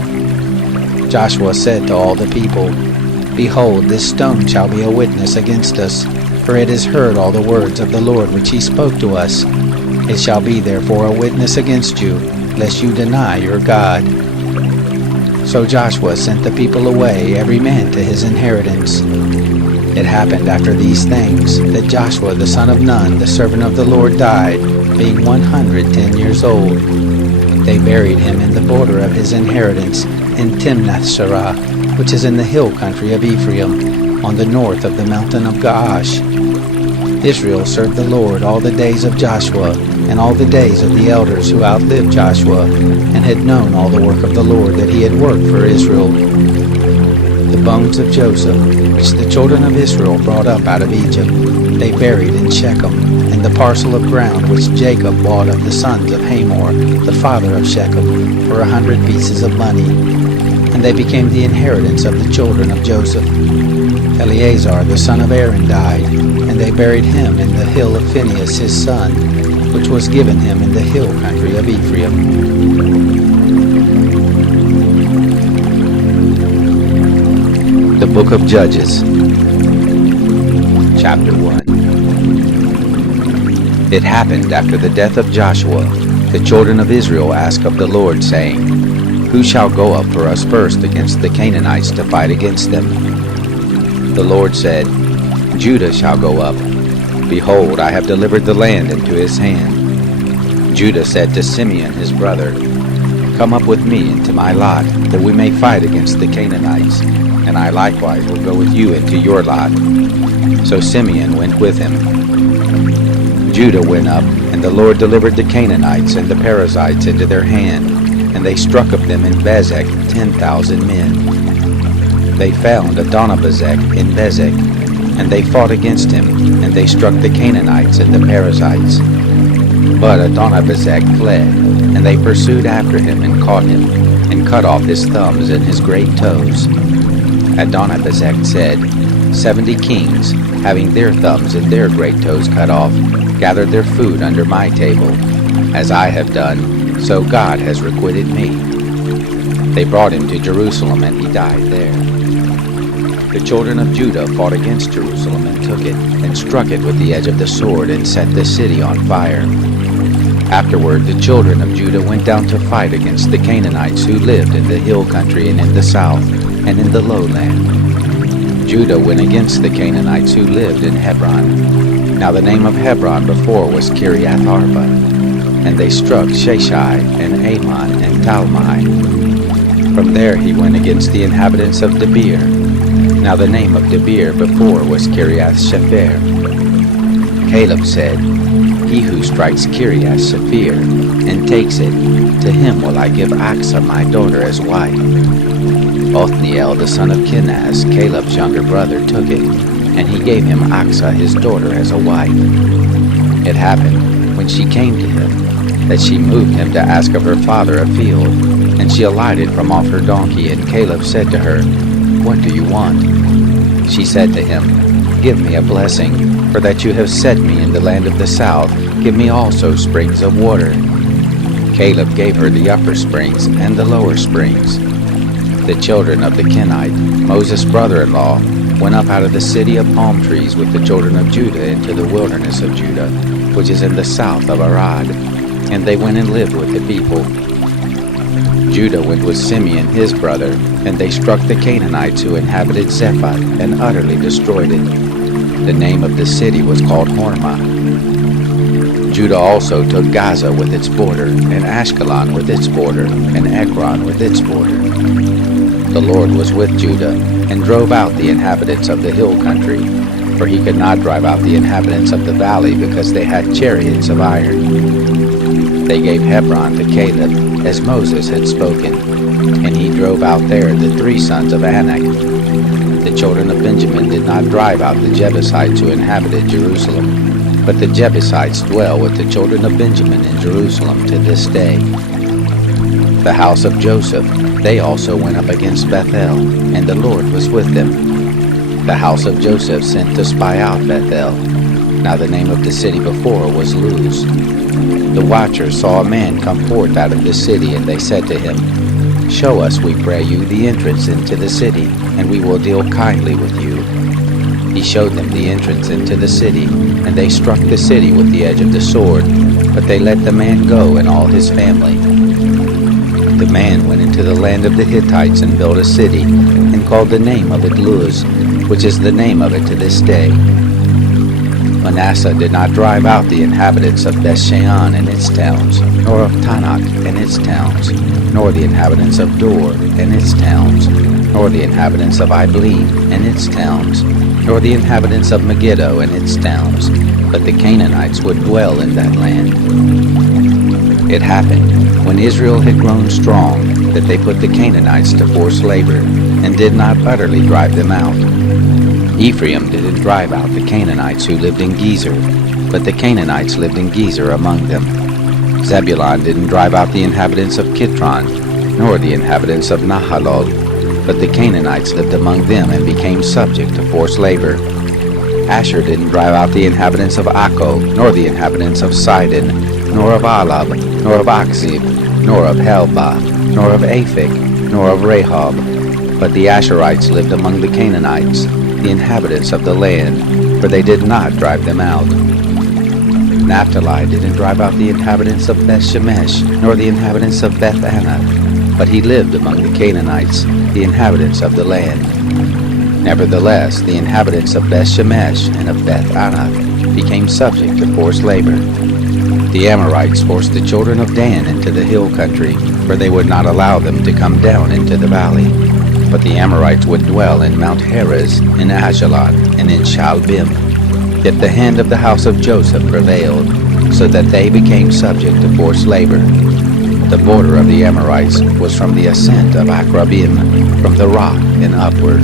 Joshua said to all the people, "Behold, this stone shall be a witness against us, for it has heard all the words of the Lord which He spoke to us. It shall be therefore a witness against you, lest you deny your God." So Joshua sent the people away, every man to his inheritance. It happened after these things that Joshua the son of Nun, the servant of the Lord, died, being 110 years old. They buried him in the border of his inheritance in Timnath-serah, which is in the hill country of Ephraim, on the north of the mountain of Gaash. Israel served the Lord all the days of Joshua, and all the days of the elders who outlived Joshua, and had known all the work of the Lord that He had worked for Israel. The bones of Joseph, which the children of Israel brought up out of Egypt, they buried in Shechem, in the parcel of ground which Jacob bought of the sons of Hamor, the father of Shechem, for 100 pieces of money. And they became the inheritance of the children of Joseph. Eleazar the son of Aaron died, and they buried him in the hill of Phinehas his son, which was given him in the hill country of Ephraim. The Book of Judges, Chapter 1. It happened after the death of Joshua, the children of Israel asked of the Lord, saying, "Who shall go up for us first against the Canaanites to fight against them?" The Lord said, "Judah shall go up. Behold, I have delivered the land into his hand." Judah said to Simeon his brother, "Come up with me into my lot, that we may fight against the Canaanites, and I likewise will go with you into your lot." So Simeon went with him. Judah went up, and the Lord delivered the Canaanites and the Perizzites into their hand, and they struck of them in Bezek 10,000 men. They found Adonibezek in Bezek, and they fought against him, and they struck the Canaanites and the Perizzites. But Adonibezek fled, and they pursued after him and caught him, and cut off his thumbs and his great toes. Adonibezek said, 70 kings, having their thumbs and their great toes cut off, gathered their food under my table. As I have done, so God has requited me. They brought him to Jerusalem, and he died there. The children of Judah fought against Jerusalem and took it, and struck it with the edge of the sword, and set the city on fire. Afterward the children of Judah went down to fight against the Canaanites who lived in the hill country and in the south, and in the lowland. Judah went against the Canaanites who lived in Hebron. Now the name of Hebron before was Kiriath Arba. And they struck Sheshai, and Ammon, and Talmai. From there he went against the inhabitants of Debir. Now the name of Debir before was Kiriath Shepher. Caleb said, He who strikes Kiriath Sephir and takes it, to him will I give Achsah my daughter as wife. Othniel the son of Kenaz, Caleb's younger brother, took it, and he gave him Achsah his daughter as a wife. It happened, when she came to him, that she moved him to ask of her father a field, and she alighted from off her donkey, and Caleb said to her, What do you want? She said to him, Give me a blessing, for that you have set me in the land of the south, give me also springs of water. Caleb gave her the upper springs and the lower springs. The children of the Kenite, Moses' brother-in-law, went up out of the city of palm trees with the children of Judah into the wilderness of Judah, which is in the south of Arad, and they went and lived with the people. Judah went with Simeon his brother, and they struck the Canaanites who inhabited Zephath, and utterly destroyed it. The name of the city was called Hormah. Judah also took Gaza with its border, and Ashkelon with its border, and Ekron with its border. The Lord was with Judah, and drove out the inhabitants of the hill country, for he could not drive out the inhabitants of the valley, because they had chariots of iron. They gave Hebron to Caleb, as Moses had spoken, and he drove out there the 3 sons of Anak. The children of Benjamin did not drive out the Jebusites who inhabited Jerusalem, but the Jebusites dwell with the children of Benjamin in Jerusalem to this day. The house of Joseph, they also went up against Bethel, and the Lord was with them. The house of Joseph sent to spy out Bethel. Now the name of the city before was Luz. The watchers saw a man come forth out of the city, and they said to him, Show us, we pray you, the entrance into the city, and we will deal kindly with you. He showed them the entrance into the city, and they struck the city with the edge of the sword, but they let the man go and all his family. The man went into the land of the Hittites and built a city, and called the name of it Luz, which is the name of it to this day. Manasseh did not drive out the inhabitants of Bethshean and its towns, nor of Tanakh and its towns, nor the inhabitants of Dor and its towns, nor the inhabitants of Ibleen and its towns, nor the inhabitants of Megiddo and its towns, but the Canaanites would dwell in that land. It happened, when Israel had grown strong, that they put the Canaanites to forced labor, and did not utterly drive them out. Ephraim didn't drive out the Canaanites who lived in Gezer, but the Canaanites lived in Gezer among them. Zebulun didn't drive out the inhabitants of Kitron, nor the inhabitants of Nahalol, but the Canaanites lived among them and became subject to forced labor. Asher didn't drive out the inhabitants of Akko, nor the inhabitants of Sidon, nor of Alab, nor of Akzib, nor of Helbah, nor of Aphik, nor of Rehob, but the Asherites lived among the Canaanites, the inhabitants of the land, for they did not drive them out. Naphtali didn't drive out the inhabitants of Beth-Shemesh, nor the inhabitants of Beth-Anath, but he lived among the Canaanites, the inhabitants of the land. Nevertheless, the inhabitants of Beth-Shemesh and of Beth-Anath became subject to forced labor. The Amorites forced the children of Dan into the hill country, for they would not allow them to come down into the valley. But the Amorites would dwell in Mount Heres, in Ajalon, and in Shaalbim. Yet the hand of the house of Joseph prevailed, so that they became subject to forced labor. The border of the Amorites was from the ascent of Akrabim, from the rock and upward.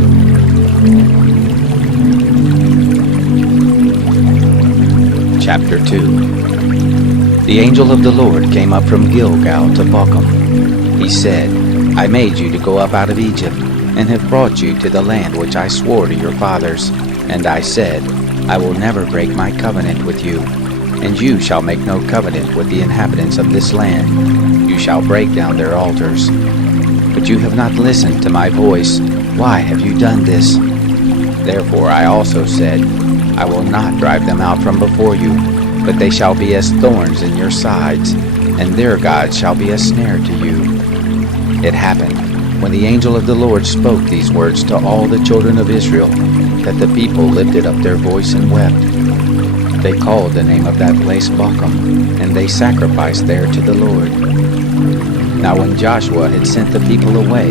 Chapter 2. The angel of the Lord came up from Gilgal to Bochum. He said, I made you to go up out of Egypt, and have brought you to the land which I swore to your fathers. And I said, I will never break my covenant with you, and you shall make no covenant with the inhabitants of this land. You shall break down their altars. But you have not listened to my voice. Why have you done this? Therefore I also said, I will not drive them out from before you, but they shall be as thorns in your sides, and their gods shall be a snare to you. It happened, when the angel of the Lord spoke these words to all the children of Israel, that the people lifted up their voice and wept. They called the name of that place Bochum, and they sacrificed there to the Lord. Now when Joshua had sent the people away,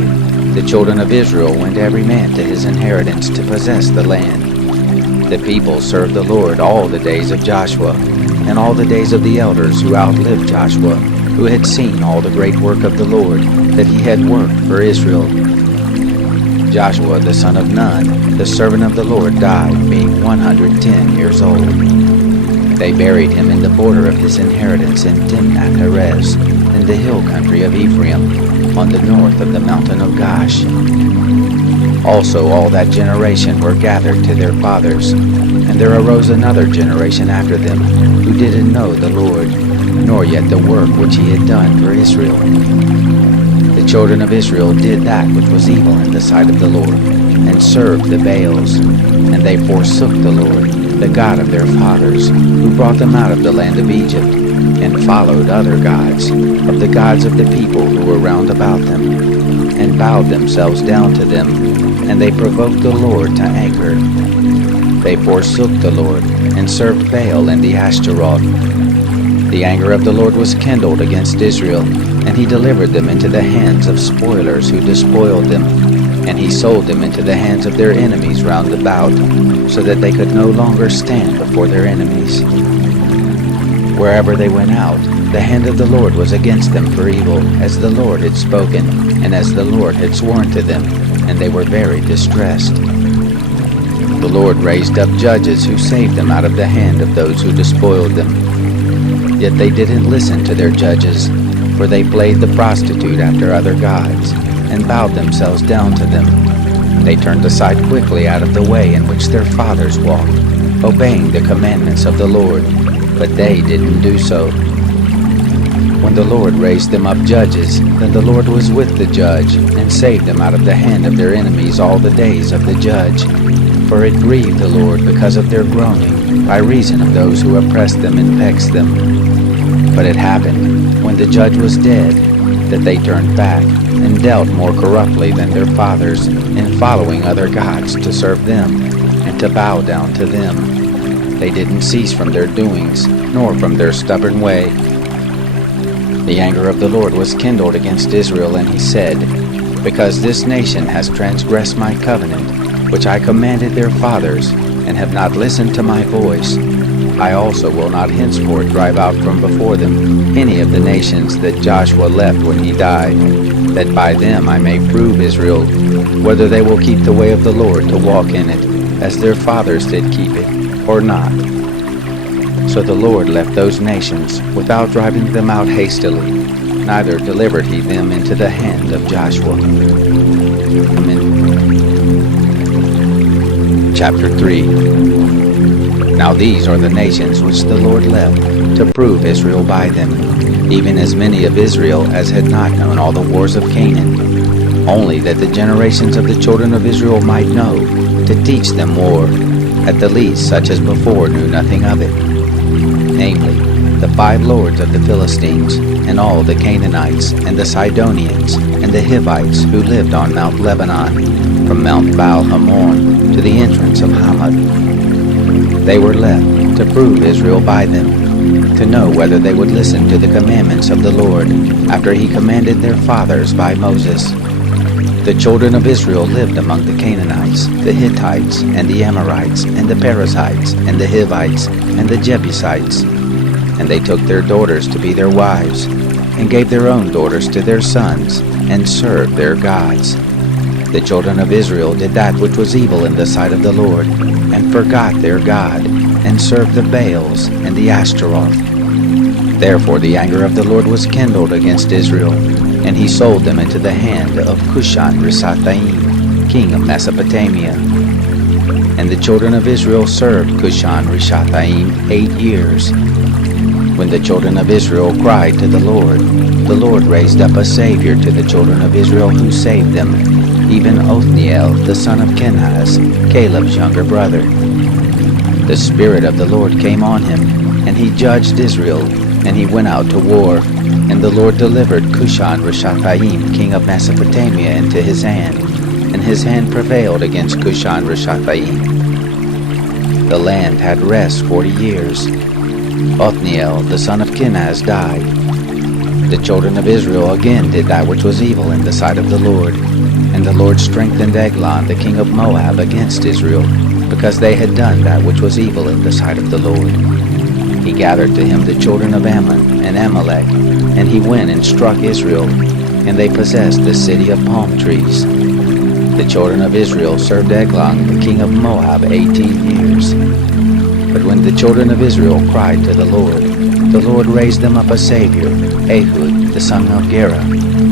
the children of Israel went every man to his inheritance to possess the land. The people served the Lord all the days of Joshua, and all the days of the elders who outlived Joshua, who had seen all the great work of the Lord that he had worked for Israel. Joshua the son of Nun, the servant of the Lord, died, being 110 years old. They buried him in the border of his inheritance in Timnath-Heres, in the hill country of Ephraim, on the north of the mountain of Gash. Also all that generation were gathered to their fathers, and there arose another generation after them, who didn't know the Lord, nor yet the work which he had done for Israel. The children of Israel did that which was evil in the sight of the Lord, and served the Baals, and they forsook the Lord, the God of their fathers, who brought them out of the land of Egypt, and followed other gods, of the gods of the people who were round about them, and bowed themselves down to them, and they provoked the Lord to anger. They forsook the Lord, and served Baal and the Ashtaroth. The anger of the Lord was kindled against Israel, and he delivered them into the hands of spoilers who despoiled them, and he sold them into the hands of their enemies round about, so that they could no longer stand before their enemies. Wherever they went out, the hand of the Lord was against them for evil, as the Lord had spoken, and as the Lord had sworn to them, and they were very distressed. The Lord raised up judges who saved them out of the hand of those who despoiled them. Yet they didn't listen to their judges, for they played the prostitute after other gods, and bowed themselves down to them. They turned aside quickly out of the way in which their fathers walked, obeying the commandments of the Lord, but they didn't do so. When the Lord raised them up judges, then the Lord was with the judge, and saved them out of the hand of their enemies all the days of the judge. For it grieved the Lord because of their groaning, by reason of those who oppressed them and vexed them. But it happened, when the judge was dead, that they turned back, and dealt more corruptly than their fathers, in following other gods to serve them, and to bow down to them. They didn't cease from their doings, nor from their stubborn way. The anger of the Lord was kindled against Israel, and he said, Because this nation has transgressed my covenant, which I commanded their fathers, and have not listened to my voice, I also will not henceforth drive out from before them any of the nations that Joshua left when he died, that by them I may prove Israel, whether they will keep the way of the Lord to walk in it, as their fathers did keep it, or not. So the Lord left those nations, without driving them out hastily, neither delivered he them into the hand of Joshua. Amen. Chapter 3. Now these are the nations which the Lord left, to prove Israel by them, even as many of Israel as had not known all the wars of Canaan, only that the generations of the children of Israel might know, to teach them war, at the least such as before knew nothing of it, namely, the 5 lords of the Philistines, and all the Canaanites, and the Sidonians, and the Hivites who lived on Mount Lebanon, from Mount Baal-Hamon to the entrance of Hamath. They were left to prove Israel by them, to know whether they would listen to the commandments of the Lord, after he commanded their fathers by Moses. The children of Israel lived among the Canaanites, the Hittites, and the Amorites, and the Perizzites, and the Hivites, and the Jebusites. And they took their daughters to be their wives, and gave their own daughters to their sons, and served their gods. The children of Israel did that which was evil in the sight of the Lord, and forgot their God, and served the Baals and the Ashtaroth. Therefore the anger of the Lord was kindled against Israel, and he sold them into the hand of Cushan-Rishathaim, king of Mesopotamia. And the children of Israel served Cushan-Rishathaim 8 years. When the children of Israel cried to the Lord raised up a Savior to the children of Israel who saved them, even Othniel the son of Kenaz, Caleb's younger brother. The Spirit of the Lord came on him, and he judged Israel, and he went out to war, and the Lord delivered Cushan-Rishathaim, king of Mesopotamia, into his hand, and his hand prevailed against Cushan-Rishathaim. The land had rest 40 years. Othniel the son of Kenaz died. The children of Israel again did that which was evil in the sight of the Lord, and the Lord strengthened Eglon the king of Moab against Israel, because they had done that which was evil in the sight of the Lord. He gathered to him the children of Ammon and Amalek, and he went and struck Israel, and they possessed the city of palm trees. The children of Israel served Eglon, the king of Moab, 18 years. But when the children of Israel cried to the Lord raised them up a savior, Ehud, the son of Gera,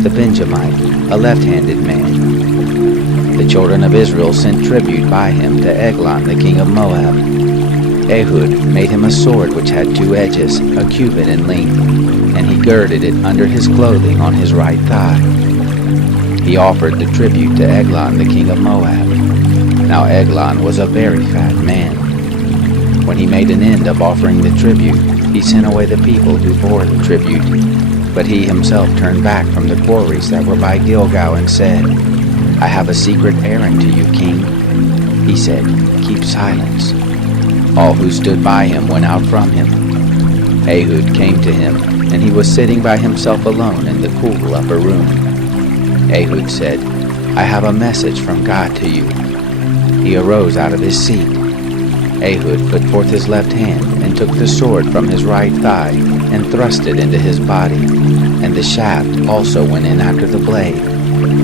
the Benjamite, a left-handed man. The children of Israel sent tribute by him to Eglon, the king of Moab. Ehud made him a sword which had 2 edges, a cubit in length, and he girded it under his clothing on his right thigh. He offered the tribute to Eglon, the king of Moab. Now Eglon was a very fat man. When he made an end of offering the tribute, he sent away the people who bore the tribute. But he himself turned back from the quarries that were by Gilgal and said, I have a secret errand to you, king. He said, Keep silence. All who stood by him went out from him. Ehud came to him, and he was sitting by himself alone in the cool upper room. Ehud said, I have a message from God to you. He arose out of his seat. Ehud put forth his left hand and took the sword from his right thigh and thrust it into his body, and the shaft also went in after the blade,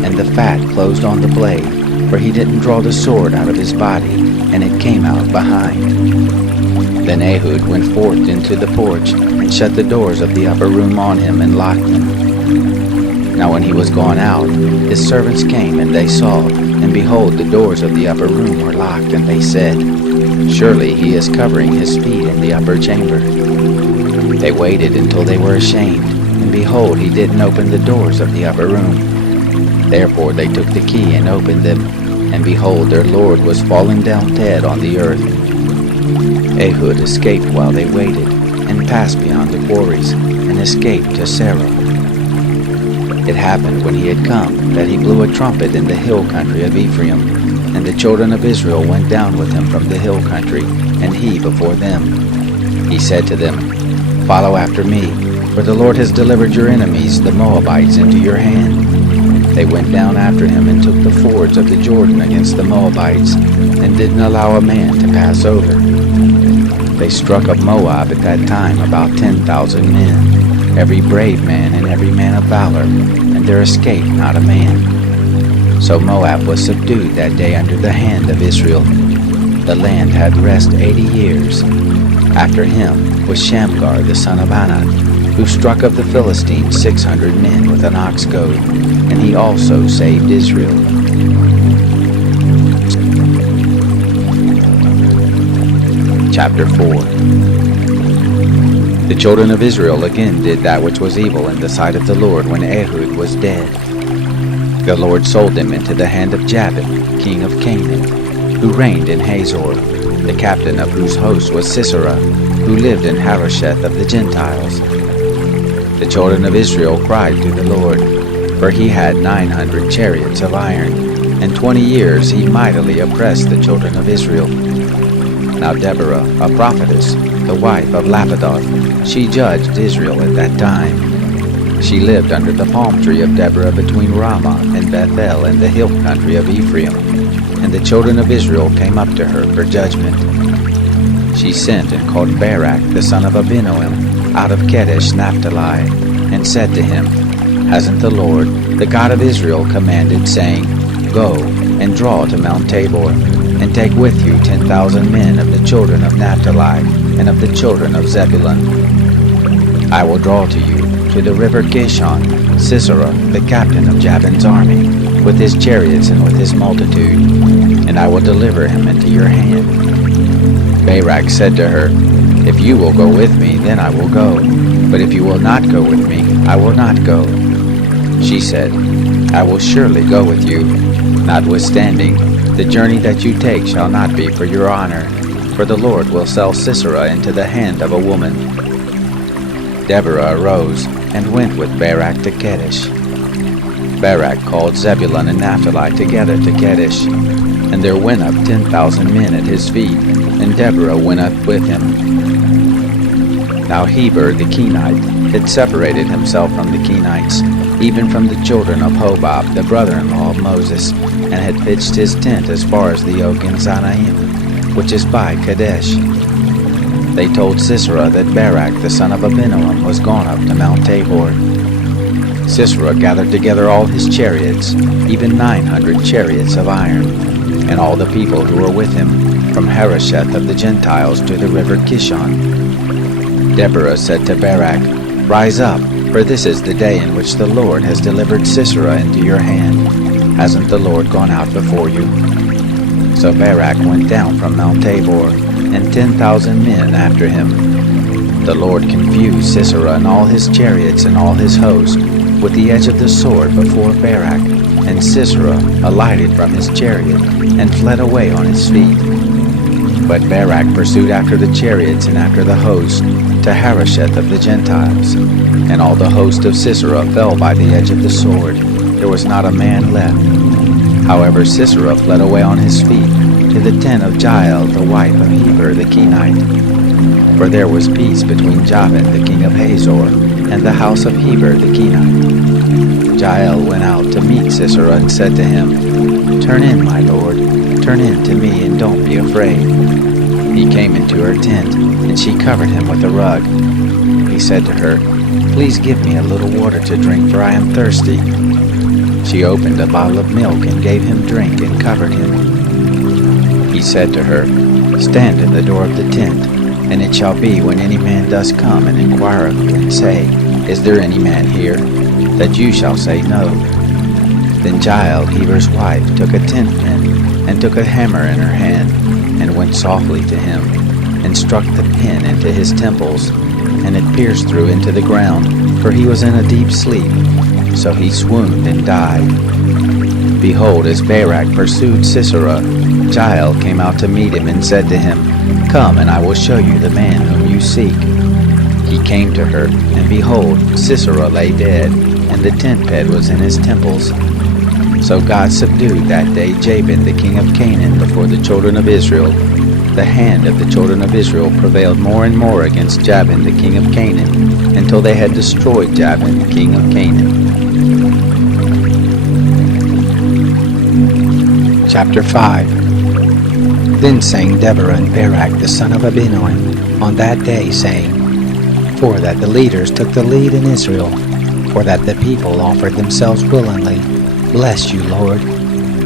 and the fat closed on the blade, for he didn't draw the sword out of his body, and it came out behind. Then Ehud went forth into the porch and shut the doors of the upper room on him and locked them. Now when he was gone out, his servants came, and they saw, and behold, the doors of the upper room were locked, and they said, Surely he is covering his feet in the upper chamber. They waited until they were ashamed, and behold, he didn't open the doors of the upper room. Therefore they took the key and opened them, and behold, their lord was fallen down dead on the earth. Ehud escaped while they waited, and passed beyond the quarries, and escaped to Sarah. It happened when he had come that he blew a trumpet in the hill country of Ephraim, and the children of Israel went down with him from the hill country, and he before them. He said to them, Follow after me, for the Lord has delivered your enemies, the Moabites, into your hand. They went down after him and took the fords of the Jordan against the Moabites, and didn't allow a man to pass over. They struck of Moab at that time about 10,000 men, every brave man and every man of valor, and there escaped not a man. So Moab was subdued that day under the hand of Israel. The land had rest 80 years. After him was Shamgar the son of Anath, who struck of the Philistines 600 men with an ox goad, and he also saved Israel. Chapter 4. The children of Israel again did that which was evil in the sight of the Lord when Ehud was dead. The Lord sold them into the hand of Jabin, king of Canaan, who reigned in Hazor, the captain of whose host was Sisera, who lived in Harosheth of the Gentiles. The children of Israel cried to the Lord, for he had 900 chariots of iron, and 20 years he mightily oppressed the children of Israel. Now Deborah, a prophetess, the wife of Lapidoth, she judged Israel at that time. She lived under the palm tree of Deborah between Ramah and Bethel in the hill country of Ephraim, and the children of Israel came up to her for judgment. She sent and called Barak the son of Abinoam out of Kedesh Naphtali, and said to him, Hasn't the Lord, the God of Israel, commanded, saying, Go and draw to Mount Tabor, and take with you 10,000 men of the children of Naphtali and of the children of Zebulun? I will draw to you to the river Kishon Sisera, the captain of Jabin's army, with his chariots and with his multitude, and I will deliver him into your hand. Barak said to her, If you will go with me, then I will go, but if you will not go with me, I will not go. She said, I will surely go with you. Notwithstanding, the journey that you take shall not be for your honor, for the Lord will sell Sisera into the hand of a woman. Deborah arose and went with Barak to Kedesh. Barak called Zebulun and Naphtali together to Kedesh, and there went up 10,000 men at his feet, and Deborah went up with him. Now Heber the Kenite had separated himself from the Kenites, even from the children of Hobab, the brother-in-law of Moses, and had pitched his tent as far as the oak in Zanaim, which is by Kadesh. they told Sisera that Barak the son of Abinoam was gone up to Mount Tabor. Sisera gathered together all his chariots, even 900 chariots of iron, and all the people who were with him, from Harosheth of the Gentiles to the river Kishon. Deborah said to Barak, "Rise up, for this is the day in which the Lord has delivered Sisera into your hand. Hasn't the Lord gone out before you?" So Barak went down from Mount Tabor, and 10,000 men after him. The Lord confused Sisera and all his chariots and all his host with the edge of the sword before Barak, and Sisera alighted from his chariot and fled away on his feet. But Barak pursued after the chariots and after the host to Harosheth of the Gentiles, and all the host of Sisera fell by the edge of the sword. There was not a man left. However, Sisera fled away on his feet to the tent of Jael, the wife of Heber the Kenite. For there was peace between Jabin the king of Hazor and the house of Heber the Kenite. Jael went out to meet Sisera and said to him, "Turn in, my lord, turn in to me, and don't be afraid." He came into her tent, and she covered him with a rug. He said to her, "Please give me a little water to drink, for I am thirsty." She opened a bottle of milk and gave him drink and covered him. He said to her, "Stand in the door of the tent, and it shall be when any man does come and inquire of you and say, 'Is there any man here?' that you shall say, 'No.'" Then Jael, Heber's wife, took a tent pin and took a hammer in her hand, and went softly to him, and struck the pin into his temples, and it pierced through into the ground, for he was in a deep sleep. So he swooned and died. Behold, as Barak pursued Sisera, Jael came out to meet him and said to him, "Come, and I will show you the man whom you seek." He came to her, and behold, Sisera lay dead, and the tent peg was in his temples. So God subdued that day Jabin the king of Canaan before the children of Israel. The hand of the children of Israel prevailed more and more against Jabin the king of Canaan, until they had destroyed Jabin the king of Canaan. Chapter 5. Then sang Deborah and Barak the son of Abinoam on that day, saying, "For that the leaders took the lead in Israel, for that the people offered themselves willingly. Bless you, Lord.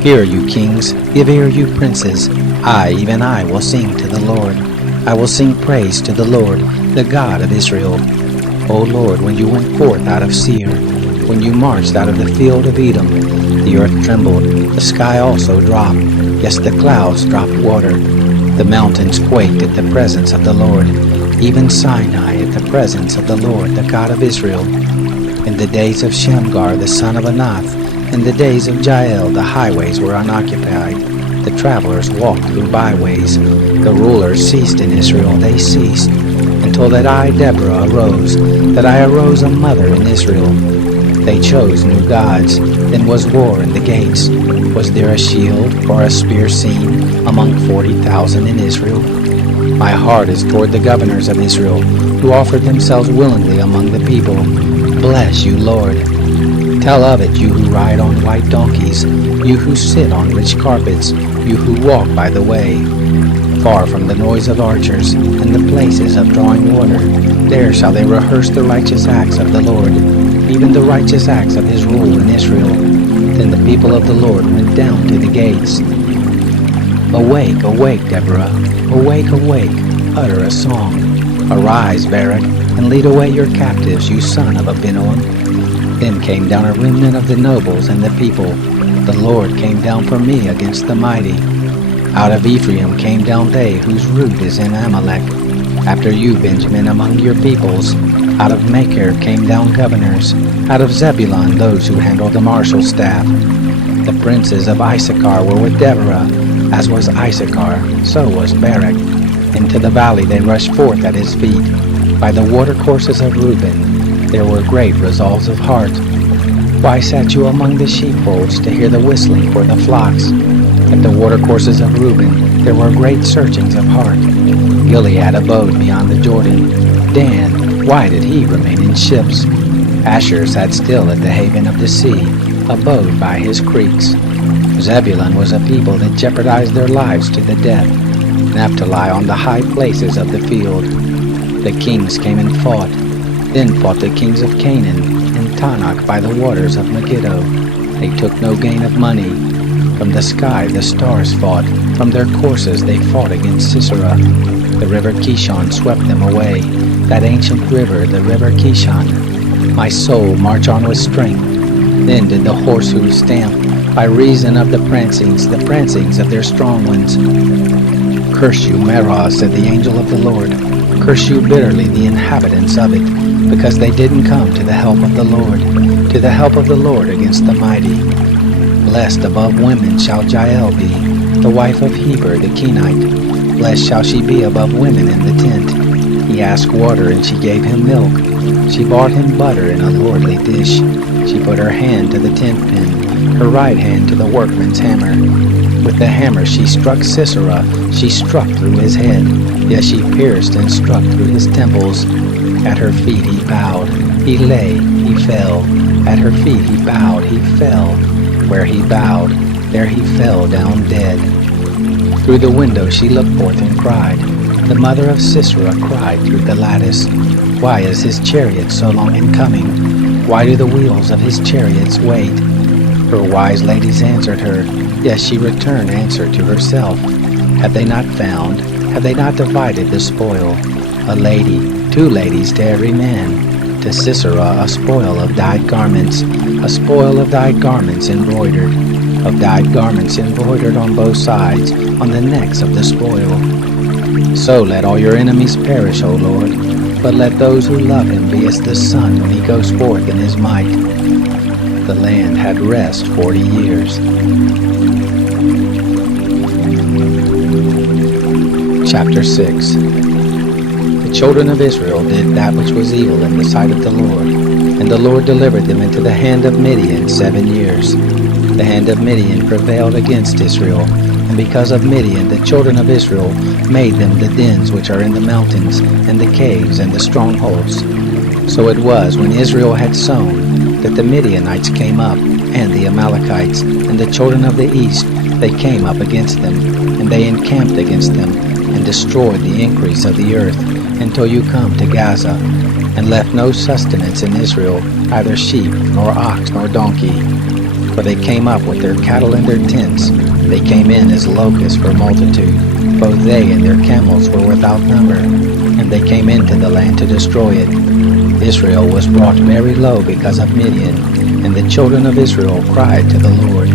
Hear, you kings, give ear, you princes. I, even I, will sing to the Lord. I will sing praise to the Lord, the God of Israel. O Lord, when you went forth out of Seir, when you marched out of the field of Edom, the earth trembled, the sky also dropped, yes, the clouds dropped water. The mountains quaked at the presence of the Lord, even Sinai at the presence of the Lord, the God of Israel. In the days of Shamgar the son of Anath, in the days of Jael, the highways were unoccupied. The travelers walked through byways. The rulers ceased in Israel, they ceased, until that I, Deborah, arose, that I arose a mother in Israel. They chose new gods. Then was war in the gates. Was there a shield or a spear seen among 40,000 in Israel? My heart is toward the governors of Israel, who offered themselves willingly among the people. Bless you, Lord. Tell of it, you who ride on white donkeys, you who sit on rich carpets, you who walk by the way. Far from the noise of archers and the places of drawing water, there shall they rehearse the righteous acts of the Lord, even the righteous acts of his rule in Israel. Then the people of the Lord went down to the gates. Awake, awake, Deborah, awake, awake, utter a song. Arise, Barak, and lead away your captives, you son of Abinoam. Then came down a remnant of the nobles and the people. The Lord came down for me against the mighty. Out of Ephraim came down they whose root is in Amalek. After you, Benjamin, among your peoples. Out of Machir came down governors. Out of Zebulun those who handle the marshal staff. The princes of Issachar were with Deborah. As was Issachar, so was Barak. Into the valley they rushed forth at his feet. By the watercourses of Reuben there were great resolves of heart. Why sat you among the sheepfolds to hear the whistling for the flocks? At the watercourses of Reuben there were great searchings of heart. Gilead abode beyond the Jordan. Dan, why did he remain in ships? Asher sat still at the haven of the sea, abode by his creeks. Zebulun was a people that jeopardized their lives to the death. Naphtali on the high places of the field. The kings came and fought. Then fought the kings of Canaan in Tanakh by the waters of Megiddo. They took no gain of money. From the sky the stars fought. From their courses they fought against Sisera. The river Kishon swept them away. That ancient river, the river Kishon. My soul march on with strength. Then did the horsehoofs stamp, by reason of the prancings of their strong ones. Curse you, Merah, said the angel of the Lord. Curse you bitterly, the inhabitants of it, because they didn't come to the help of the Lord, to the help of the Lord against the mighty. Blessed above women shall Jael be, the wife of Heber the Kenite. Blessed shall she be above women in the tent. He asked water, and she gave him milk. She brought him butter in a lordly dish. She put her hand to the tent pin, her right hand to the workman's hammer. With the hammer she struck Sisera, she struck through his head. Yes, she pierced and struck through his temples. At her feet he bowed, he lay, he fell. At her feet he bowed, he fell. Where he bowed, there he fell down dead. Through the window she looked forth and cried. The mother of Sisera cried through the lattice. Why is his chariot so long in coming? Why do the wheels of his chariots wait? Her wise ladies answered her. Yes, she returned answer to herself. Have they not found? Have they not divided the spoil? A lady, 2 ladies to every man. To Sisera a spoil of dyed garments, a spoil of dyed garments embroidered, of dyed garments embroidered on both sides, on the necks of the spoil. So let all your enemies perish, O Lord, but let those who love him be as the sun when he goes forth in his might. The land had rest 40 years. Chapter 6. The children of Israel did that which was evil in the sight of the Lord, and the Lord delivered them into the hand of Midian 7 years. The hand of Midian prevailed against Israel, and because of Midian the children of Israel made them the dens which are in the mountains, and the caves, and the strongholds. So it was, when Israel had sown, that the Midianites came up, and the Amalekites, and the children of the east, they came up against them, and they encamped against them, and destroyed the increase of the earth, until you come to Gaza, and left no sustenance in Israel, either sheep, nor ox, nor donkey. For they came up with their cattle in their tents, they came in as locusts for multitude, both they and their camels were without number, and they came into the land to destroy it. Israel was brought very low because of Midian, and the children of Israel cried to the Lord.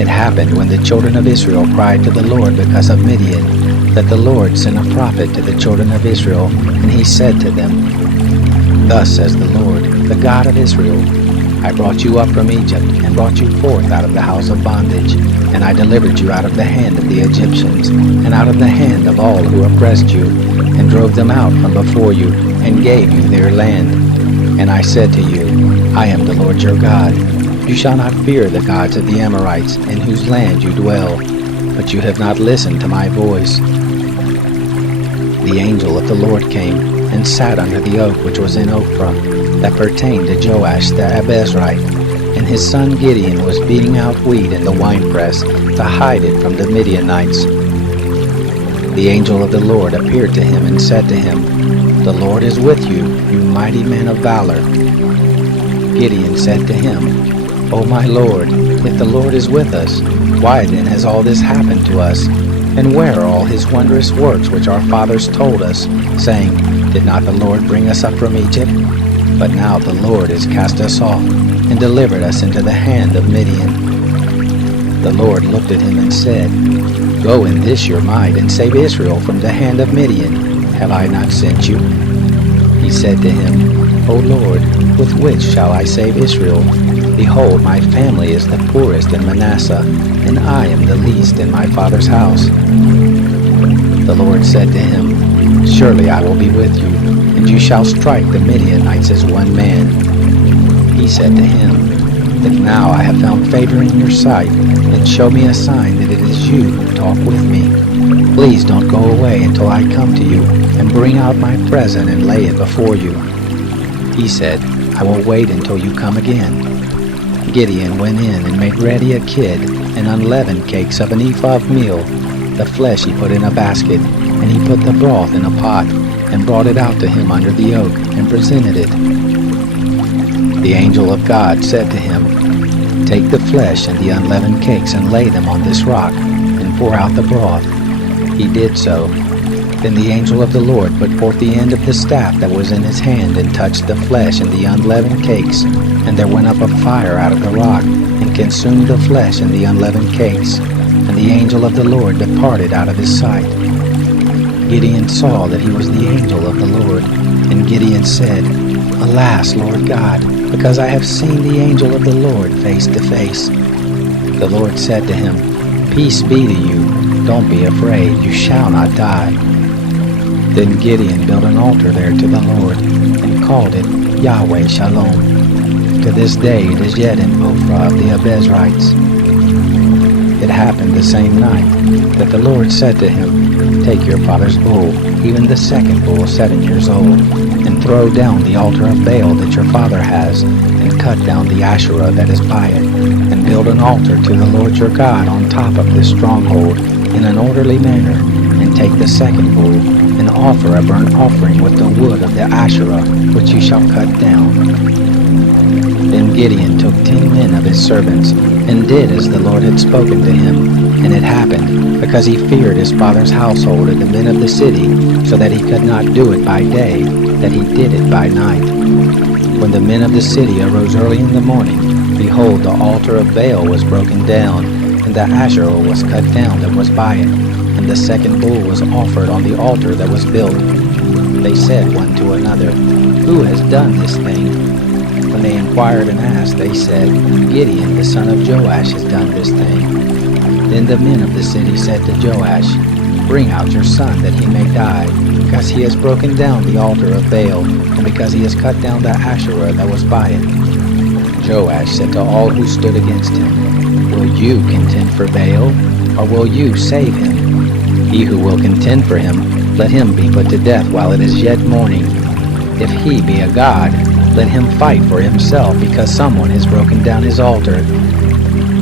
It happened when the children of Israel cried to the Lord because of Midian, that the Lord sent a prophet to the children of Israel, and he said to them, Thus says the Lord, the God of Israel, I brought you up from Egypt, and brought you forth out of the house of bondage, and I delivered you out of the hand of the Egyptians, and out of the hand of all who oppressed you, and drove them out from before you, and gave you their land. And I said to you, I am the Lord your God. You shall not fear the gods of the Amorites, in whose land you dwell. But you have not listened to my voice. The angel of the Lord came, and sat under the oak which was in Ophrah, that pertained to Joash the Abezrite, and his son Gideon was beating out wheat in the winepress to hide it from the Midianites. The angel of the Lord appeared to him and said to him, The Lord is with you, you mighty man of valor. Gideon said to him, O my Lord, if the Lord is with us, why then has all this happened to us? And where are all his wondrous works which our fathers told us, saying, Did not the Lord bring us up from Egypt? But now the Lord has cast us off, and delivered us into the hand of Midian. The Lord looked at him and said, Go in this your might, and save Israel from the hand of Midian. Have I not sent you? He said to him, O Lord, with which shall I save Israel? Behold, my family is the poorest in Manasseh, and I am the least in my father's house. The Lord said to him, Surely I will be with you, and you shall strike the Midianites as one man. He said to him, If now I have found favor in your sight, then show me a sign that it is you who talk with me. Please don't go away until I come to you, and bring out my present and lay it before you. He said, I will wait until you come again. Gideon went in and made ready a kid and unleavened cakes of an ephah of meal. The flesh he put in a basket, and he put the broth in a pot, and brought it out to him under the oak, and presented it. The angel of God said to him, Take the flesh and the unleavened cakes, and lay them on this rock, and pour out the broth. He did so. Then the angel of the Lord put forth the end of the staff that was in his hand, and touched the flesh and the unleavened cakes, and there went up a fire out of the rock, and consumed the flesh and the unleavened cakes. And the angel of the Lord departed out of his sight. Gideon saw that he was the angel of the Lord, and Gideon said, Alas, Lord God, because I have seen the angel of the Lord face to face. The Lord said to him, Peace be to you, don't be afraid, you shall not die. Then Gideon built an altar there to the Lord, and called it Yahweh Shalom. To this day it is yet in Ophrah of the Abezrites. It happened the same night that the Lord said to him, Take your father's bull, even the second bull 7 years old, and throw down the altar of Baal that your father has, and cut down the Asherah that is by it, and build an altar to the Lord your God on top of this stronghold in an orderly manner, and take the second bull, and offer a burnt offering with the wood of the Asherah, which you shall cut down. Then Gideon took 10 men of his servants, and did as the Lord had spoken to him. And it happened, because he feared his father's household and the men of the city, so that he could not do it by day, that he did it by night. When the men of the city arose early in the morning, behold, the altar of Baal was broken down, and the Asherah was cut down that was by it, and the second bull was offered on the altar that was built. They said one to another, Who has done this thing? When they inquired and asked, they said, Gideon the son of Joash has done this thing. Then the men of the city said to Joash, Bring out your son that he may die, because he has broken down the altar of Baal, and because he has cut down the Asherah that was by it. Joash said to all who stood against him, Will you contend for Baal, or will you save him? He who will contend for him, let him be put to death while it is yet morning. If he be a god, let him fight for himself, because someone has broken down his altar.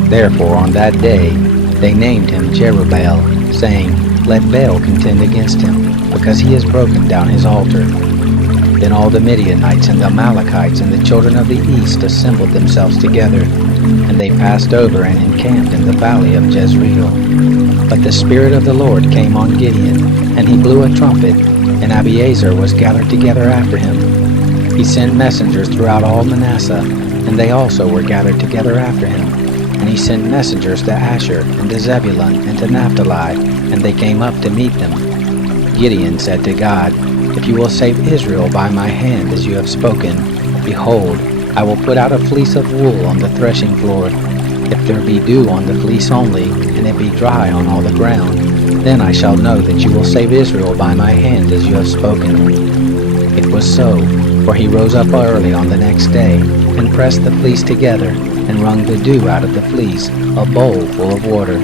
Therefore on that day they named him Jerubbaal, saying, Let Baal contend against him, because he has broken down his altar. Then all the Midianites and the Amalekites and the children of the east assembled themselves together, and they passed over and encamped in the valley of Jezreel. But the Spirit of the Lord came on Gideon, and he blew a trumpet, and Abiezer was gathered together after him. He sent messengers throughout all Manasseh, and they also were gathered together after him. And he sent messengers to Asher, and to Zebulun, and to Naphtali, and they came up to meet them. Gideon said to God, If you will save Israel by my hand as you have spoken, behold, I will put out a fleece of wool on the threshing floor. If there be dew on the fleece only, and it be dry on all the ground, then I shall know that you will save Israel by my hand as you have spoken. It was so, for he rose up early on the next day, and pressed the fleece together, and wrung the dew out of the fleece, a bowl full of water.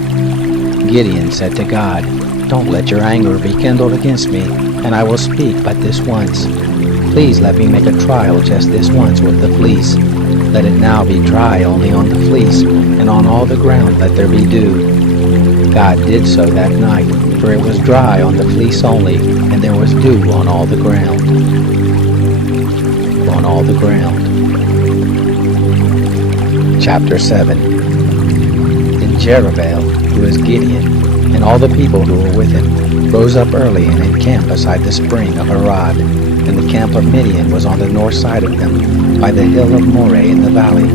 Gideon said to God, Don't let your anger be kindled against me, and I will speak but this once. Please let me make a trial just this once with the fleece. Let it now be dry only on the fleece, and on all the ground let there be dew. God did so that night, for it was dry on the fleece only, and there was dew on all the ground. On all the ground. Chapter 7. Then Jerubbaal, who is Gideon, and all the people who were with him, rose up early and encamped beside the spring of Arad, and the camp of Midian was on the north side of them, by the hill of Moreh in the valley.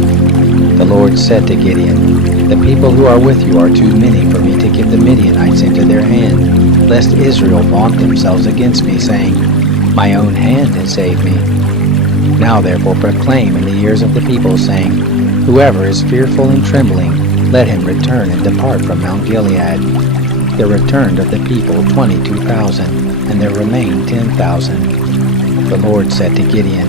The Lord said to Gideon, The people who are with you are too many for me to give the Midianites into their hand, lest Israel vaunt themselves against me, saying, My own hand has saved me. Now therefore proclaim in the ears of the people, saying, Whoever is fearful and trembling, let him return and depart from Mount Gilead. There returned of the people 22,000, and there remained 10,000. The Lord said to Gideon,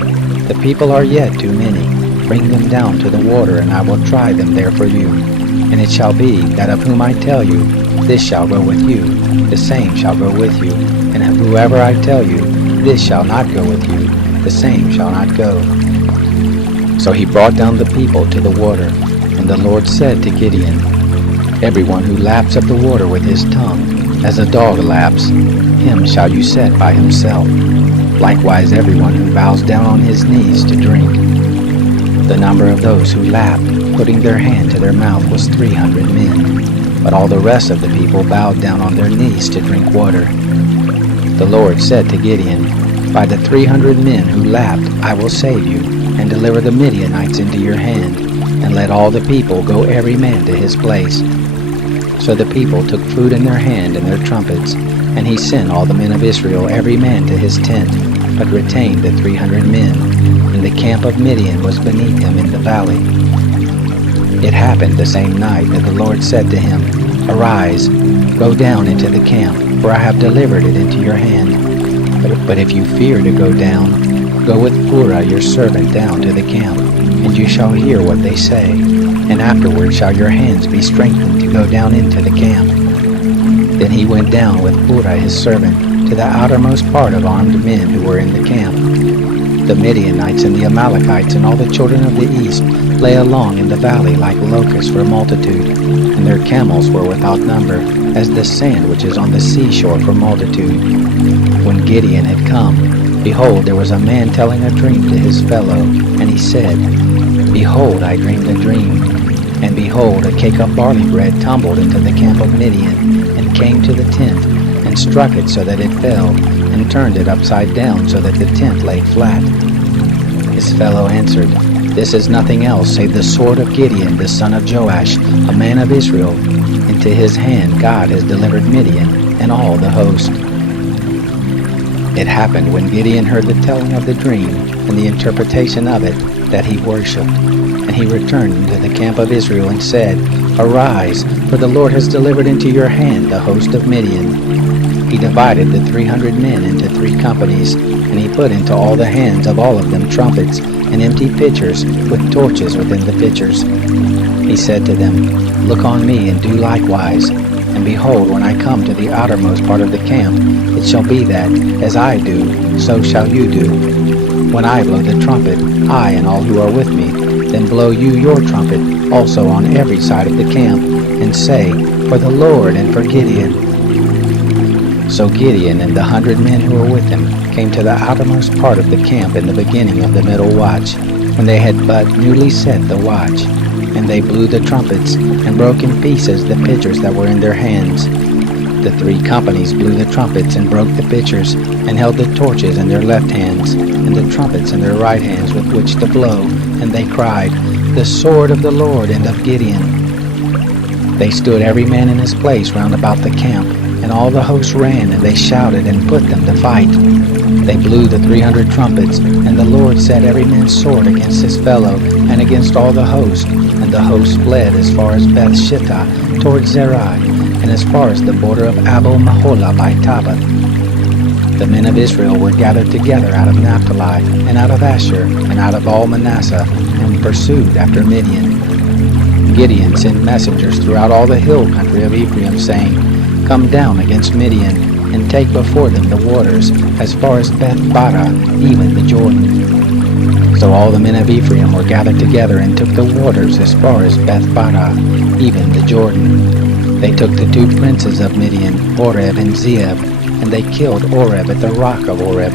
The people are yet too many. Bring them down to the water, and I will try them there for you. And it shall be, that of whom I tell you, this shall go with you, the same shall go with you. And of whoever I tell you, this shall not go with you, the same shall not go. So he brought down the people to the water. And the Lord said to Gideon, Everyone who laps up the water with his tongue, As a dog laps, him shall you set by himself. Likewise everyone who bows down on his knees to drink. The number of those who lapped, putting their hand to their mouth, was 300 men. But all the rest of the people bowed down on their knees to drink water. The Lord said to Gideon, By the 300 men who lapped I will save you, and deliver the Midianites into your hand, and let all the people go every man to his place. So the people took food in their hand and their trumpets, and he sent all the men of Israel every man to his tent, but retained the 300 men, and the camp of Midian was beneath him in the valley. It happened the same night that the Lord said to him, Arise, go down into the camp, for I have delivered it into your hand. But if you fear to go down, go with Purah your servant down to the camp, and you shall hear what they say, and afterward shall your hands be strengthened to go down into the camp. Then he went down with Purah his servant to the outermost part of armed men who were in the camp. The Midianites and the Amalekites and all the children of the east lay along in the valley like locusts for multitude, and their camels were without number, as the sand which is on the seashore for multitude. When Gideon had come, behold, there was a man telling a dream to his fellow, and he said, Behold, I dreamed a dream, and behold, a cake of barley bread tumbled into the camp of Midian, and came to the tent, and struck it so that it fell, and turned it upside down so that the tent lay flat. His fellow answered, This is nothing else save the sword of Gideon the son of Joash, a man of Israel. Into his hand God has delivered Midian and all the host. It happened when Gideon heard the telling of the dream and the interpretation of it, that he worshipped. And he returned into the camp of Israel and said, Arise, for the Lord has delivered into your hand the host of Midian. He divided the 300 men into 3 companies, and he put into all the hands of all of them trumpets, and empty pitchers with torches within the pitchers. He said to them, Look on me and do likewise. And behold, when I come to the outermost part of the camp, it shall be that, as I do, so shall you do. When I blow the trumpet, I and all who are with me, then blow you your trumpet also on every side of the camp, and say, For the Lord and for Gideon. So Gideon and the 100 men who were with him came to the outermost part of the camp in the beginning of the middle watch, when they had but newly set the watch. And they blew the trumpets, and broke in pieces the pitchers that were in their hands. The 3 companies blew the trumpets, and broke the pitchers, and held the torches in their left hands, and the trumpets in their right hands with which to blow. And they cried, The sword of the Lord and of Gideon. They stood every man in his place round about the camp, and all the host ran, and they shouted, and put them to fight. They blew the 300 trumpets, and the Lord set every man's sword against his fellow, and against all the host. And the host fled as far as Beth-shittah toward Zerai, and as far as the border of Abel-Maholah by Tabbath. The men of Israel were gathered together out of Naphtali, and out of Asher, and out of all Manasseh, and pursued after Midian. Gideon sent messengers throughout all the hill country of Ephraim, saying, Come down against Midian, and take before them the waters, as far as Beth-barah, even the Jordan. So all the men of Ephraim were gathered together, and took the waters as far as Beth-barah, even the Jordan. They took the 2 princes of Midian, Oreb and Zeeb, and they killed Oreb at the rock of Oreb,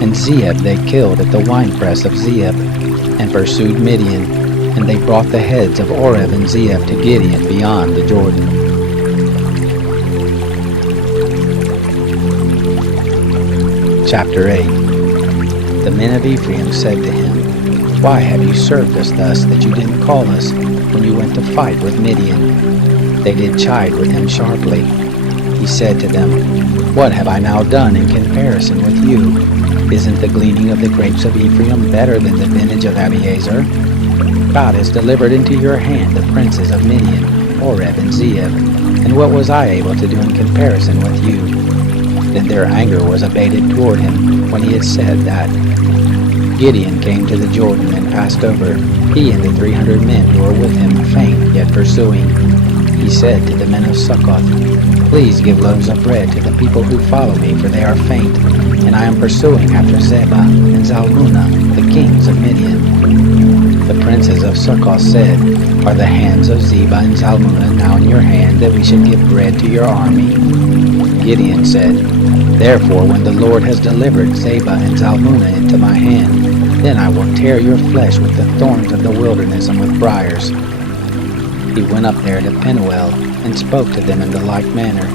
and Zeeb they killed at the winepress of Zeeb, and pursued Midian, and they brought the heads of Oreb and Zeeb to Gideon beyond the Jordan. Chapter 8. The men of Ephraim said to him, Why have you served us thus, that you didn't call us when you went to fight with Midian? They did chide with him sharply. He said to them, What have I now done in comparison with you? Isn't the gleaning of the grapes of Ephraim better than the vintage of Abiezer? God has delivered into your hand the princes of Midian, Oreb and Zeeb, and what was I able to do in comparison with you? Then their anger was abated toward him when he had said that. Gideon came to the Jordan and passed over, he and the 300 men who were with him, faint yet pursuing. He said to the men of Succoth, Please give loaves of bread to the people who follow me, for they are faint, and I am pursuing after Zebah and Zalmunna, the kings of Midian. The princes of Succoth said, Are the hands of Zebah and Zalmunna now in your hand, that we should give bread to your army? Gideon said, Therefore, when the Lord has delivered Zebah and Zalmunna into my hand, then I will tear your flesh with the thorns of the wilderness and with briars. He went up there to Penuel, and spoke to them in the like manner.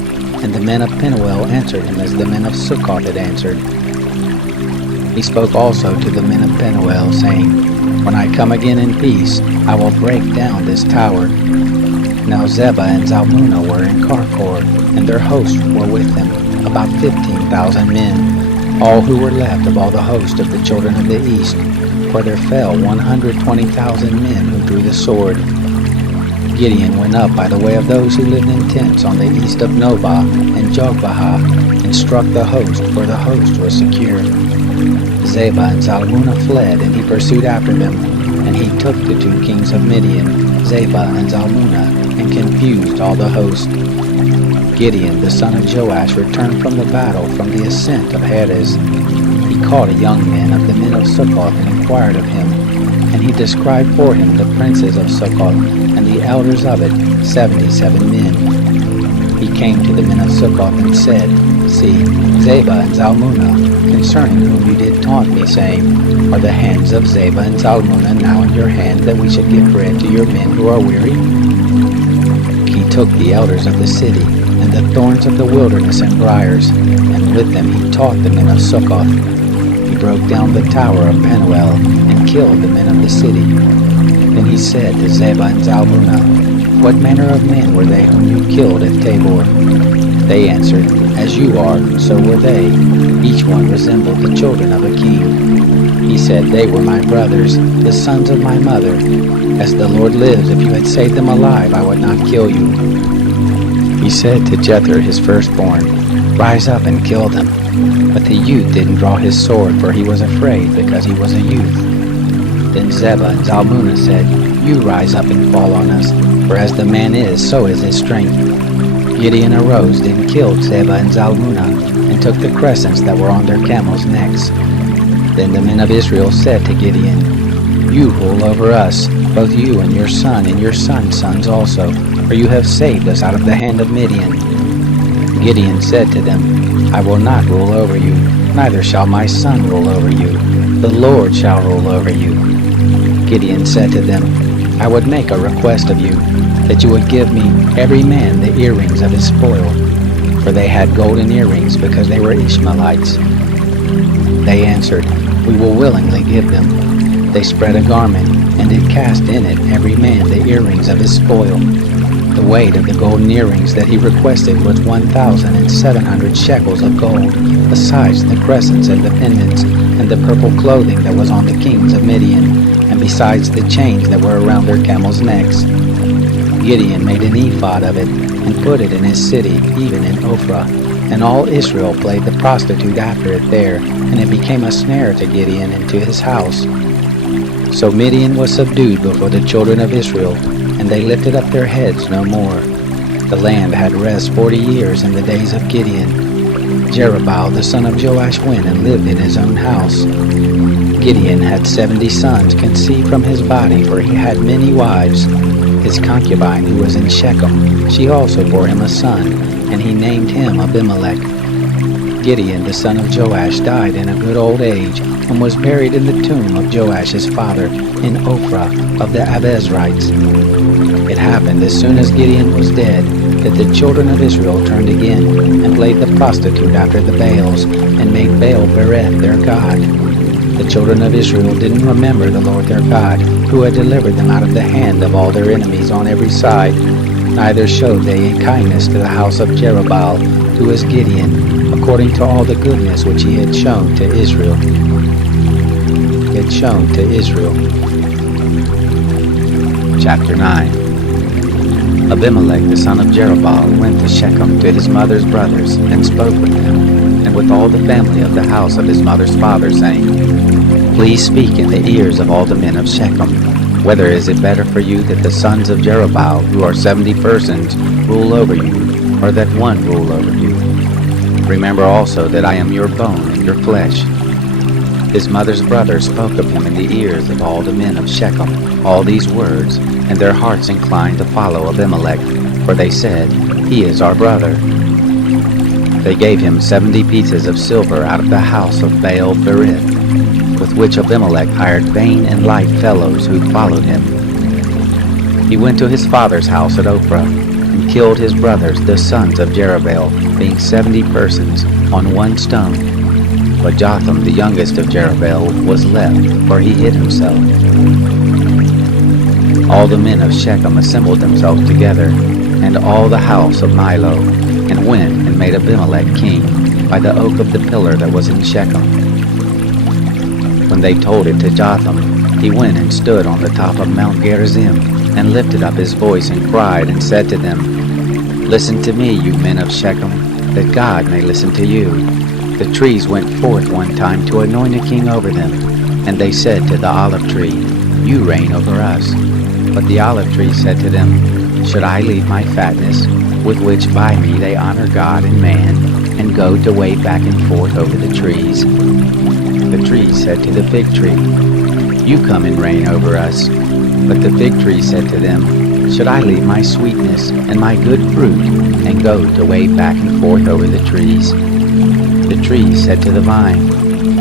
And the men of Penuel answered him as the men of Succoth had answered. He spoke also to the men of Penuel, saying, When I come again in peace, I will break down this tower. Now Zebah and Zalmunna were in Karkor, and their hosts were with them, about 15,000 men, all who were left of all the host of the children of the east, for there fell 120,000 men who drew the sword. Gideon went up by the way of those who lived in tents on the east of Nobah and Jogbehah, and struck the host, for the host was secure. Zebah and Zalmunna fled, and he pursued after them, and he took the 2 kings of Midian, Zebah and Zalmunna, and confused all the host. Gideon the son of Joash returned from the battle from the ascent of Heres. He called a young man of the men of Succoth and inquired of him, and he described for him the princes of Succoth and the elders of it, 77 men. He came to the men of Succoth and said, See, Zebah and Zalmunna, concerning whom you did taunt me, saying, Are the hands of Zebah and Zalmunna now in your hand, that we should give bread to your men who are weary? He took the elders of the city, and the thorns of the wilderness and briars, and with them he taught the men of Succoth. He broke down the tower of Penuel, and killed the men of the city. Then he said to Zebah and Zalmunna, What manner of men were they whom you killed at Tabor? They answered, As you are, so were they. Each one resembled the children of a king. He said, They were my brothers, the sons of my mother. As the Lord lives, if you had saved them alive, I would not kill you. He said to Jether his firstborn, Rise up and kill them. But the youth didn't draw his sword, for he was afraid, because he was a youth. Then Zebah and Zalmunna said, You rise up and fall on us, for as the man is, so is his strength. Gideon arose and killed Zebah and Zalmunna, and took the crescents that were on their camels' necks. Then the men of Israel said to Gideon, You rule over us, both you and your son and your son's sons also, for you have saved us out of the hand of Midian. Gideon said to them, I will not rule over you, neither shall my son rule over you. The Lord shall rule over you. Gideon said to them, I would make a request of you, that you would give me every man the earrings of his spoil. For they had golden earrings, because they were Ishmaelites. They answered, We will willingly give them. They spread a garment, and did cast in it every man the earrings of his spoil. The weight of the golden earrings that he requested was 1,700 shekels of gold, besides the crescents and the pendants, and the purple clothing that was on the kings of Midian, and besides the chains that were around their camels' necks. Gideon made an ephod of it, and put it in his city, even in Ophrah. And all Israel played the prostitute after it there, and it became a snare to Gideon and to his house. So Midian was subdued before the children of Israel, and they lifted up their heads no more. The land had rest 40 years in the days of Gideon. Jerubbaal the son of Joash went and lived in his own house. Gideon had 70 sons conceived from his body, for he had many wives. His concubine, who was in Shechem, she also bore him a son, and he named him Abimelech. Gideon the son of Joash died in a good old age, and was buried in the tomb of Joash his father, in Ophrah of the Abezrites. It happened as soon as Gideon was dead, that the children of Israel turned again, and played the prostitute after the Baals, and made Baal-berith their god. The children of Israel didn't remember the Lord their God, who had delivered them out of the hand of all their enemies on every side. Neither showed they a kindness to the house of Jerubbaal, who is Gideon, according to all the goodness which he had shown to Israel. Chapter 9. Abimelech the son of Jerubbaal went to Shechem to his mother's brothers, and spoke with them, and with all the family of the house of his mother's father, saying, Please speak in the ears of all the men of Shechem. Whether is it better for you that the sons of Jerubbaal, who are 70 persons, rule over you, or that one rule over you? Remember also that I am your bone and your flesh. His mother's brothers spoke of him in the ears of all the men of Shechem all these words, and their hearts inclined to follow Abimelech, for they said, "He is our brother." They gave him 70 pieces of silver out of the house of Baal-berith, with which Abimelech hired vain and light fellows who followed him. He went to his father's house at Ophrah, and killed his brothers, the sons of Jerubbaal, being 70 persons, on one stone. But Jotham, the youngest of Jerubbaal, was left, for he hid himself. All the men of Shechem assembled themselves together, and all the house of Milo, and went and made Abimelech king by the oak of the pillar that was in Shechem. When they told it to Jotham, he went and stood on the top of Mount Gerizim, and lifted up his voice and cried, and said to them, "Listen to me, you men of Shechem, that God may listen to you." The trees went forth one time to anoint a king over them, and they said to the olive tree, "You reign over us." But the olive tree said to them, "Should I leave my fatness, with which by me they honor God and man, and go to wade back and forth over the trees?" The tree said to the fig tree, "You come and reign over us." But the fig tree said to them, "Should I leave my sweetness and my good fruit, and go to wade back and forth over the trees?" The tree said to the vine,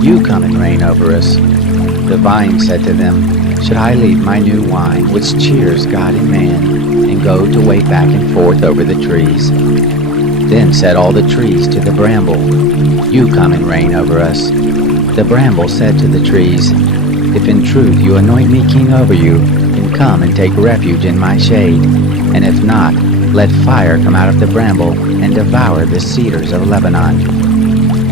"You come and reign over us." The vine said to them, "Should I leave my new wine, which cheers God and man, and go to wade back and forth over the trees?" Then said all the trees to the bramble, "You come and reign over us." The bramble said to the trees, "If in truth you anoint me king over you, then come and take refuge in my shade, and if not, let fire come out of the bramble, and devour the cedars of Lebanon.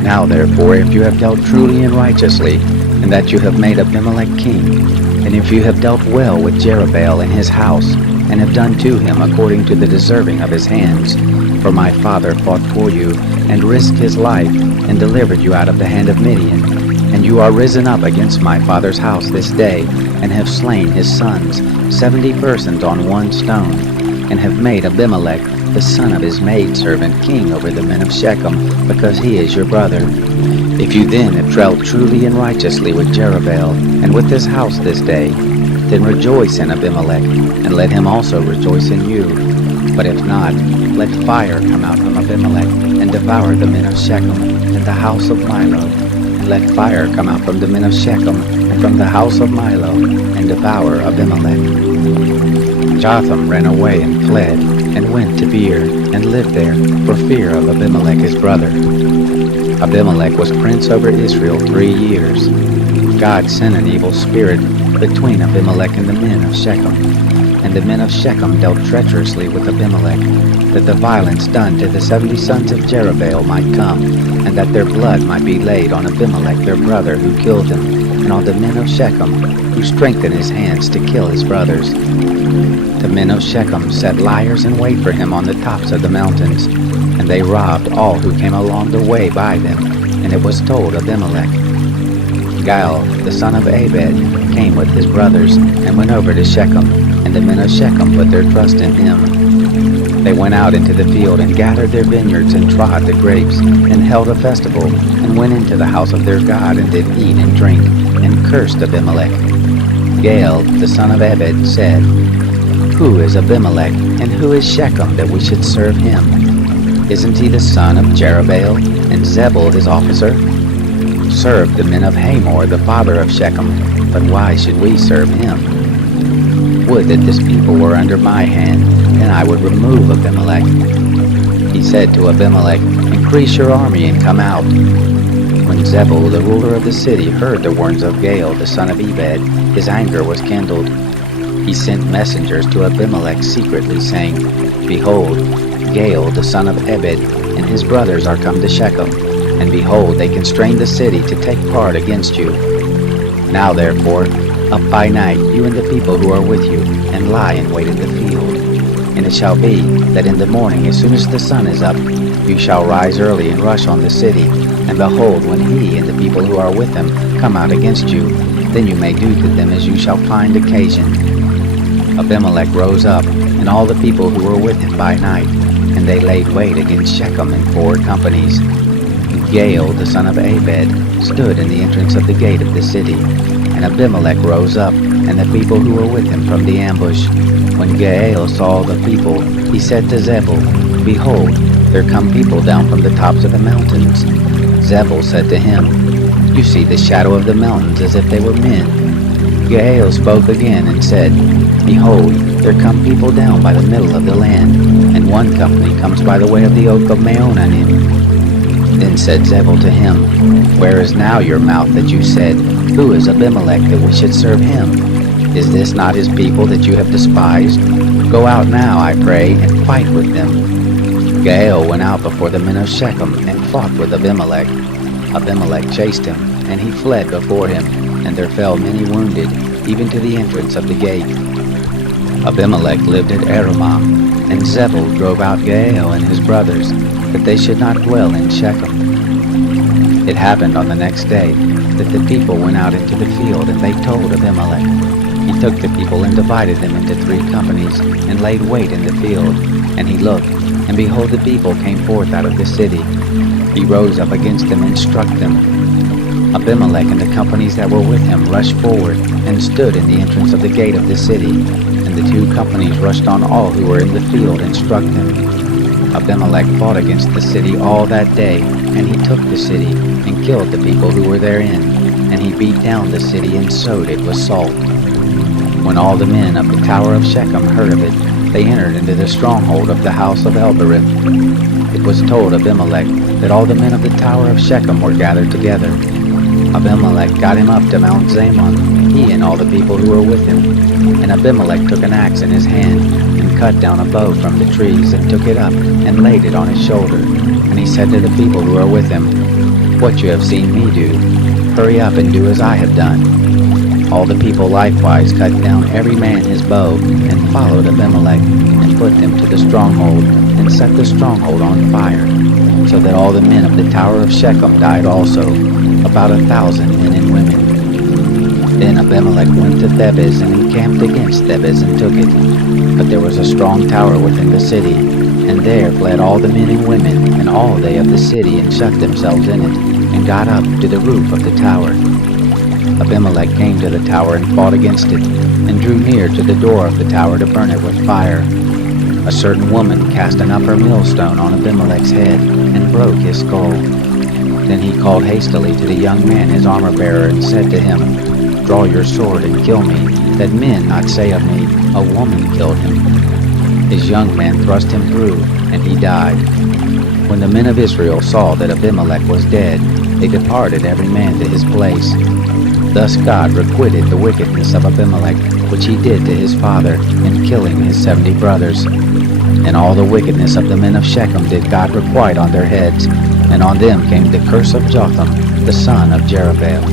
Now therefore, if you have dealt truly and righteously, and that you have made Abimelech king, and if you have dealt well with Jerubbaal and his house, and have done to him according to the deserving of his hands, for my father fought for you, and risked his life, and delivered you out of the hand of Midian, and you are risen up against my father's house this day, and have slain his sons, 70 persons on one stone, and have made Abimelech, the son of his maidservant, king over the men of Shechem, because he is your brother. If you then have dealt truly and righteously with Jerubbaal, and with this house this day, then rejoice in Abimelech, and let him also rejoice in you. But if not, let fire come out from Abimelech, and devour the men of Shechem, and the house of Milo. And let fire come out from the men of Shechem, and from the house of Milo, and devour Abimelech. Jotham ran away and fled, and went to Beer, and lived there, for fear of Abimelech his brother. Abimelech was prince over Israel 3 years. God sent an evil spirit between Abimelech and the men of Shechem, and the men of Shechem dealt treacherously with Abimelech, that the violence done to the 70 sons of Jerubbaal might come, and that their blood might be laid on Abimelech their brother who killed him, and on the men of Shechem, who strengthened his hands to kill his brothers. The men of Shechem set liers in wait for him on the tops of the mountains, and they robbed all who came along the way by them, and it was told Abimelech. Gaal, the son of Abed, came with his brothers, and went over to Shechem, and the men of Shechem put their trust in him. They went out into the field, and gathered their vineyards, and trod the grapes, and held a festival, and went into the house of their God, and did eat and drink, and cursed Abimelech. Gaal, the son of Abed, said, "Who is Abimelech, and who is Shechem, that we should serve him? Isn't he the son of Jerubbaal, and Zebul his officer? Serve the men of Hamor, the father of Shechem, but why should we serve him? Would that this people were under my hand, and I would remove Abimelech." He said to Abimelech, "Increase your army and come out." When Zebul, the ruler of the city, heard the words of Gaal, the son of Ebed, his anger was kindled. He sent messengers to Abimelech secretly, saying, "Behold, Gaal, the son of Ebed, and his brothers are come to Shechem, and behold, they constrain the city to take part against you. Now therefore, up by night, you and the people who are with you, and lie in wait in the field. And it shall be, that in the morning, as soon as the sun is up, you shall rise early and rush on the city, and behold, when he and the people who are with him come out against you, then you may do to them as you shall find occasion." Abimelech rose up, and all the people who were with him by night, and they laid wait against Shechem in 4 companies. Gaal the son of Abed stood in the entrance of the gate of the city, and Abimelech rose up, and the people who were with him from the ambush. When Gaal saw the people, he said to Zebul, Behold, there come people down from the tops of the mountains. Zebul said to him, You see the shadow of the mountains as if they were men. Gaal spoke again and said, Behold, there come people down by the middle of the land, and one company comes by the way of the oak of Maonanim. Then said Zebul to him, Where is now your mouth that you said, Who is Abimelech that we should serve him? Is this not his people that you have despised? Go out now, I pray, and fight with them. Gaal went out before the men of Shechem and fought with Abimelech. Abimelech chased him, and he fled before him, and there fell many wounded, even to the entrance of the gate. Abimelech lived at Arumah, and Zebul drove out Gaal and his brothers, that they should not dwell in Shechem. It happened on the next day that the people went out into the field, and they told Abimelech. He took the people and divided them into 3 companies, and laid wait in the field. And he looked, and behold, the people came forth out of the city. He rose up against them and struck them. Abimelech and the companies that were with him rushed forward, and stood in the entrance of the gate of the city. And the 2 companies rushed on all who were in the field, and struck them. Abimelech fought against the city all that day, and he took the city, and killed the people who were therein, and he beat down the city, and sowed it with salt. When all the men of the tower of Shechem heard of it, they entered into the stronghold of the house of Elbereth. It was told Abimelech that all the men of the tower of Shechem were gathered together. Abimelech got him up to Mount Zamon, he and all the people who were with him. And Abimelech took an axe in his hand, and cut down a bow from the trees, and took it up, and laid it on his shoulder. And he said to the people who were with him, What you have seen me do, hurry up and do as I have done. All the people likewise cut down every man his bow, and followed Abimelech, and put them to the stronghold, and set the stronghold on fire, so that all the men of the tower of Shechem died also, about 1,000 men and women. Then Abimelech went to Thebez, and encamped against Thebez, and took it. But there was a strong tower within the city, and there fled all the men and women, and all they of the city, and shut themselves in it, and got up to the roof of the tower. Abimelech came to the tower, and fought against it, and drew near to the door of the tower to burn it with fire. A certain woman cast an upper millstone on Abimelech's head, and broke his skull. Then he called hastily to the young man his armor-bearer, and said to him, Draw your sword, and kill me, that men not say of me, A woman killed him. His young man thrust him through, and he died. When the men of Israel saw that Abimelech was dead, they departed every man to his place. Thus God requited the wickedness of Abimelech, which he did to his father, in killing his 70 brothers. And all the wickedness of the men of Shechem did God requite on their heads, and on them came the curse of Jotham, the son of Jerubbaal.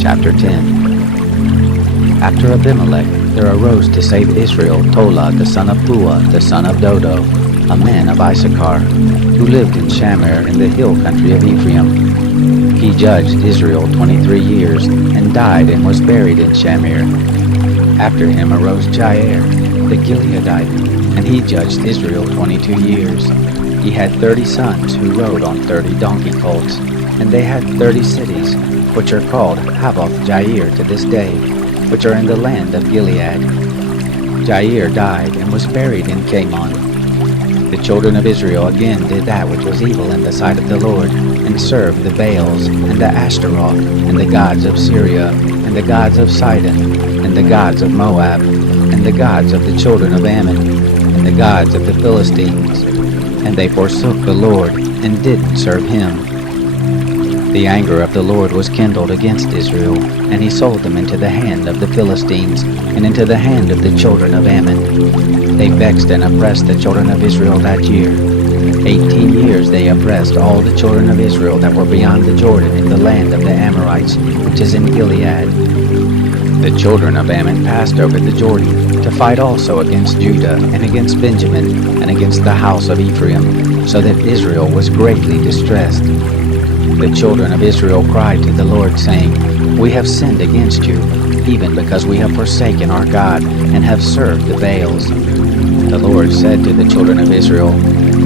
Chapter 10. After Abimelech, there arose to save Israel Tola the son of Puah, the son of Dodo, a man of Issachar, who lived in Shamir in the hill country of Ephraim. He judged Israel 23 years, and died and was buried in Shamir. After him arose Jair, the Gileadite, and he judged Israel 22 years. He had 30 sons who rode on 30 donkey colts, and they had 30 cities, which are called Havoth Jair to this day, which are in the land of Gilead. Jair died and was buried in Camon. The children of Israel again did that which was evil in the sight of the Lord, and served the Baals, and the Ashtaroth, and the gods of Syria, and the gods of Sidon, and the gods of Moab, and the gods of the children of Ammon, and the gods of the Philistines. And they forsook the Lord, and didn't serve him. The anger of the Lord was kindled against Israel, and he sold them into the hand of the Philistines, and into the hand of the children of Ammon. They vexed and oppressed the children of Israel that year. 18 years they oppressed all the children of Israel that were beyond the Jordan in the land of the Amorites, which is in Gilead. The children of Ammon passed over the Jordan, to fight also against Judah, and against Benjamin, and against the house of Ephraim, so that Israel was greatly distressed. The children of Israel cried to the Lord, saying, We have sinned against you, even because we have forsaken our God, and have served the Baals. The Lord said to the children of Israel,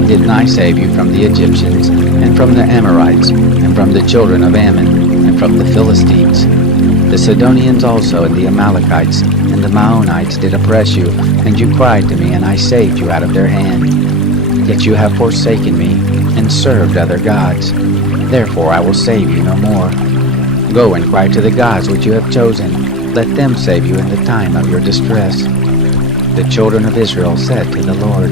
Didn't I save you from the Egyptians, and from the Amorites, and from the children of Ammon, and from the Philistines? The Sidonians also, and the Amalekites, and the Maonites did oppress you, and you cried to me, and I saved you out of their hand. Yet you have forsaken me, and served other gods. Therefore I will save you no more. Go and cry to the gods which you have chosen. Let them save you in the time of your distress. The children of Israel said to the Lord,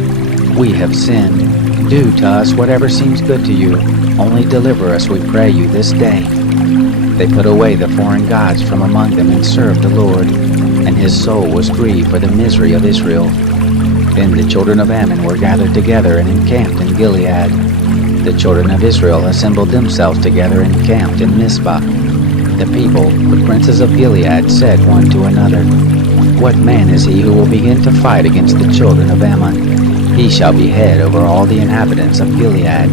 We have sinned. Do to us whatever seems good to you. Only deliver us, we pray you, this day. They put away the foreign gods from among them and served the Lord, and his soul was grieved for the misery of Israel. Then the children of Ammon were gathered together and encamped in Gilead. The children of Israel assembled themselves together and camped in Mizpah. The people, the princes of Gilead, said one to another, What man is he who will begin to fight against the children of Ammon? He shall be head over all the inhabitants of Gilead.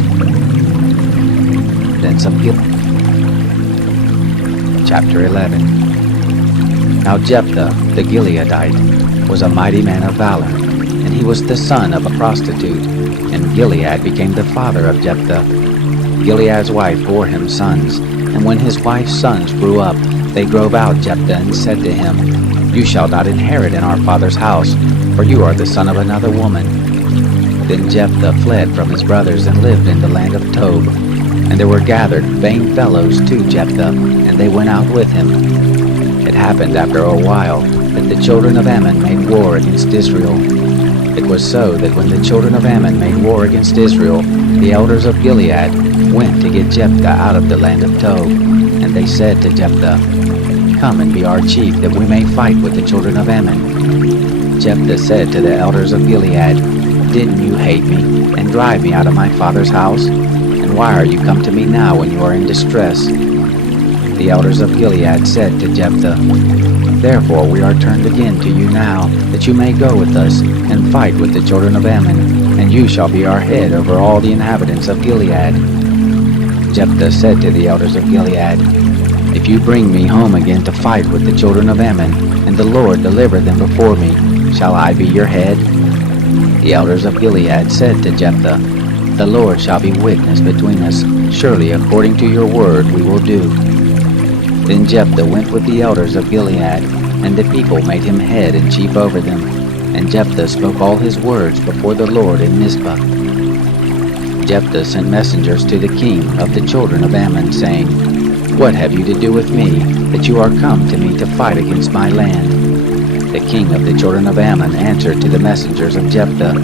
Chapter 11. Now Jephthah the Gileadite was a mighty man of valor, and he was the son of a prostitute, and Gilead became the father of Jephthah. Gilead's wife bore him sons, and when his wife's sons grew up, they drove out Jephthah and said to him, You shall not inherit in our father's house, for you are the son of another woman. Then Jephthah fled from his brothers and lived in the land of Tob. And there were gathered vain fellows to Jephthah, and they went out with him. It happened after a while that the children of Ammon made war against Israel. It was so that when the children of Ammon made war against Israel, the elders of Gilead went to get Jephthah out of the land of Tob. And they said to Jephthah, Come and be our chief, that we may fight with the children of Ammon. Jephthah said to the elders of Gilead, Didn't you hate me, and drive me out of my father's house? And why are you come to me now when you are in distress? The elders of Gilead said to Jephthah, Therefore we are turned again to you now, that you may go with us, and fight with the children of Ammon, and you shall be our head over all the inhabitants of Gilead. Jephthah said to the elders of Gilead, If you bring me home again to fight with the children of Ammon, and the Lord deliver them before me, shall I be your head? The elders of Gilead said to Jephthah, The Lord shall be witness between us. Surely according to your word we will do. Then Jephthah went with the elders of Gilead, and the people made him head and chief over them. And Jephthah spoke all his words before the Lord in Mizpah. Jephthah sent messengers to the king of the children of Ammon, saying, What have you to do with me, that you are come to me to fight against my land? The king of the children of Ammon answered to the messengers of Jephthah,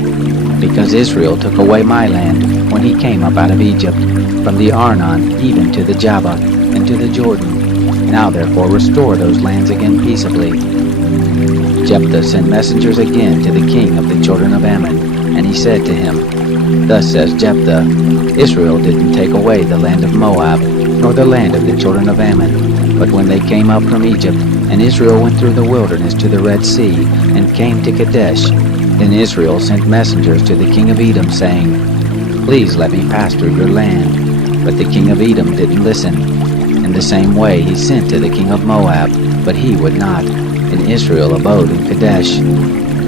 Because Israel took away my land when he came up out of Egypt, from the Arnon even to the Jabbok, and to the Jordan. Now therefore restore those lands again peaceably. Jephthah sent messengers again to the king of the children of Ammon, and he said to him, Thus says Jephthah, Israel didn't take away the land of Moab, nor the land of the children of Ammon. But when they came up from Egypt, and Israel went through the wilderness to the Red Sea, and came to Kadesh, then Israel sent messengers to the king of Edom, saying, Please let me pass through your land. But the king of Edom didn't listen. In the same way he sent to the king of Moab, but he would not, and Israel abode in Kadesh.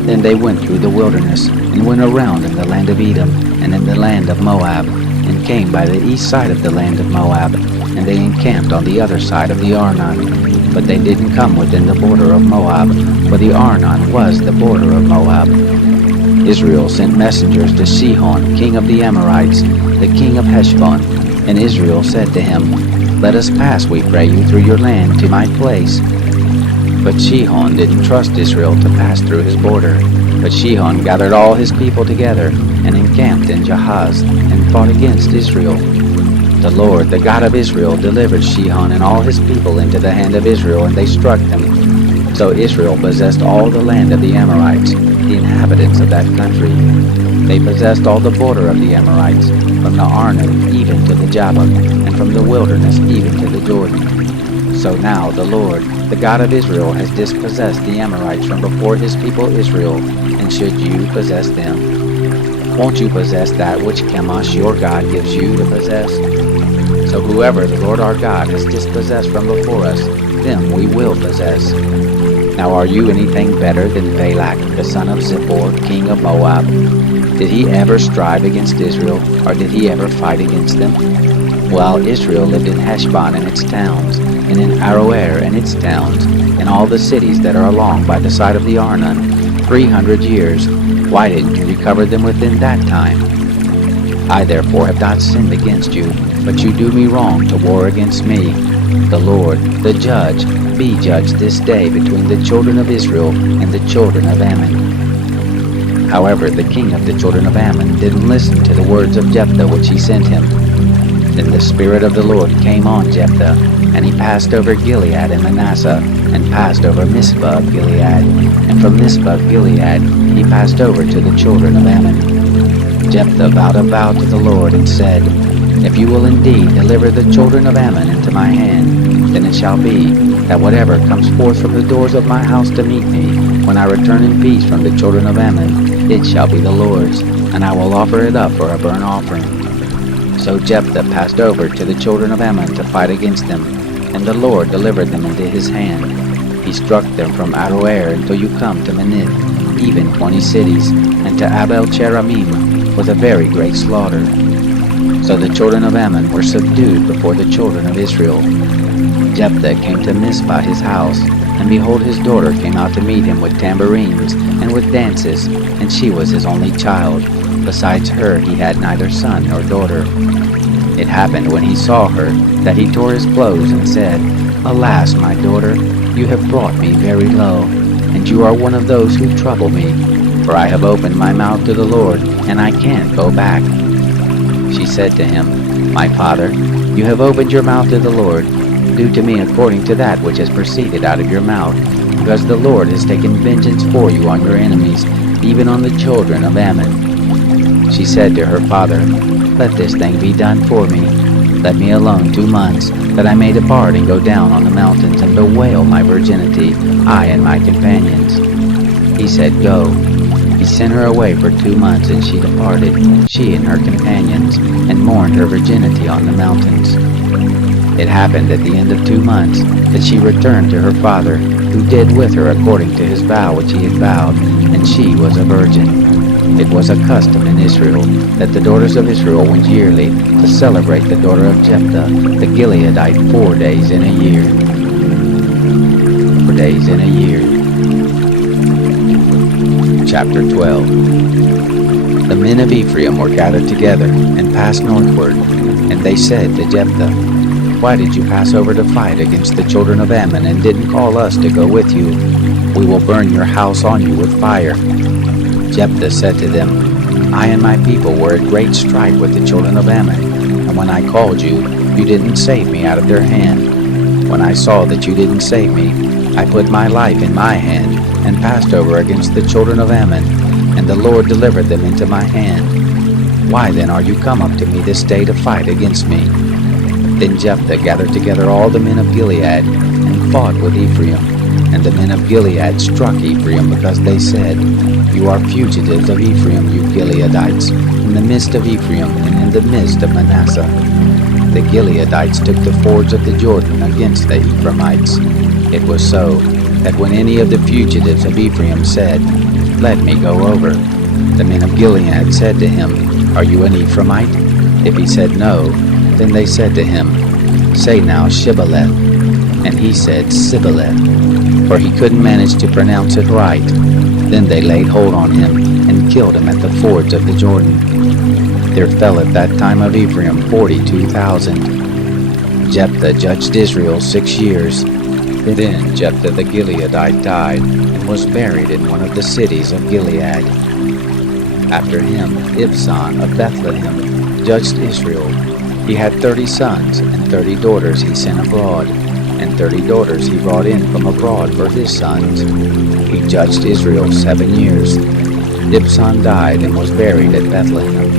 Then they went through the wilderness, and went around in the land of Edom, and in the land of Moab, and came by the east side of the land of Moab, and they encamped on the other side of the Arnon. But they didn't come within the border of Moab, for the Arnon was the border of Moab. Israel sent messengers to Sihon, king of the Amorites, the king of Heshbon, and Israel said to him, Let us pass, we pray you, through your land to my place. But Sihon didn't trust Israel to pass through his border. But Sihon gathered all his people together, and encamped in Jahaz, and fought against Israel. The Lord, the God of Israel, delivered Sihon and all his people into the hand of Israel, and they struck them. So Israel possessed all the land of the Amorites, the inhabitants of that country. They possessed all the border of the Amorites, from the Arnon even to the Jabbok, and from the wilderness even to the Jordan. So now the Lord, the God of Israel, has dispossessed the Amorites from before his people Israel, and should you possess them? Won't you possess that which Chemosh your God gives you to possess? So whoever the Lord our God has dispossessed from before us, them we will possess. Now are you anything better than Balak, the son of Zippor, king of Moab? Did he ever strive against Israel, or did he ever fight against them? Well, Israel lived in Heshbon and its towns, and in Aroer and its towns, and all the cities that are along by the side of the Arnon, 300 years. Why didn't you recover them within that time? I therefore have not sinned against you, but you do me wrong to war against me. The Lord, the judge, be judge this day between the children of Israel and the children of Ammon. However, the king of the children of Ammon didn't listen to the words of Jephthah which he sent him. Then the Spirit of the Lord came on Jephthah, and he passed over Gilead and Manasseh, and passed over Mizpah of Gilead, and from Mizpah of Gilead he passed over to the children of Ammon. Jephthah vowed a vow to the Lord, and said, If you will indeed deliver the children of Ammon into my hand, then it shall be, that whatever comes forth from the doors of my house to meet me, when I return in peace from the children of Ammon, it shall be the Lord's, and I will offer it up for a burnt offering. So Jephthah passed over to the children of Ammon to fight against them, and the Lord delivered them into his hand. He struck them from Aroer until you come to Minnith, even 20 cities, and to Abel-cheramim, with a very great slaughter. So the children of Ammon were subdued before the children of Israel. Jephthah came to Mizpah his house, and behold, his daughter came out to meet him with tambourines and with dances, and she was his only child. Besides her he had neither son nor daughter. It happened when he saw her that he tore his clothes and said, Alas, my daughter, you have brought me very low, and you are one of those who trouble me, for I have opened my mouth to the Lord, and I can't go back. She said to him, My father, you have opened your mouth to the Lord. Do to me according to that which has proceeded out of your mouth, because the Lord has taken vengeance for you on your enemies, even on the children of Ammon. She said to her father, Let this thing be done for me. Let me alone 2 months, that I may depart and go down on the mountains and bewail my virginity, I and my companions. He said, Go. He sent her away for 2 months, and she departed, she and her companions, and mourned her virginity on the mountains. It happened at the end of 2 months that she returned to her father, who did with her according to his vow which he had vowed, and she was a virgin. It was a custom in Israel that the daughters of Israel went yearly to celebrate the daughter of Jephthah, the Gileadite, 4 days in a year. 4 days in a year. Chapter 12. The men of Ephraim were gathered together and passed northward, and they said to Jephthah, Why did you pass over to fight against the children of Ammon and didn't call us to go with you? We will burn your house on you with fire. Jephthah said to them, I and my people were at great strife with the children of Ammon, and when I called you, you didn't save me out of their hand. When I saw that you didn't save me, I put my life in my hand and passed over against the children of Ammon, and the Lord delivered them into my hand. Why then are you come up to me this day to fight against me? Then Jephthah gathered together all the men of Gilead, and fought with Ephraim. And the men of Gilead struck Ephraim, because they said, You are fugitives of Ephraim, you Gileadites, in the midst of Ephraim, and in the midst of Manasseh. The Gileadites took the fords of the Jordan against the Ephraimites. It was so, that when any of the fugitives of Ephraim said, Let me go over, the men of Gilead said to him, Are you an Ephraimite? If he said no, then they said to him, Say now Shibboleth. And he said Sibboleth, for he couldn't manage to pronounce it right. Then they laid hold on him, and killed him at the fords of the Jordan. There fell at that time of Ephraim 42,000. Jephthah judged Israel 6 years. Then Jephthah the Gileadite died, and was buried in one of the cities of Gilead. After him Ibzan of Bethlehem judged Israel. He had 30 sons, and 30 daughters he sent abroad, and 30 daughters he brought in from abroad for his sons. He judged Israel 7 years. Ibzan died and was buried at Bethlehem.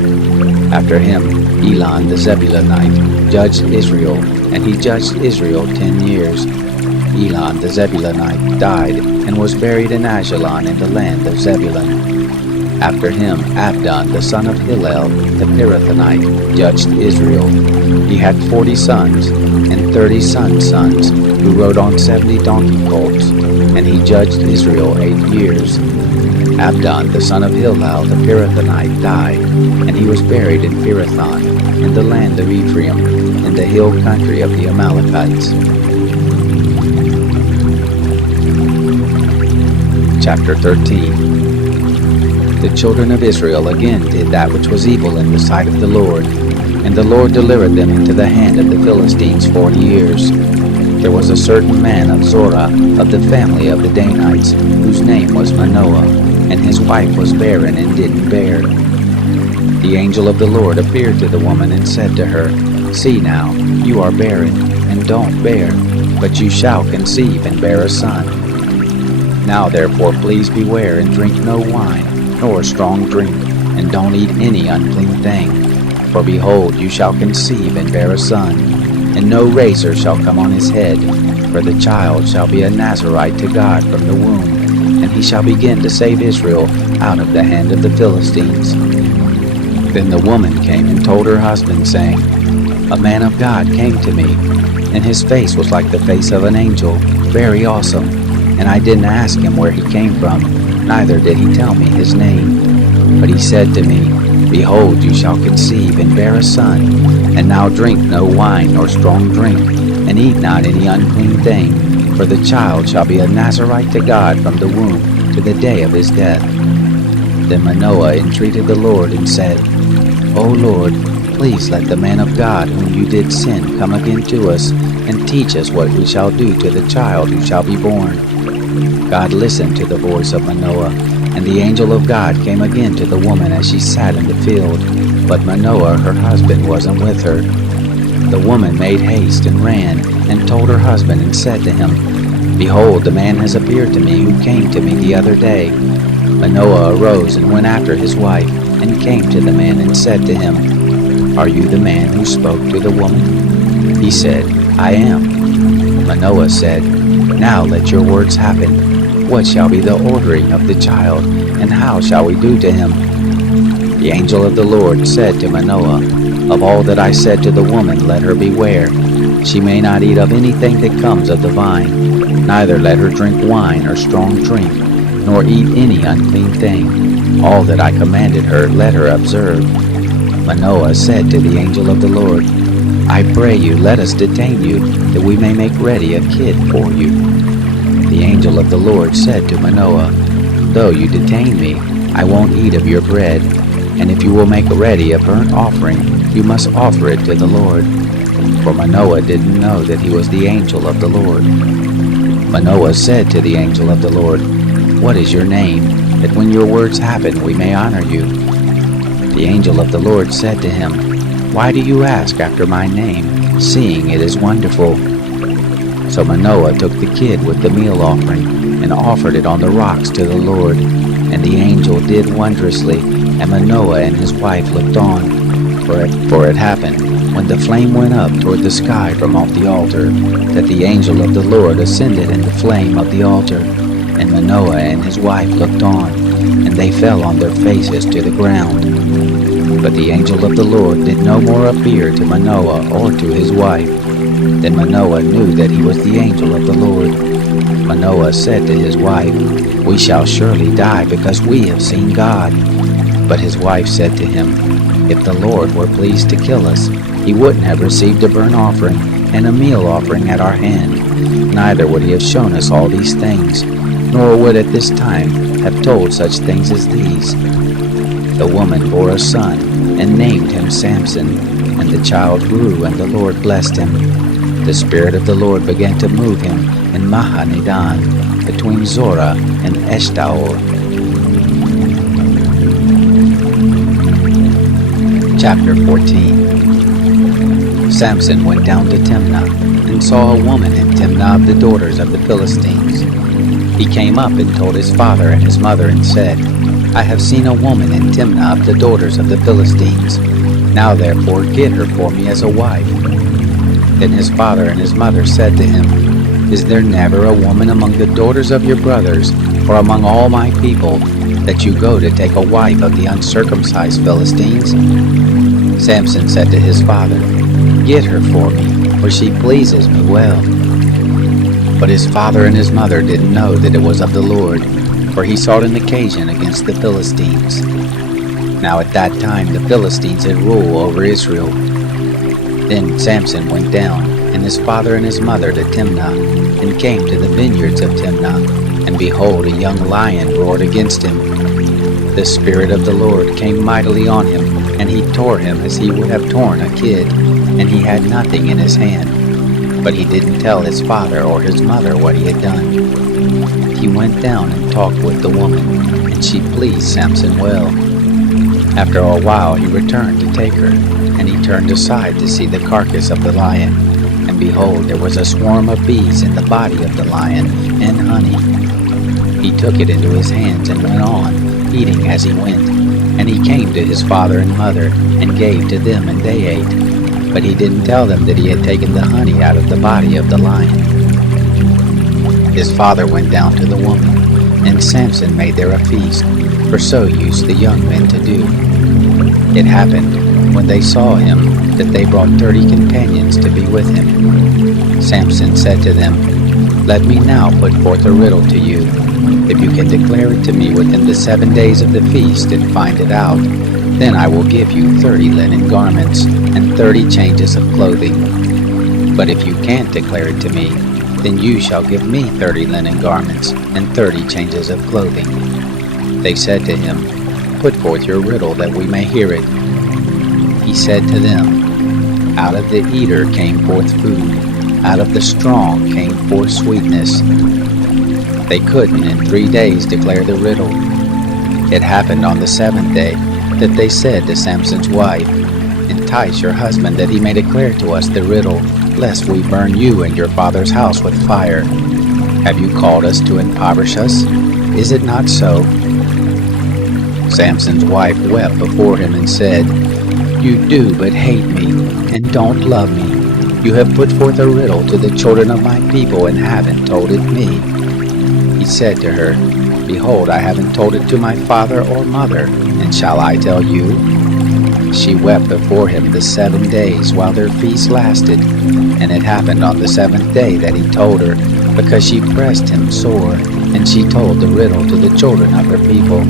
After him Elon the Zebulunite judged Israel, and he judged Israel 10 years. Elon the Zebulunite died and was buried in Ajalon in the land of Zebulun. After him Abdon the son of Hillel the Pirathonite judged Israel. He had 40 sons and 30 sons who rode on 70 donkey colts, and he judged Israel 8 years. Abdon the son of Hillel the Pirathonite died, and he was buried in Pirathon, in the land of Ephraim, in the hill country of the Amalekites. Chapter 13. The children of Israel again did that which was evil in the sight of the Lord, and the Lord delivered them into the hand of the Philistines 40 years. There was a certain man of Zorah, of the family of the Danites, whose name was Manoah, and his wife was barren and didn't bear. The angel of the Lord appeared to the woman and said to her, See now, you are barren, and don't bear, but you shall conceive and bear a son. Now therefore please beware and drink no wine, nor strong drink, and don't eat any unclean thing. For behold, you shall conceive and bear a son, and no razor shall come on his head, for the child shall be a Nazarite to God from the womb, and he shall begin to save Israel out of the hand of the Philistines. Then the woman came and told her husband, saying, A man of God came to me, and his face was like the face of an angel, very awesome, and I didn't ask him where he came from, neither did he tell me his name. But he said to me, Behold, you shall conceive and bear a son, and now drink no wine nor strong drink, and eat not any unclean thing, for the child shall be a Nazarite to God from the womb to the day of his death. Then Manoah entreated the Lord and said, O Lord, please let the man of God whom you did send come again to us, and teach us what we shall do to the child who shall be born. God listened to the voice of Manoah, and the angel of God came again to the woman as she sat in the field, but Manoah her husband wasn't with her. The woman made haste and ran, and told her husband and said to him, Behold, the man has appeared to me who came to me the other day. Manoah arose and went after his wife, and came to the man and said to him, Are you the man who spoke to the woman? He said, I am. Manoah said, Now let your words happen. What shall be the ordering of the child, and how shall we do to him? The angel of the Lord said to Manoah, Of all that I said to the woman, let her beware. She may not eat of anything that comes of the vine, neither let her drink wine or strong drink, nor eat any unclean thing. All that I commanded her, let her observe. Manoah said to the angel of the Lord, I pray you, let us detain you, that we may make ready a kid for you. The angel of the Lord said to Manoah, Though you detain me, I won't eat of your bread, and if you will make ready a burnt offering, you must offer it to the Lord. For Manoah didn't know that he was the angel of the Lord. Manoah said to the angel of the Lord, What is your name, that when your words happen we may honor you? The angel of the Lord said to him, Why do you ask after my name, seeing it is wonderful? So Manoah took the kid with the meal offering, and offered it on the rocks to the Lord. And the angel did wondrously, and Manoah and his wife looked on. For it happened, when the flame went up toward the sky from off the altar, that the angel of the Lord ascended in the flame of the altar. And Manoah and his wife looked on, and they fell on their faces to the ground. But the angel of the Lord did no more appear to Manoah or to his wife. Then Manoah knew that he was the angel of the Lord. Manoah said to his wife, We shall surely die, because we have seen God. But his wife said to him, If the Lord were pleased to kill us, he wouldn't have received a burnt offering and a meal offering at our hand, neither would he have shown us all these things, nor would at this time have told such things as these. The woman bore a son, and named him Samson, and the child grew, and the Lord blessed him. The Spirit of the Lord began to move him in Mahanidan, between Zorah and Eshtaol. Chapter 14. Samson went down to Timnah, and saw a woman in Timnah of the daughters of the Philistines. He came up and told his father and his mother, and said, I have seen a woman in Timnah of the daughters of the Philistines. Now therefore get her for me as a wife. Then his father and his mother said to him, Is there never a woman among the daughters of your brothers, or among all my people, that you go to take a wife of the uncircumcised Philistines?" Samson said to his father, "Get her for me, for she pleases me well." But his father and his mother didn't know that it was of the Lord, for he sought an occasion against the Philistines. Now at that time the Philistines had rule over Israel. Then Samson went down, and his father and his mother, to Timnah, and came to the vineyards of Timnah, and behold, a young lion roared against him. The Spirit of the Lord came mightily on him, and he tore him as he would have torn a kid, and he had nothing in his hand. But he didn't tell his father or his mother what he had done. He went down and talked with the woman, and she pleased Samson well. After a while he returned to take her, and he turned aside to see the carcass of the lion, and behold, there was a swarm of bees in the body of the lion, and honey. He took it into his hands and went on, eating as he went. And he came to his father and mother, and gave to them, and they ate. But he didn't tell them that he had taken the honey out of the body of the lion. His father went down to the woman, and Samson made there a feast, for so used the young men to do. It happened, when they saw him, that they brought 30 companions to be with him. Samson said to them, "Let me now put forth a riddle to you. If you can declare it to me within the 7 days of the feast and find it out, then I will give you 30 linen garments and 30 changes of clothing. But if you can't declare it to me, then you shall give me 30 linen garments and 30 changes of clothing." They said to him, "Put forth your riddle that we may hear it." He said to them, "Out of the eater came forth food, out of the strong came forth sweetness." They couldn't in 3 days declare the riddle. It happened on the 7th day that they said to Samson's wife, "Entice your husband that he may declare to us the riddle, lest we burn you and your father's house with fire. Have you called us to impoverish us? Is it not so?" Samson's wife wept before him and said, "You do but hate me, and don't love me. You have put forth a riddle to the children of my people and haven't told it me." He said to her, "Behold, I haven't told it to my father or mother, and shall I tell you?" She wept before him the 7 days while their feast lasted, and it happened on the 7th day that he told her, because she pressed him sore, and she told the riddle to the children of her people.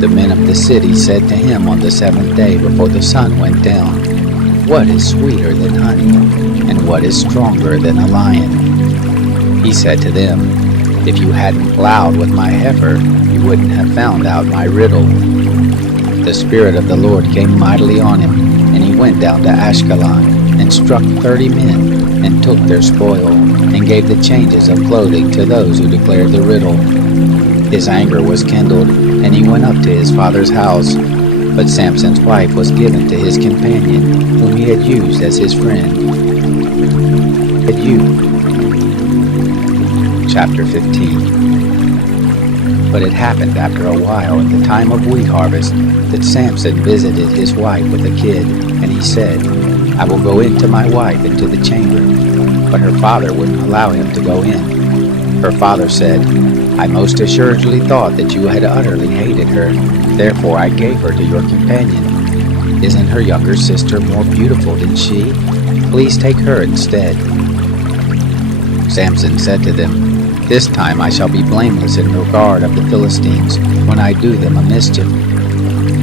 The men of the city said to him on the 7th day before the sun went down, "What is sweeter than honey, and what is stronger than a lion?" He said to them, "If you hadn't plowed with my heifer, you wouldn't have found out my riddle." The Spirit of the Lord came mightily on him, and he went down to Ashkelon, and struck 30 men, and took their spoil, and gave the changes of clothing to those who declared the riddle. His anger was kindled, and he went up to his father's house. But Samson's wife was given to his companion, whom he had used as his friend. Chapter 15. But it happened after a while in the time of wheat harvest that Samson visited his wife with a kid, and he said, "I will go in to my wife into the chamber." But her father wouldn't allow him to go in. Her father said, "I most assuredly thought that you had utterly hated her, therefore I gave her to your companion. Isn't her younger sister more beautiful than she? Please take her instead." Samson said to them, "This time I shall be blameless in regard of the Philistines, when I do them a mischief."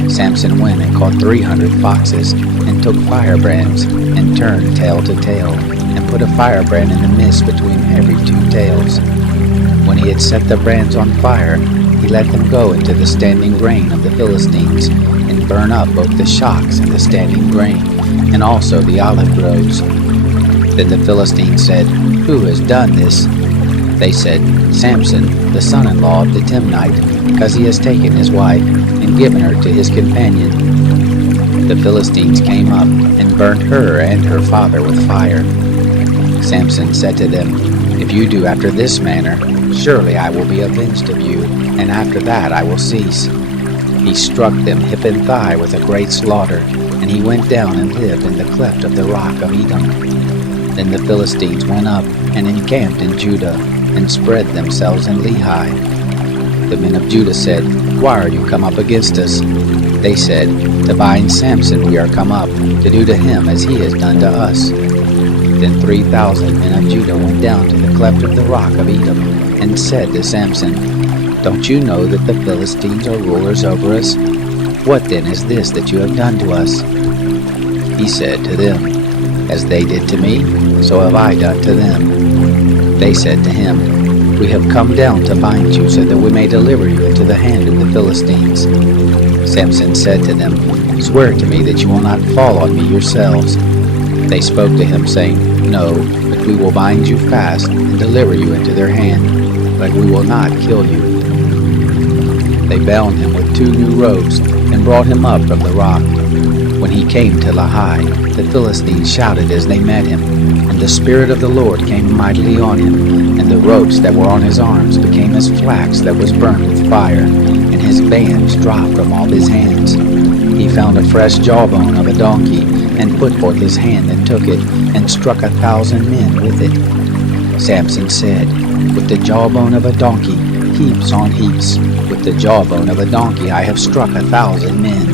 Samson went and caught 300 foxes, and took firebrands, and turned tail to tail, and put a firebrand in the midst between every 2 tails. When he had set the brands on fire, he let them go into the standing grain of the Philistines, and burn up both the shocks and the standing grain, and also the olive groves. Then the Philistines said, "Who has done this?" They said, "Samson, the son-in-law of the Timnite, because he has taken his wife, and given her to his companion." The Philistines came up, and burnt her and her father with fire. Samson said to them, "If you do after this manner, surely I will be avenged of you, and after that I will cease." He struck them hip and thigh with a great slaughter, and he went down and lived in the cleft of the rock of Edom. Then the Philistines went up and encamped in Judah, and spread themselves in Lehi. The men of Judah said, "Why are you come up against us?" They said, "To bind Samson we are come up, to do to him as he has done to us." Then 3,000 men of Judah went down to the cleft of the rock of Edom, and said to Samson, "Don't you know that the Philistines are rulers over us? What then is this that you have done to us?" He said to them, "As they did to me, so have I done to them." They said to him, "We have come down to bind you, so that we may deliver you into the hand of the Philistines." Samson said to them, "Swear to me that you will not fall on me yourselves." They spoke to him, saying, "No, but we will bind you fast and deliver you into their hand, but we will not kill you." They bound him with 2 new ropes and brought him up from the rock. When he came to Lahai, the Philistines shouted as they met him, and the Spirit of the Lord came mightily on him, and the ropes that were on his arms became as flax that was burned with fire, and his bands dropped from off his hands. He found a fresh jawbone of a donkey, and put forth his hand and took it, and struck 1,000 men with it. Samson said, "With the jawbone of a donkey, heaps on heaps, with the jawbone of a donkey I have struck 1,000 men."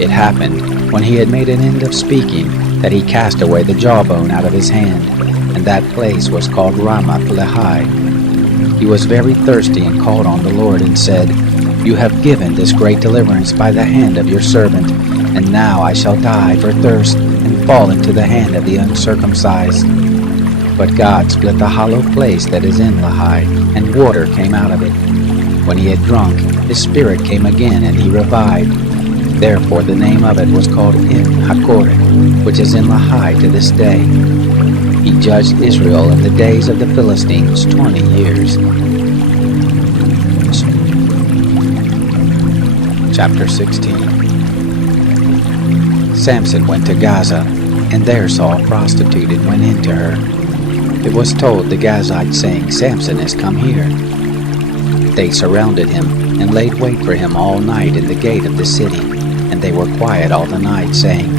It happened, when he had made an end of speaking, that he cast away the jawbone out of his hand, and that place was called Ramath-lehi. He was very thirsty, and called on the Lord, and said, "You have given this great deliverance by the hand of your servant, and now I shall die for thirst, and fall into the hand of the uncircumcised." But God split the hollow place that is in Lehi, and water came out of it. When he had drunk, his spirit came again, and he revived. Therefore the name of it was called En-hakkore, which is in Lehi to this day. He judged Israel in the days of the Philistines 20 years. Chapter 16. Samson went to Gaza, and there saw a prostitute and went in to her. It was told the Gazites, saying, "Samson has come here." They surrounded him, and laid wait for him all night in the gate of the city, and they were quiet all the night, saying,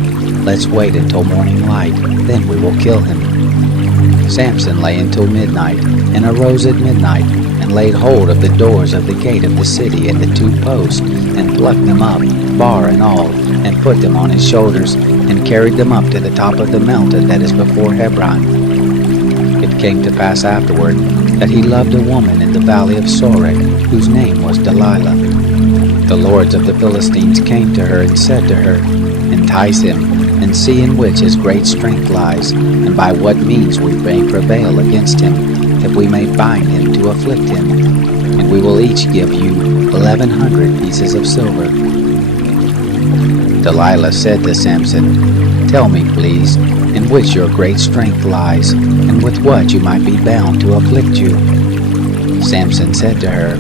"Let's wait until morning light, then we will kill him." Samson lay until midnight, and arose at midnight, and laid hold of the doors of the gate of the city and the 2 posts, and plucked them up, bar and all, and put them on his shoulders, and carried them up to the top of the mountain that is before Hebron. It came to pass afterward that he loved a woman in the valley of Sorek, whose name was Delilah. The lords of the Philistines came to her and said to her, "Entice him, and see in which his great strength lies, and by what means we may prevail against him, that we may bind him to afflict him, and we will each give you 1,100 pieces of silver." Delilah said to Samson, "Tell me, please, in which your great strength lies, and with what you might be bound to afflict you." Samson said to her,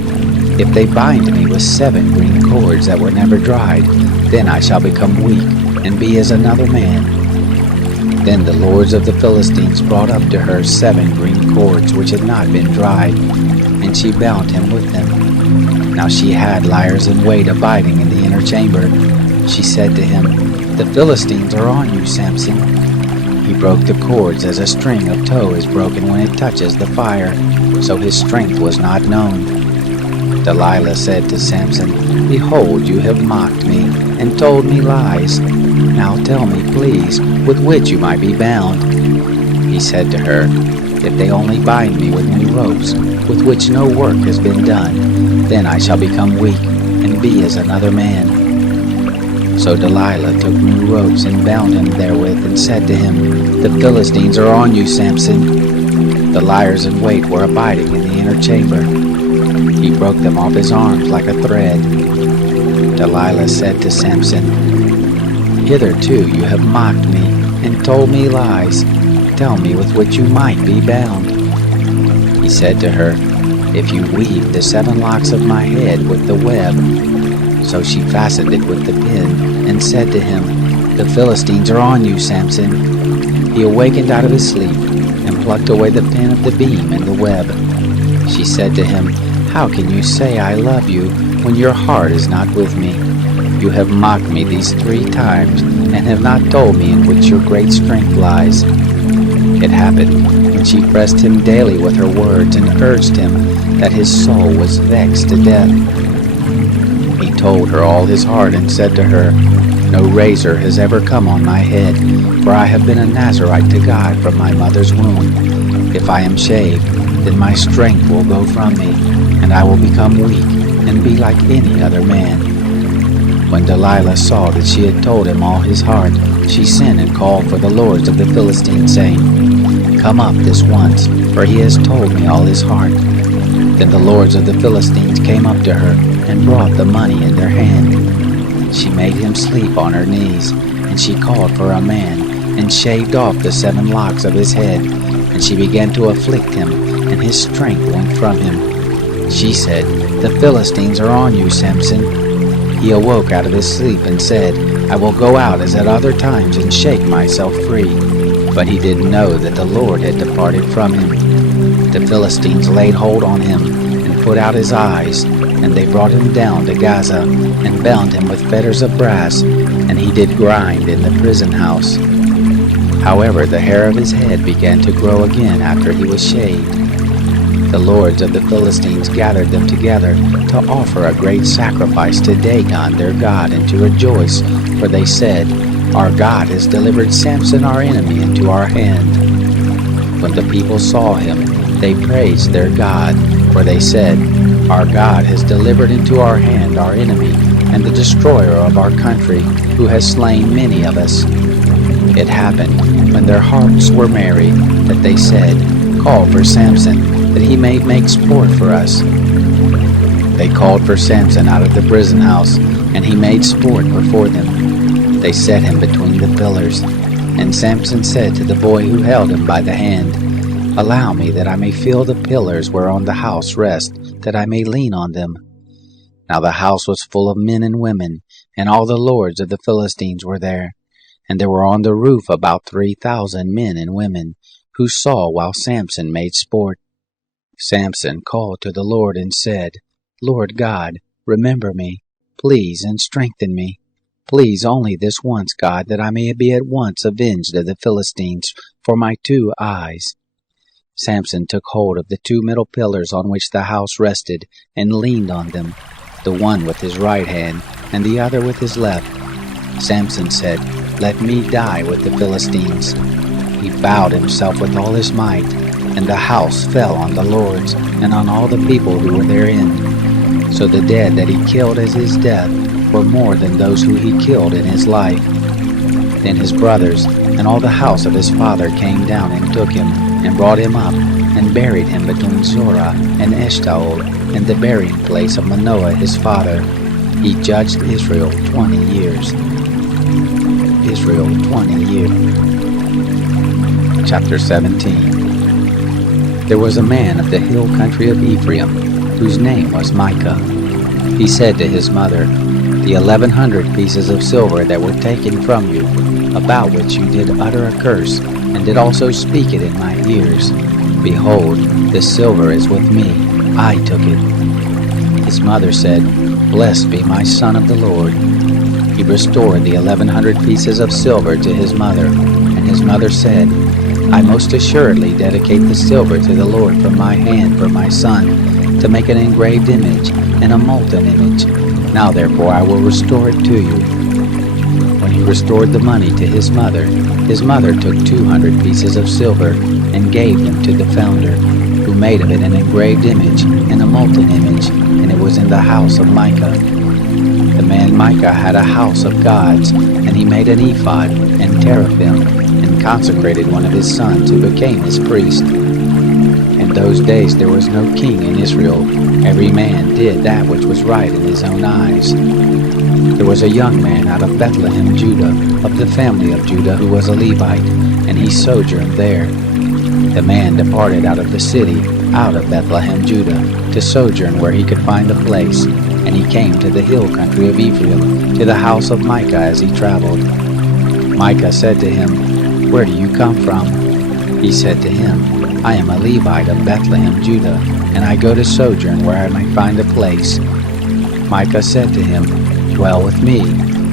"If they bind me with 7 green cords that were never dried, then I shall become weak, and be as another man." Then the lords of the Philistines brought up to her 7 green cords which had not been dried, and she bound him with them. Now she had liers in wait abiding in the inner chamber. She said to him, "The Philistines are on you, Samson." He broke the cords as a string of tow is broken when it touches the fire, so his strength was not known. Delilah said to Samson, "Behold, you have mocked me, and told me lies. Now tell me, please, with which you might be bound." He said to her, "If they only bind me with new ropes, with which no work has been done, then I shall become weak, and be as another man." So Delilah took new ropes and bound him therewith, and said to him, "The Philistines are on you, Samson." The liers in wait were abiding in the inner chamber. He broke them off his arms like a thread. Delilah said to Samson, "Hitherto you have mocked me, and told me lies. Tell me with which you might be bound." He said to her, "If you weave the 7 locks of my head with the web." So she fastened it with the pin, and said to him, "The Philistines are on you, Samson." He awakened out of his sleep, and plucked away the pin of the beam and the web. She said to him, "How can you say I love you, when your heart is not with me? You have mocked me these 3 times, and have not told me in which your great strength lies." It happened, when she pressed him daily with her words, and urged him, that his soul was vexed to death. He told her all his heart and said to her, "No razor has ever come on my head, for I have been a Nazarite to God from my mother's womb. If I am shaved, then my strength will go from me, and I will become weak and be like any other man." When Delilah saw that she had told him all his heart, she sent and called for the lords of the Philistines, saying, "Come up this once, for he has told me all his heart." Then the lords of the Philistines came up to her and brought the money in their hand. She made him sleep on her knees, and she called for a man, and shaved off the 7 locks of his head, and she began to afflict him, and his strength went from him. She said, "The Philistines are on you, Samson." He awoke out of his sleep and said, "I will go out as at other times and shake myself free." But he didn't know that the Lord had departed from him. The Philistines laid hold on him and put out his eyes, and they brought him down to Gaza and bound him with fetters of brass, and he did grind in the prison house. However, the hair of his head began to grow again after he was shaved. The lords of the Philistines gathered them together to offer a great sacrifice to Dagon their god and to rejoice, for they said, "Our God has delivered Samson our enemy into our hand." When the people saw him, they praised their God, for they said, "Our God has delivered into our hand our enemy and the destroyer of our country, who has slain many of us." It happened, when their hearts were merry, that they said, "Call for Samson, that he may make sport for us." They called for Samson out of the prison house, and he made sport before them. They set him between the pillars. And Samson said to the boy who held him by the hand, "Allow me that I may feel the pillars whereon the house rests, that I may lean on them." Now the house was full of men and women, and all the lords of the Philistines were there. And there were on the roof about 3,000 men and women, who saw while Samson made sport. Samson called to the Lord and said, "Lord God, remember me, please, and strengthen me. Please only this once, God, that I may be at once avenged of the Philistines for my 2 eyes." Samson took hold of the 2 middle pillars on which the house rested, and leaned on them, the one with his right hand, and the other with his left. Samson said, "Let me die with the Philistines." He bowed himself with all his might, and the house fell on the lords, and on all the people who were therein. So the dead that he killed as his death were more than those who he killed in his life. Then his brothers and all the house of his father came down and took him, and brought him up, and buried him between Zorah and Eshtaol, in the burying place of Manoah his father. He judged Israel 20 years. Israel 20 years. Chapter 17. There was a man of the hill country of Ephraim, whose name was Micah. He said to his mother, "The 1,100 pieces of silver that were taken from you, about which you did utter a curse, and did also speak it in my ears, behold, this silver is with me, I took it." His mother said, "Blessed be my son of the Lord." He restored the 1,100 pieces of silver to his mother, and his mother said, "I most assuredly dedicate the silver to the Lord from my hand for my son, to make an engraved image and a molten image. Now therefore I will restore it to you." When he restored the money to his mother took 200 pieces of silver, and gave them to the founder, who made of it an engraved image and a molten image, and it was in the house of Micah. The man Micah had a house of gods, and he made an ephod and teraphim, and consecrated one of his sons, who became his priest. In those days there was no king in Israel. Every man did that which was right in his own eyes. There was a young man out of Bethlehem, Judah, of the family of Judah, who was a Levite, and he sojourned there. The man departed out of the city, out of Bethlehem, Judah, to sojourn where he could find a place, and he came to the hill country of Ephraim, to the house of Micah as he traveled. Micah said to him, "Where do you come from?" He said to him, "I am a Levite of Bethlehem, Judah, and I go to sojourn where I may find a place." Micah said to him, "Dwell with me,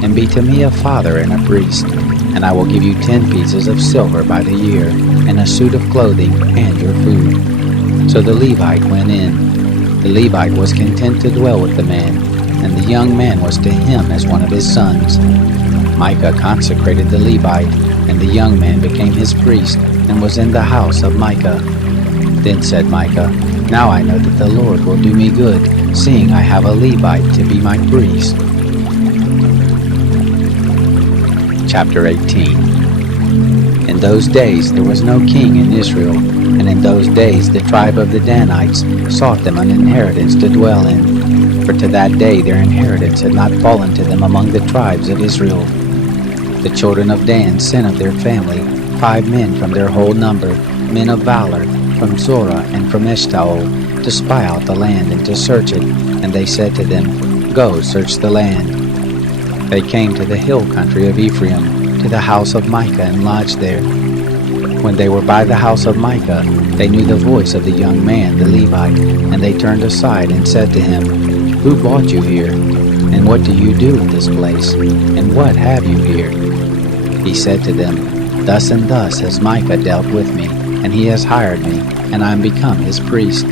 and be to me a father and a priest, and I will give you 10 pieces of silver by the year, and a suit of clothing, and your food." So the Levite went in. The Levite was content to dwell with the man, and the young man was to him as one of his sons. Micah consecrated the Levite, and the young man became his priest, and was in the house of Micah. Then said Micah, Now I know that the Lord will do me good, seeing I have a Levite to be my priest. Chapter 18. In those days there was no king in Israel, and in those days the tribe of the Danites sought them an inheritance to dwell in, for to that day their inheritance had not fallen to them among the tribes of Israel. The children of Dan sent of their family 5 men from their whole number, men of valor, from Zorah and from Eshtaol, to spy out the land and to search it. And they said to them, Go, search the land. They came to the hill country of Ephraim, to the house of Micah, and lodged there. When they were by the house of Micah, they knew the voice of the young man, the Levite, and they turned aside and said to him, Who brought you here? And what do you do in this place? And what have you here? He said to them, Thus and thus has Micah dealt with me, and he has hired me, and I am become his priest.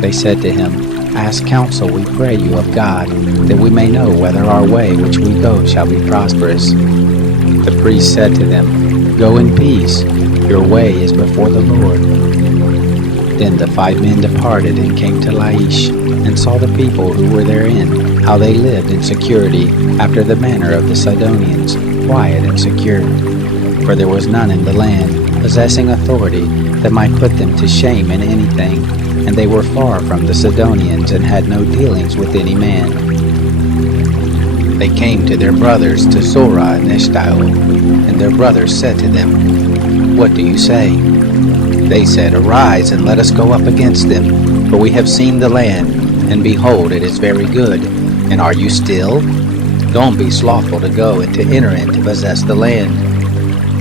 They said to him, Ask counsel, we pray you, of God, that we may know whether our way which we go shall be prosperous. The priest said to them, Go in peace, your way is before the Lord. Then the 5 men departed and came to Laish, and saw the people who were therein, how they lived in security, after the manner of the Sidonians, quiet and secure. For there was none in the land, possessing authority, that might put them to shame in anything, and they were far from the Sidonians, and had no dealings with any man. They came to their brothers to Zorah and Eshtaol, and their brothers said to them, What do you say? They said, Arise, and let us go up against them, for we have seen the land, and behold, it is very good. And are you still? Don't be slothful to go and to enter in to possess the land.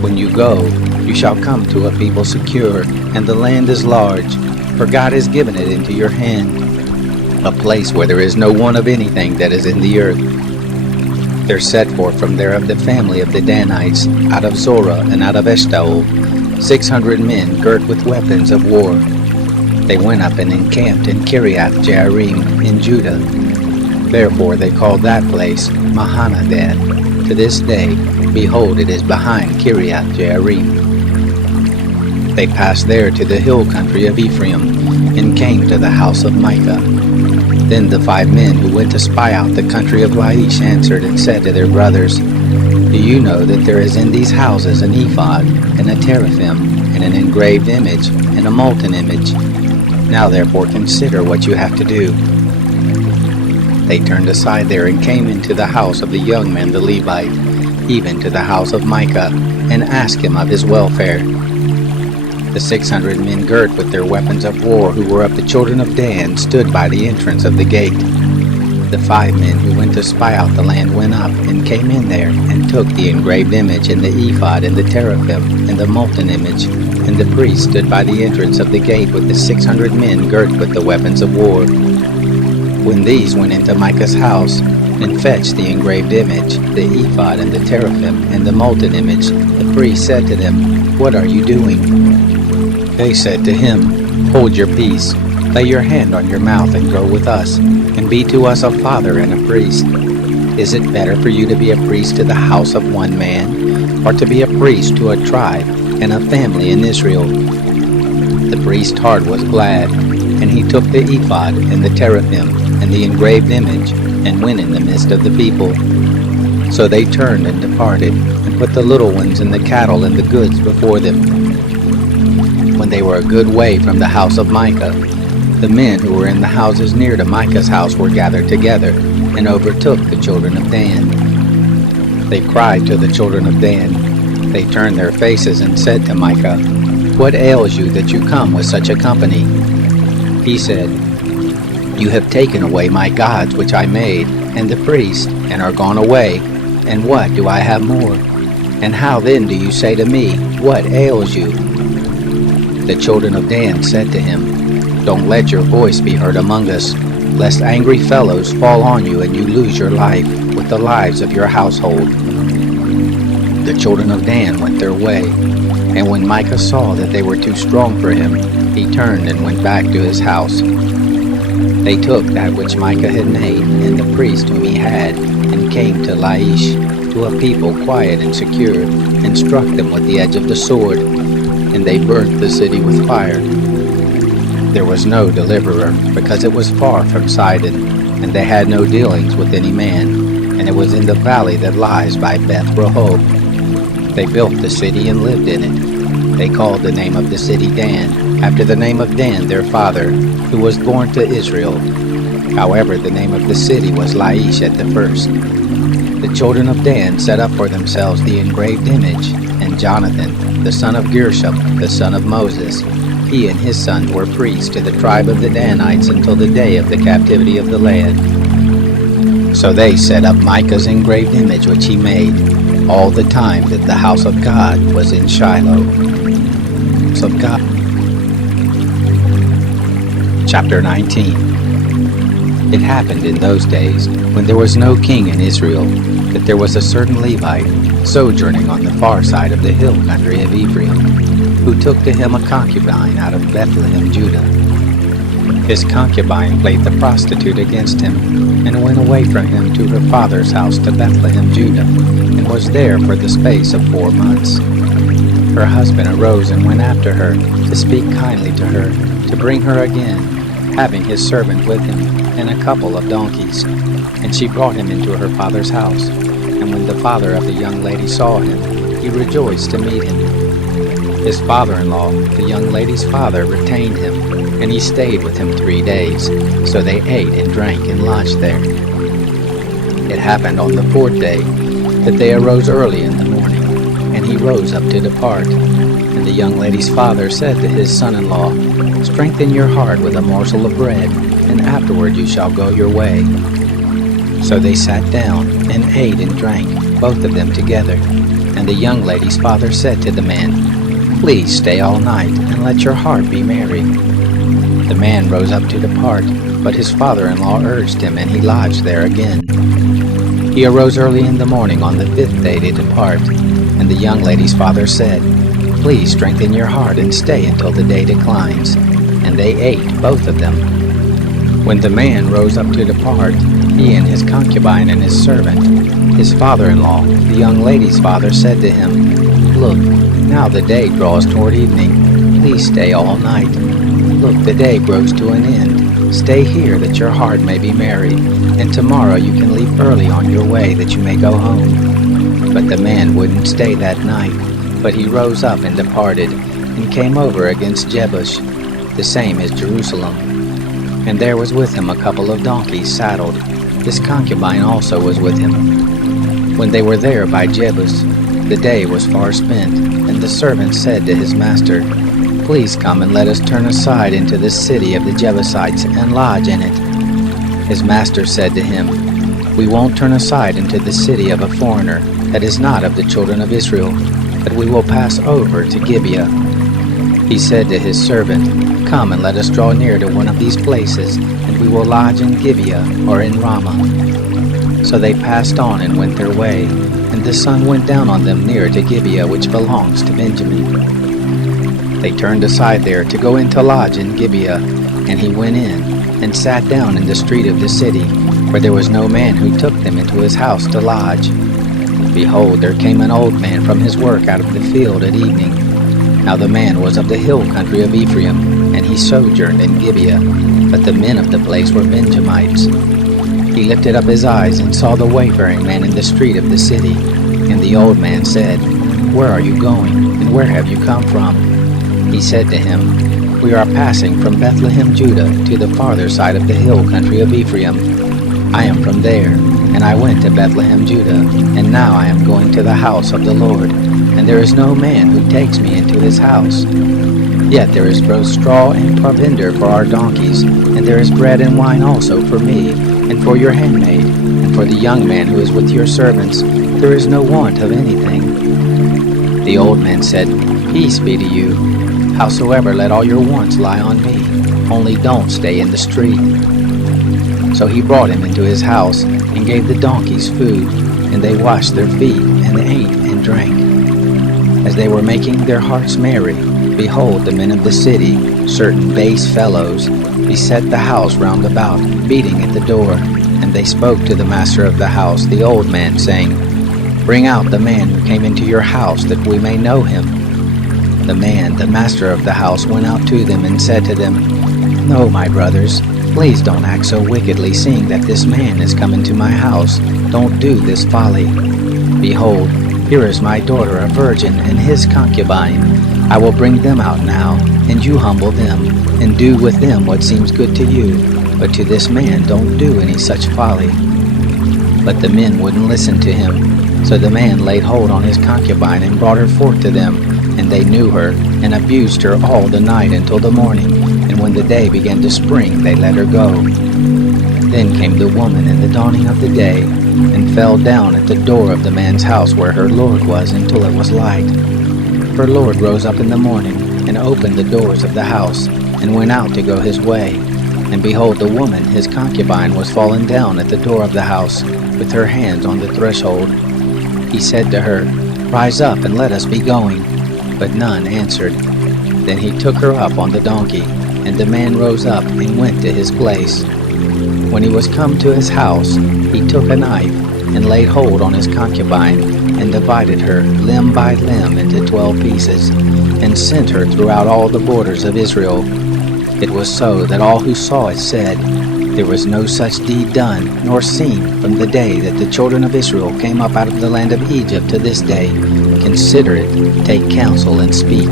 When you go, you shall come to a people secure, and the land is large, for God has given it into your hand, a place where there is no want of anything that is in the earth. There set forth from there of the family of the Danites, out of Zorah and out of Eshtaol, 600 men girt with weapons of war. They went up and encamped in Kiriath Jearim in Judah. Therefore they called that place Mahanadad. To this day, behold, it is behind Kiriath Jearim. They passed there to the hill country of Ephraim, and came to the house of Micah. Then the 5 men who went to spy out the country of Laish answered and said to their brothers, Do you know that there is in these houses an ephod, and a teraphim, and an engraved image, and a molten image? Now therefore consider what you have to do. They turned aside there and came into the house of the young man the Levite, even to the house of Micah, and asked him of his welfare. The 600 men girt with their weapons of war, who were of the children of Dan, stood by the entrance of the gate. The 5 men who went to spy out the land went up, and came in there, and took the engraved image, and the ephod, and the teraphim, and the molten image. And the priest stood by the entrance of the gate with the 600 men girt with the weapons of war. When these went into Micah's house, and fetched the engraved image, the ephod, and the teraphim, and the molten image, the priest said to them, What are you doing? They said to him, Hold your peace, lay your hand on your mouth, and go with us, and be to us a father and a priest. Is it better for you to be a priest to the house of one man, or to be a priest to a tribe and a family in Israel? The priest's heart was glad, and he took the ephod and the teraphim and the engraved image, and went in the midst of the people. So they turned and departed, and put the little ones and the cattle and the goods before them. When they were a good way from the house of Micah, the men who were in the houses near to Micah's house were gathered together, and overtook the children of Dan. They cried to the children of Dan. They turned their faces and said to Micah, What ails you that you come with such a company? He said, You have taken away my gods which I made, and the priest, and are gone away, and what do I have more? And how then do you say to me, What ails you? The children of Dan said to him, Don't let your voice be heard among us, lest angry fellows fall on you and you lose your life with the lives of your household. The children of Dan went their way, and when Micah saw that they were too strong for him, he turned and went back to his house. They took that which Micah had made, and the priest whom he had, and came to Laish, to a people quiet and secure, and struck them with the edge of the sword, and they burnt the city with fire. There was no deliverer, because it was far from Sidon, and they had no dealings with any man, and it was in the valley that lies by Beth Rehob. They built the city and lived in it. They called the name of the city Dan, after the name of Dan their father, who was born to Israel. However, the name of the city was Laish at the first. The children of Dan set up for themselves the engraved image, and Jonathan, the son of Gershom, the son of Moses, he and his sons were priests to the tribe of the Danites until the day of the captivity of the land. So they set up Micah's engraved image which he made, all the time that the house of God was in Shiloh. So God. Chapter 19. It happened in those days, when there was no king in Israel, that there was a certain Levite, sojourning on the far side of the hill country of Ephraim, who took to him a concubine out of Bethlehem, Judah. His concubine played the prostitute against him, and went away from him to her father's house to Bethlehem, Judah, and was there for the space of 4 months. Her husband arose and went after her, to speak kindly to her, to bring her again, having his servant with him, and a couple of donkeys. And she brought him into her father's house. And when the father of the young lady saw him, he rejoiced to meet him. His father-in-law, the young lady's father, retained him, and he stayed with him 3 days. So they ate and drank and lodged there. It happened on the 4th day, that they arose early in the morning, and he rose up to depart. And the young lady's father said to his son-in-law, Strengthen your heart with a morsel of bread, and afterward you shall go your way. So they sat down, and ate and drank, both of them together. And the young lady's father said to the man, Please stay all night, and let your heart be merry. The man rose up to depart, but his father-in-law urged him, and he lodged there again. He arose early in the morning on the 5th day to depart, and the young lady's father said, Please strengthen your heart and stay until the day declines. And they ate, both of them. When the man rose up to depart, he and his concubine and his servant, his father-in-law, the young lady's father, said to him, Look, now the day draws toward evening. Please stay all night. Look, the day grows to an end. Stay here that your heart may be merry, and tomorrow you can leave early on your way that you may go home. But the man wouldn't stay that night, but he rose up and departed, and came over against Jebush, the same as Jerusalem. And there was with him a couple of donkeys saddled. His concubine also was with him. When they were there by Jebus, the day was far spent, and the servant said to his master, Please come and let us turn aside into this city of the Jebusites and lodge in it. His master said to him, We won't turn aside into the city of a foreigner that is not of the children of Israel, but we will pass over to Gibeah. He said to his servant, Come and let us draw near to one of these places, and we will lodge in Gibeah or in Ramah. So they passed on and went their way, and the sun went down on them near to Gibeah, which belongs to Benjamin. They turned aside there to go in to lodge in Gibeah, and he went in, and sat down in the street of the city, where there was no man who took them into his house to lodge. Behold, there came an old man from his work out of the field at evening. Now the man was of the hill country of Ephraim, and he sojourned in Gibeah, but the men of the place were Benjamites. He lifted up his eyes and saw the wayfaring man in the street of the city. And the old man said, Where are you going, and where have you come from? He said to him, We are passing from Bethlehem, Judah, to the farther side of the hill country of Ephraim. I am from there, and I went to Bethlehem, Judah, and now I am going to the house of the Lord, and there is no man who takes me into his house. Yet there is both straw and provender for our donkeys, and there is bread and wine also for me, and for your handmaid, and for the young man who is with your servants. There is no want of anything. The old man said, Peace be to you. Howsoever, let all your wants lie on me, only don't stay in the street. So he brought him into his house, and gave the donkeys food, and they washed their feet, and ate and drank. As they were making their hearts merry, behold, the men of the city, certain base fellows, beset the house round about, beating at the door. And they spoke to the master of the house, the old man, saying, Bring out the man who came into your house, that we may know him. The man, the master of the house, went out to them and said to them, No, my brothers, please don't act so wickedly, seeing that this man is come into my house. Don't do this folly. Behold, here is my daughter, a virgin, and his concubine. I will bring them out now, and you humble them, and do with them what seems good to you. But to this man don't do any such folly. But the men wouldn't listen to him. So the man laid hold on his concubine and brought her forth to them. And they knew her, and abused her all the night until the morning. And when the day began to spring, they let her go. Then came the woman in the dawning of the day, and fell down at the door of the man's house where her lord was until it was light. Her lord rose up in the morning, and opened the doors of the house, and went out to go his way. And behold, the woman, his concubine, was fallen down at the door of the house, with her hands on the threshold. He said to her, Rise up, and let us be going. But none answered. Then he took her up on the donkey, and the man rose up and went to his place. When he was come to his house, he took a knife, and laid hold on his concubine, and divided her limb by limb into 12 pieces, and sent her throughout all the borders of Israel. It was so that all who saw it said, There was no such deed done, nor seen, from the day that the children of Israel came up out of the land of Egypt to this day. Consider it, take counsel, and speak.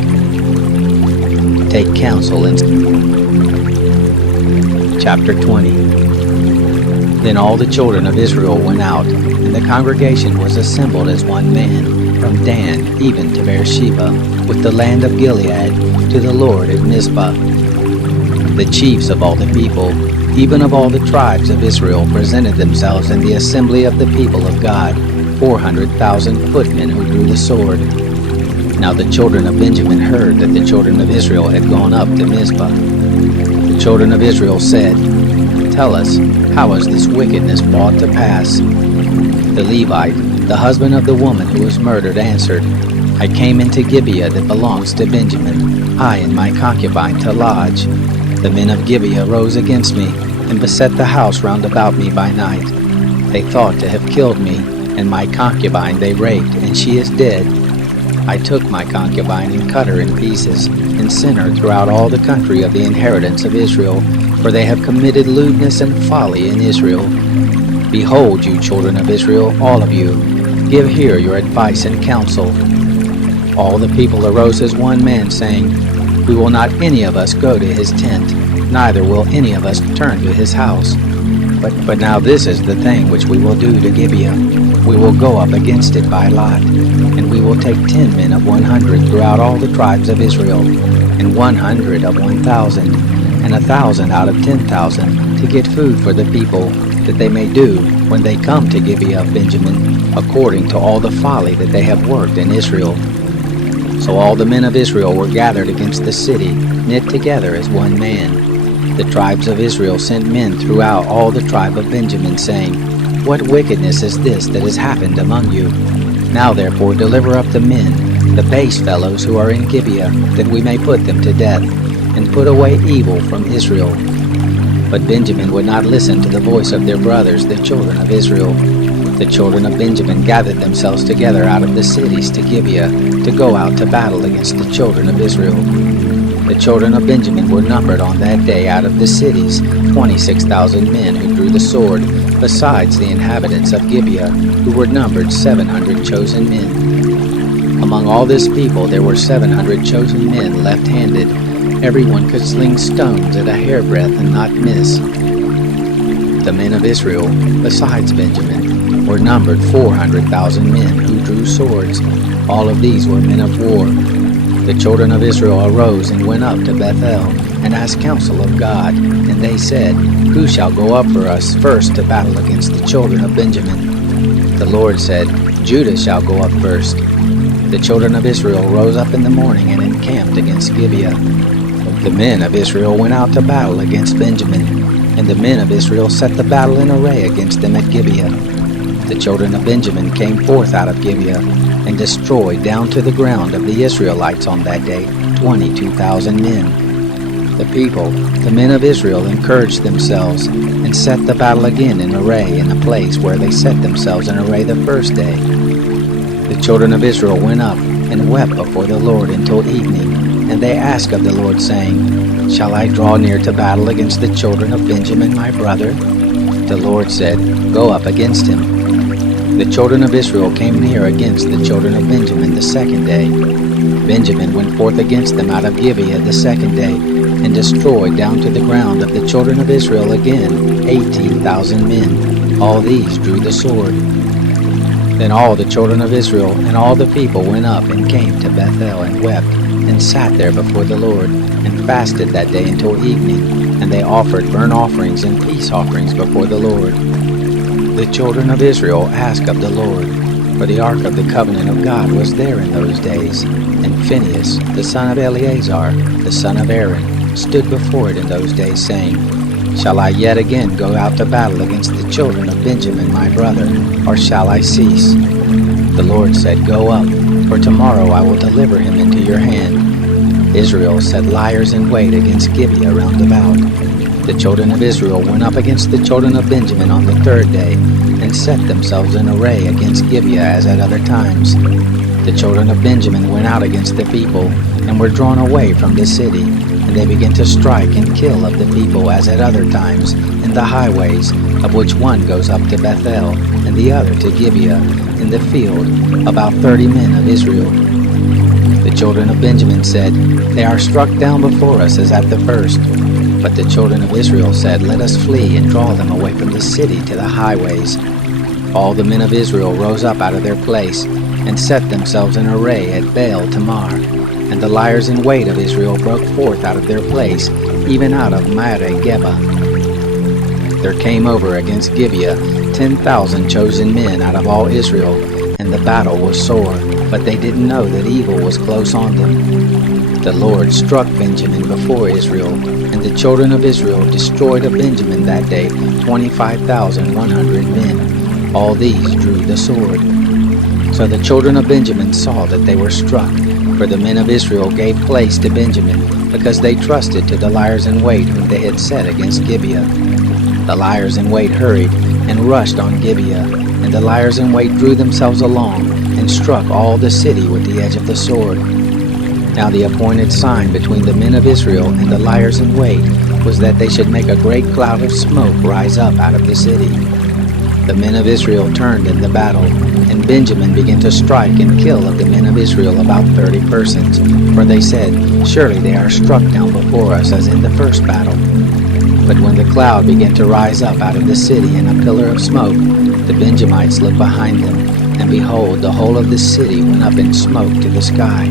Take counsel and Chapter 20. Then all the children of Israel went out, and the congregation was assembled as one man, from Dan even to Beersheba, with the land of Gilead, to the Lord at Mizpah. The chiefs of all the people, even of all the tribes of Israel, presented themselves in the assembly of the people of God, 400,000 footmen who drew the sword. Now the children of Benjamin heard that the children of Israel had gone up to Mizpah. The children of Israel said, Tell us, how is this wickedness brought to pass? The Levite, the husband of the woman who was murdered, answered, I came into Gibeah that belongs to Benjamin, I and my concubine to lodge. The men of Gibeah rose against me, and beset the house round about me by night. They thought to have killed me, and my concubine they raped, and she is dead. I took my concubine and cut her in pieces, and sent her throughout all the country of the inheritance of Israel, for they have committed lewdness and folly in Israel. Behold, you children of Israel, all of you, give here your advice and counsel. All the people arose as one man, saying, We will not any of us go to his tent, neither will any of us turn to his house. But now this is the thing which we will do to Gibeah. We will go up against it by lot, and we will take 10 men of 100 throughout all the tribes of Israel, and 100 of 1,000, and 1,000 out of 10,000, to get food for the people, that they may do, when they come to Gibeah of Benjamin, according to all the folly that they have worked in Israel. So all the men of Israel were gathered against the city, knit together as one man. The tribes of Israel sent men throughout all the tribe of Benjamin, saying, What wickedness is this that has happened among you? Now therefore deliver up the men, the base fellows who are in Gibeah, that we may put them to death, and put away evil from Israel. But Benjamin would not listen to the voice of their brothers, the children of Israel. The children of Benjamin gathered themselves together out of the cities to Gibeah, to go out to battle against the children of Israel. The children of Benjamin were numbered on that day out of the cities, 26,000 men who drew the sword, besides the inhabitants of Gibeah, who were numbered 700 chosen men. Among all this people there were 700 chosen men left-handed. Everyone could sling stones at a hairbreadth and not miss. The men of Israel, besides Benjamin, were numbered 400,000 men who drew swords. All of these were men of war. The children of Israel arose and went up to Bethel, and asked counsel of God. And they said, Who shall go up for us first to battle against the children of Benjamin? The Lord said, Judah shall go up first. The children of Israel rose up in the morning and encamped against Gibeah. The men of Israel went out to battle against Benjamin, and the men of Israel set the battle in array against them at Gibeah. The children of Benjamin came forth out of Gibeah, and destroyed down to the ground of the Israelites on that day 22,000 men. The people, the men of Israel, encouraged themselves and set the battle again in array in the place where they set themselves in array the first day. The children of Israel went up and wept before the Lord until evening, and they asked of the Lord, saying, Shall I draw near to battle against the children of Benjamin my brother? The Lord said, Go up against him. The children of Israel came near against the children of Benjamin the second day. Benjamin went forth against them out of Gibeah the second day, and destroyed down to the ground of the children of Israel again 18,000 men. All these drew the sword. Then all the children of Israel and all the people went up and came to Bethel and wept, and sat there before the Lord, and fasted that day until evening, and they offered burnt offerings and peace offerings before the Lord. The children of Israel asked of the Lord, for the ark of the covenant of God was there in those days, and Phinehas, the son of Eleazar, the son of Aaron, stood before it in those days, saying, Shall I yet again go out to battle against the children of Benjamin my brother, or shall I cease? The Lord said, Go up, for tomorrow I will deliver him into your hand. Israel set liers in wait against Gibeah round about. The children of Israel went up against the children of Benjamin on the third day, and set themselves in array against Gibeah as at other times. The children of Benjamin went out against the people, and were drawn away from the city, and they began to strike and kill of the people as at other times in the highways, of which one goes up to Bethel, and the other to Gibeah, in the field, about 30 men of Israel. The children of Benjamin said, They are struck down before us as at the first. But the children of Israel said, Let us flee and draw them away from the city to the highways. All the men of Israel rose up out of their place, and set themselves in array at Baal Tamar. And the liers in wait of Israel broke forth out of their place, even out of Mare Geba. There came over against Gibeah 10,000 chosen men out of all Israel, and the battle was sore, but they didn't know that evil was close on them. The Lord struck Benjamin before Israel, and the children of Israel destroyed of Benjamin that day 25,100 men. All these drew the sword. So the children of Benjamin saw that they were struck, for the men of Israel gave place to Benjamin, because they trusted to the liers in wait whom they had set against Gibeah. The liers in wait hurried and rushed on Gibeah, and the liers in wait drew themselves along, and struck all the city with the edge of the sword. Now the appointed sign between the men of Israel and the liers in wait was that they should make a great cloud of smoke rise up out of the city. The men of Israel turned in the battle, and Benjamin began to strike and kill of the men of Israel about 30 persons, for they said, Surely they are struck down before us as in the first battle. But when the cloud began to rise up out of the city in a pillar of smoke, the Benjamites looked behind them, and behold, the whole of the city went up in smoke to the sky.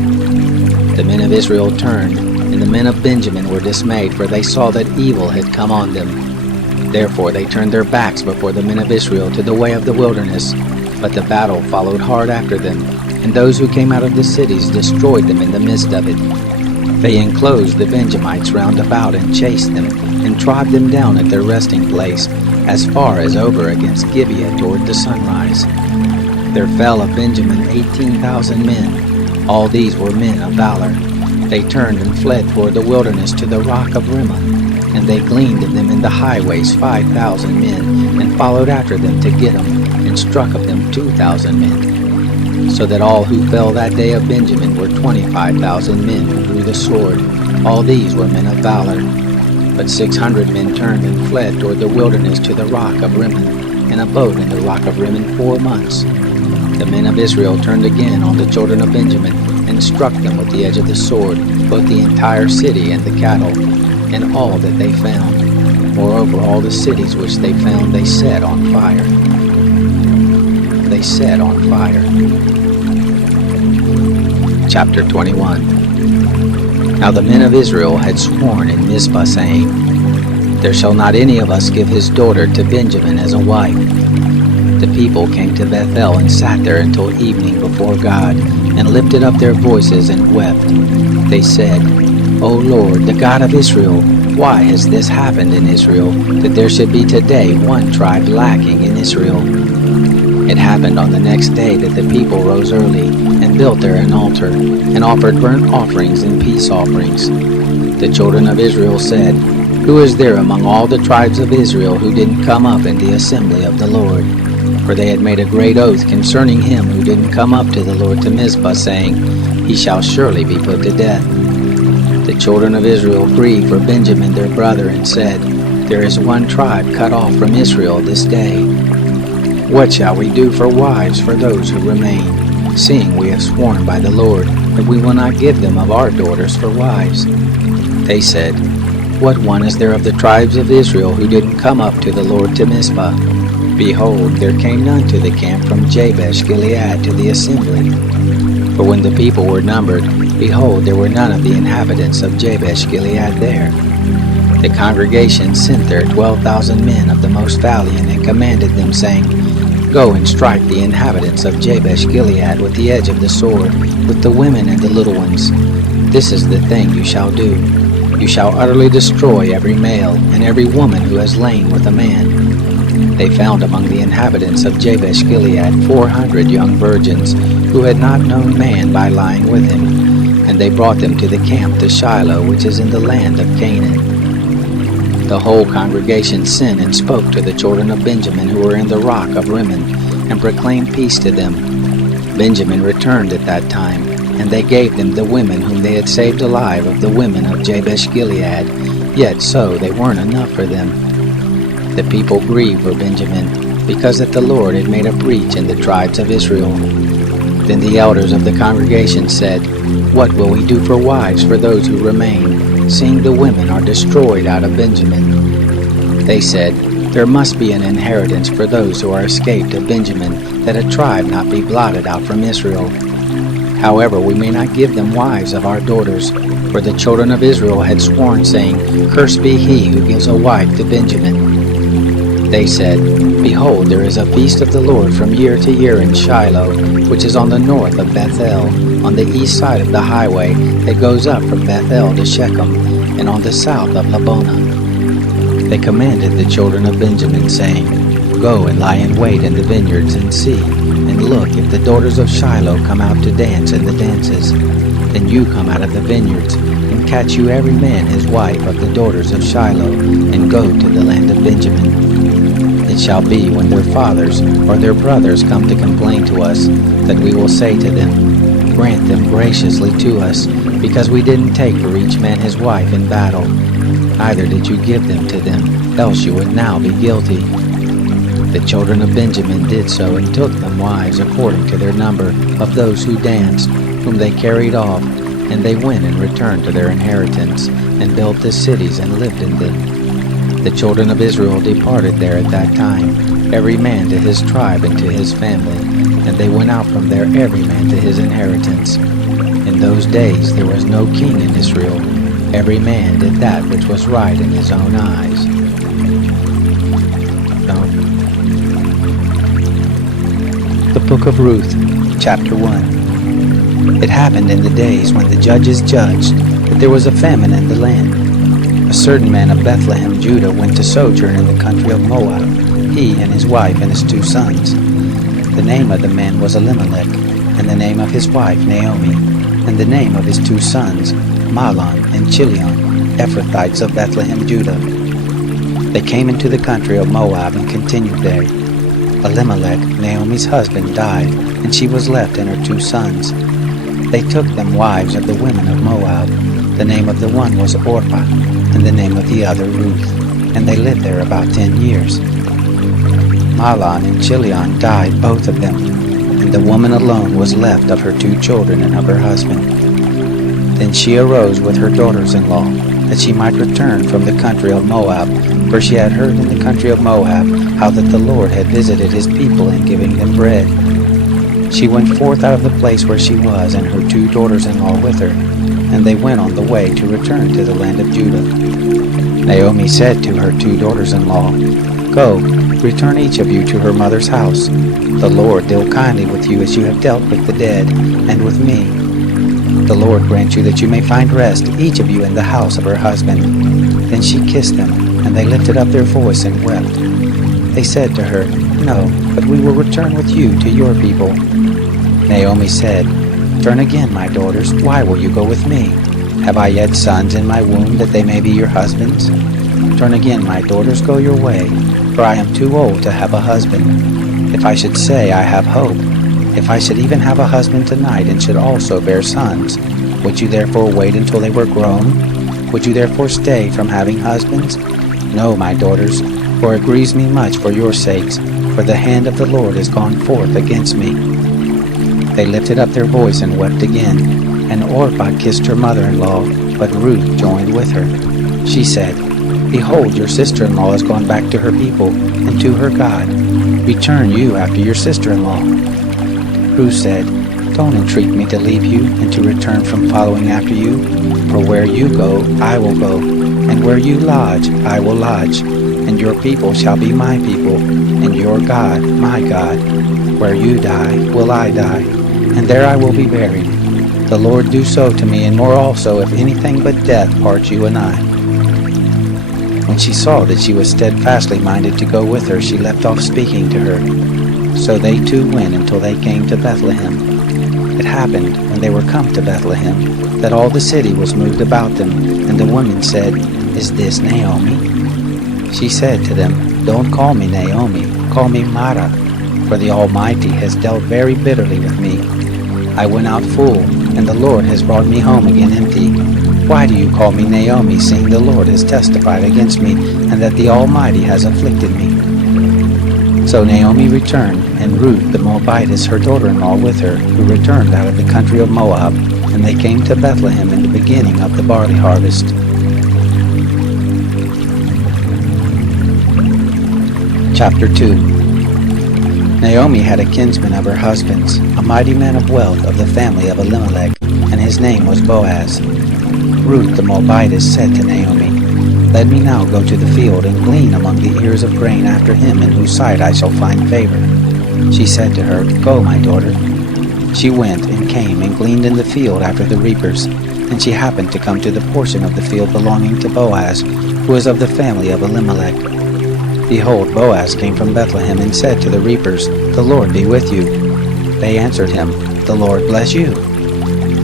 The men of Israel turned, and the men of Benjamin were dismayed, for they saw that evil had come on them. Therefore they turned their backs before the men of Israel to the way of the wilderness, but the battle followed hard after them, and those who came out of the cities destroyed them in the midst of it. They enclosed the Benjamites round about and chased them, and trod them down at their resting place, as far as over against Gibeah toward the sunrise. There fell of Benjamin 18,000 men. All these were men of valor. They turned and fled toward the wilderness to the rock of Rimmon. And they gleaned of them in the highways 5,000 men, and followed after them to get them, and struck of them 2,000 men. So that all who fell that day of Benjamin were 25,000 men who drew the sword. All these were men of valor. But 600 men turned and fled toward the wilderness to the rock of Rimmon, and abode in the rock of Rimmon 4 months. The men of Israel turned again on the children of Benjamin, and struck them with the edge of the sword, both the entire city and the cattle, and all that they found. Moreover, all the cities which they found they set on fire. They set on fire. Chapter 21. Now the men of Israel had sworn in Mizpah, saying, There shall not any of us give his daughter to Benjamin as a wife. The people came to Bethel and sat there until evening before God, and lifted up their voices and wept. They said, O Lord, the God of Israel, why has this happened in Israel, that there should be today one tribe lacking in Israel? It happened on the next day that the people rose early and built there an altar, and offered burnt offerings and peace offerings. The children of Israel said, "Who is there among all the tribes of Israel who didn't come up in the assembly of the Lord?" For they had made a great oath concerning him who didn't come up to the Lord to Mizpah, saying, "He shall surely be put to death." The children of Israel grieved for Benjamin their brother, and said, "There is one tribe cut off from Israel this day. What shall we do for wives for those who remain, seeing we have sworn by the Lord that we will not give them of our daughters for wives?" They said, "What one is there of the tribes of Israel who didn't come up to the Lord to Mizpah?" Behold, there came none to the camp from Jabesh Gilead to the assembly. For when the people were numbered, behold, there were none of the inhabitants of Jabesh Gilead there. The congregation sent there 12,000 men of the most valiant, and commanded them, saying, "Go and strike the inhabitants of Jabesh Gilead with the edge of the sword, with the women and the little ones. This is the thing you shall do. You shall utterly destroy every male, and every woman who has lain with a man." They found among the inhabitants of Jabesh Gilead 400 young virgins, who had not known man by lying with him, and they brought them to the camp to Shiloh, which is in the land of Canaan. The whole congregation sent and spoke to the children of Benjamin who were in the rock of Rimmon, and proclaimed peace to them. Benjamin returned at that time, and they gave them the women whom they had saved alive of the women of Jabesh Gilead, yet so they weren't enough for them. The people grieved for Benjamin, because that the Lord had made a breach in the tribes of Israel. Then the elders of the congregation said, "What will we do for wives for those who remain, seeing the women are destroyed out of Benjamin?" They said, "There must be an inheritance for those who are escaped of Benjamin, that a tribe not be blotted out from Israel. However, we may not give them wives of our daughters, for the children of Israel had sworn, saying, 'Cursed be he who gives a wife to Benjamin.'" They said, "Behold, there is a feast of the Lord from year to year in Shiloh, which is on the north of Bethel, on the east side of the highway that goes up from Bethel to Shechem, and on the south of Labonah." They commanded the children of Benjamin, saying, "Go and lie in wait in the vineyards, and see, and look if the daughters of Shiloh come out to dance in the dances. Then you come out of the vineyards, and catch you every man his wife of the daughters of Shiloh, and go to the land of Benjamin. It shall be when their fathers or their brothers come to complain to us, that we will say to them, 'Grant them graciously to us, because we didn't take for each man his wife in battle. Neither did you give them to them, else you would now be guilty.' The children of Benjamin did so, and took them wives according to their number of those who danced, whom they carried off, and they went and returned to their inheritance, and built the cities and lived in them. The children of Israel departed there at that time, every man to his tribe and to his family, and they went out from there every man to his inheritance. In those days there was no king in Israel. Every man did that which was right in his own eyes. The Book of Ruth, Chapter 1. It happened in the days when the judges judged, that there was a famine in the land. A certain man of Bethlehem, Judah, went to sojourn in the country of Moab, he and his wife and his 2 sons. The name of the man was Elimelech, and the name of his wife Naomi, and the name of his 2 sons Mahlon and Chilion, Ephrathites of Bethlehem, Judah. They came into the country of Moab and continued there. Elimelech, Naomi's husband, died, and she was left and her 2 sons. They took them wives of the women of Moab. The name of the one was Orpah, and the name of the other Ruth, and they lived there about 10 years. Mahlon and Chilion died, both of them, and the woman alone was left of her 2 children and of her husband. Then she arose with her daughters-in-law, that she might return from the country of Moab, for she had heard in the country of Moab how that the Lord had visited his people in giving them bread. She went forth out of the place where she was, and her 2 daughters-in-law with her, and they went on the way to return to the land of Judah. Naomi said to her 2 daughters-in-law, "Go, return each of you to her mother's house. The Lord deal kindly with you as you have dealt with the dead, and with me. The Lord grant you that you may find rest, each of you in the house of her husband." Then she kissed them, and they lifted up their voice and wept. They said to her, "No, but we will return with you to your people." Naomi said, "Turn again, my daughters. Why will you go with me? Have I yet sons in my womb that they may be your husbands? Turn again, my daughters, go your way, for I am too old to have a husband. If I should say I have hope, if I should even have a husband tonight and should also bear sons, would you therefore wait until they were grown? Would you therefore stay from having husbands? No, my daughters, for it grieves me much for your sakes, for the hand of the Lord is gone forth against me." They lifted up their voice and wept again, and Orpah kissed her mother-in-law, but Ruth joined with her. She said, "Behold, your sister-in-law has gone back to her people and to her God. Return you after your sister-in-law." Ruth said, "Don't entreat me to leave you and to return from following after you. For where you go, I will go, and where you lodge, I will lodge. And your people shall be my people, and your God, my God. Where you die, will I die, and there I will be buried. The Lord do so to me, and more also, if anything but death part you and I." When she saw that she was steadfastly minded to go with her, she left off speaking to her. So they two went until they came to Bethlehem. It happened, when they were come to Bethlehem, that all the city was moved about them, and the women said, "Is this Naomi?" She said to them, "Don't call me Naomi, call me Mara, for the Almighty has dealt very bitterly with me. I went out full, and the Lord has brought me home again empty. Why do you call me Naomi, seeing the Lord has testified against me, and that the Almighty has afflicted me?" So Naomi returned, and Ruth the Moabitess, her daughter-in-law, with her, who returned out of the country of Moab, and they came to Bethlehem in the beginning of the barley harvest. Chapter 2. Naomi had a kinsman of her husband's, a mighty man of wealth of the family of Elimelech, and his name was Boaz. Ruth the Moabitess said to Naomi, "Let me now go to the field and glean among the ears of grain after him in whose sight I shall find favor." She said to her, "Go, my daughter." She went and came and gleaned in the field after the reapers, and she happened to come to the portion of the field belonging to Boaz, who was of the family of Elimelech. Behold, Boaz came from Bethlehem and said to the reapers, "The Lord be with you." They answered him, "The Lord bless you."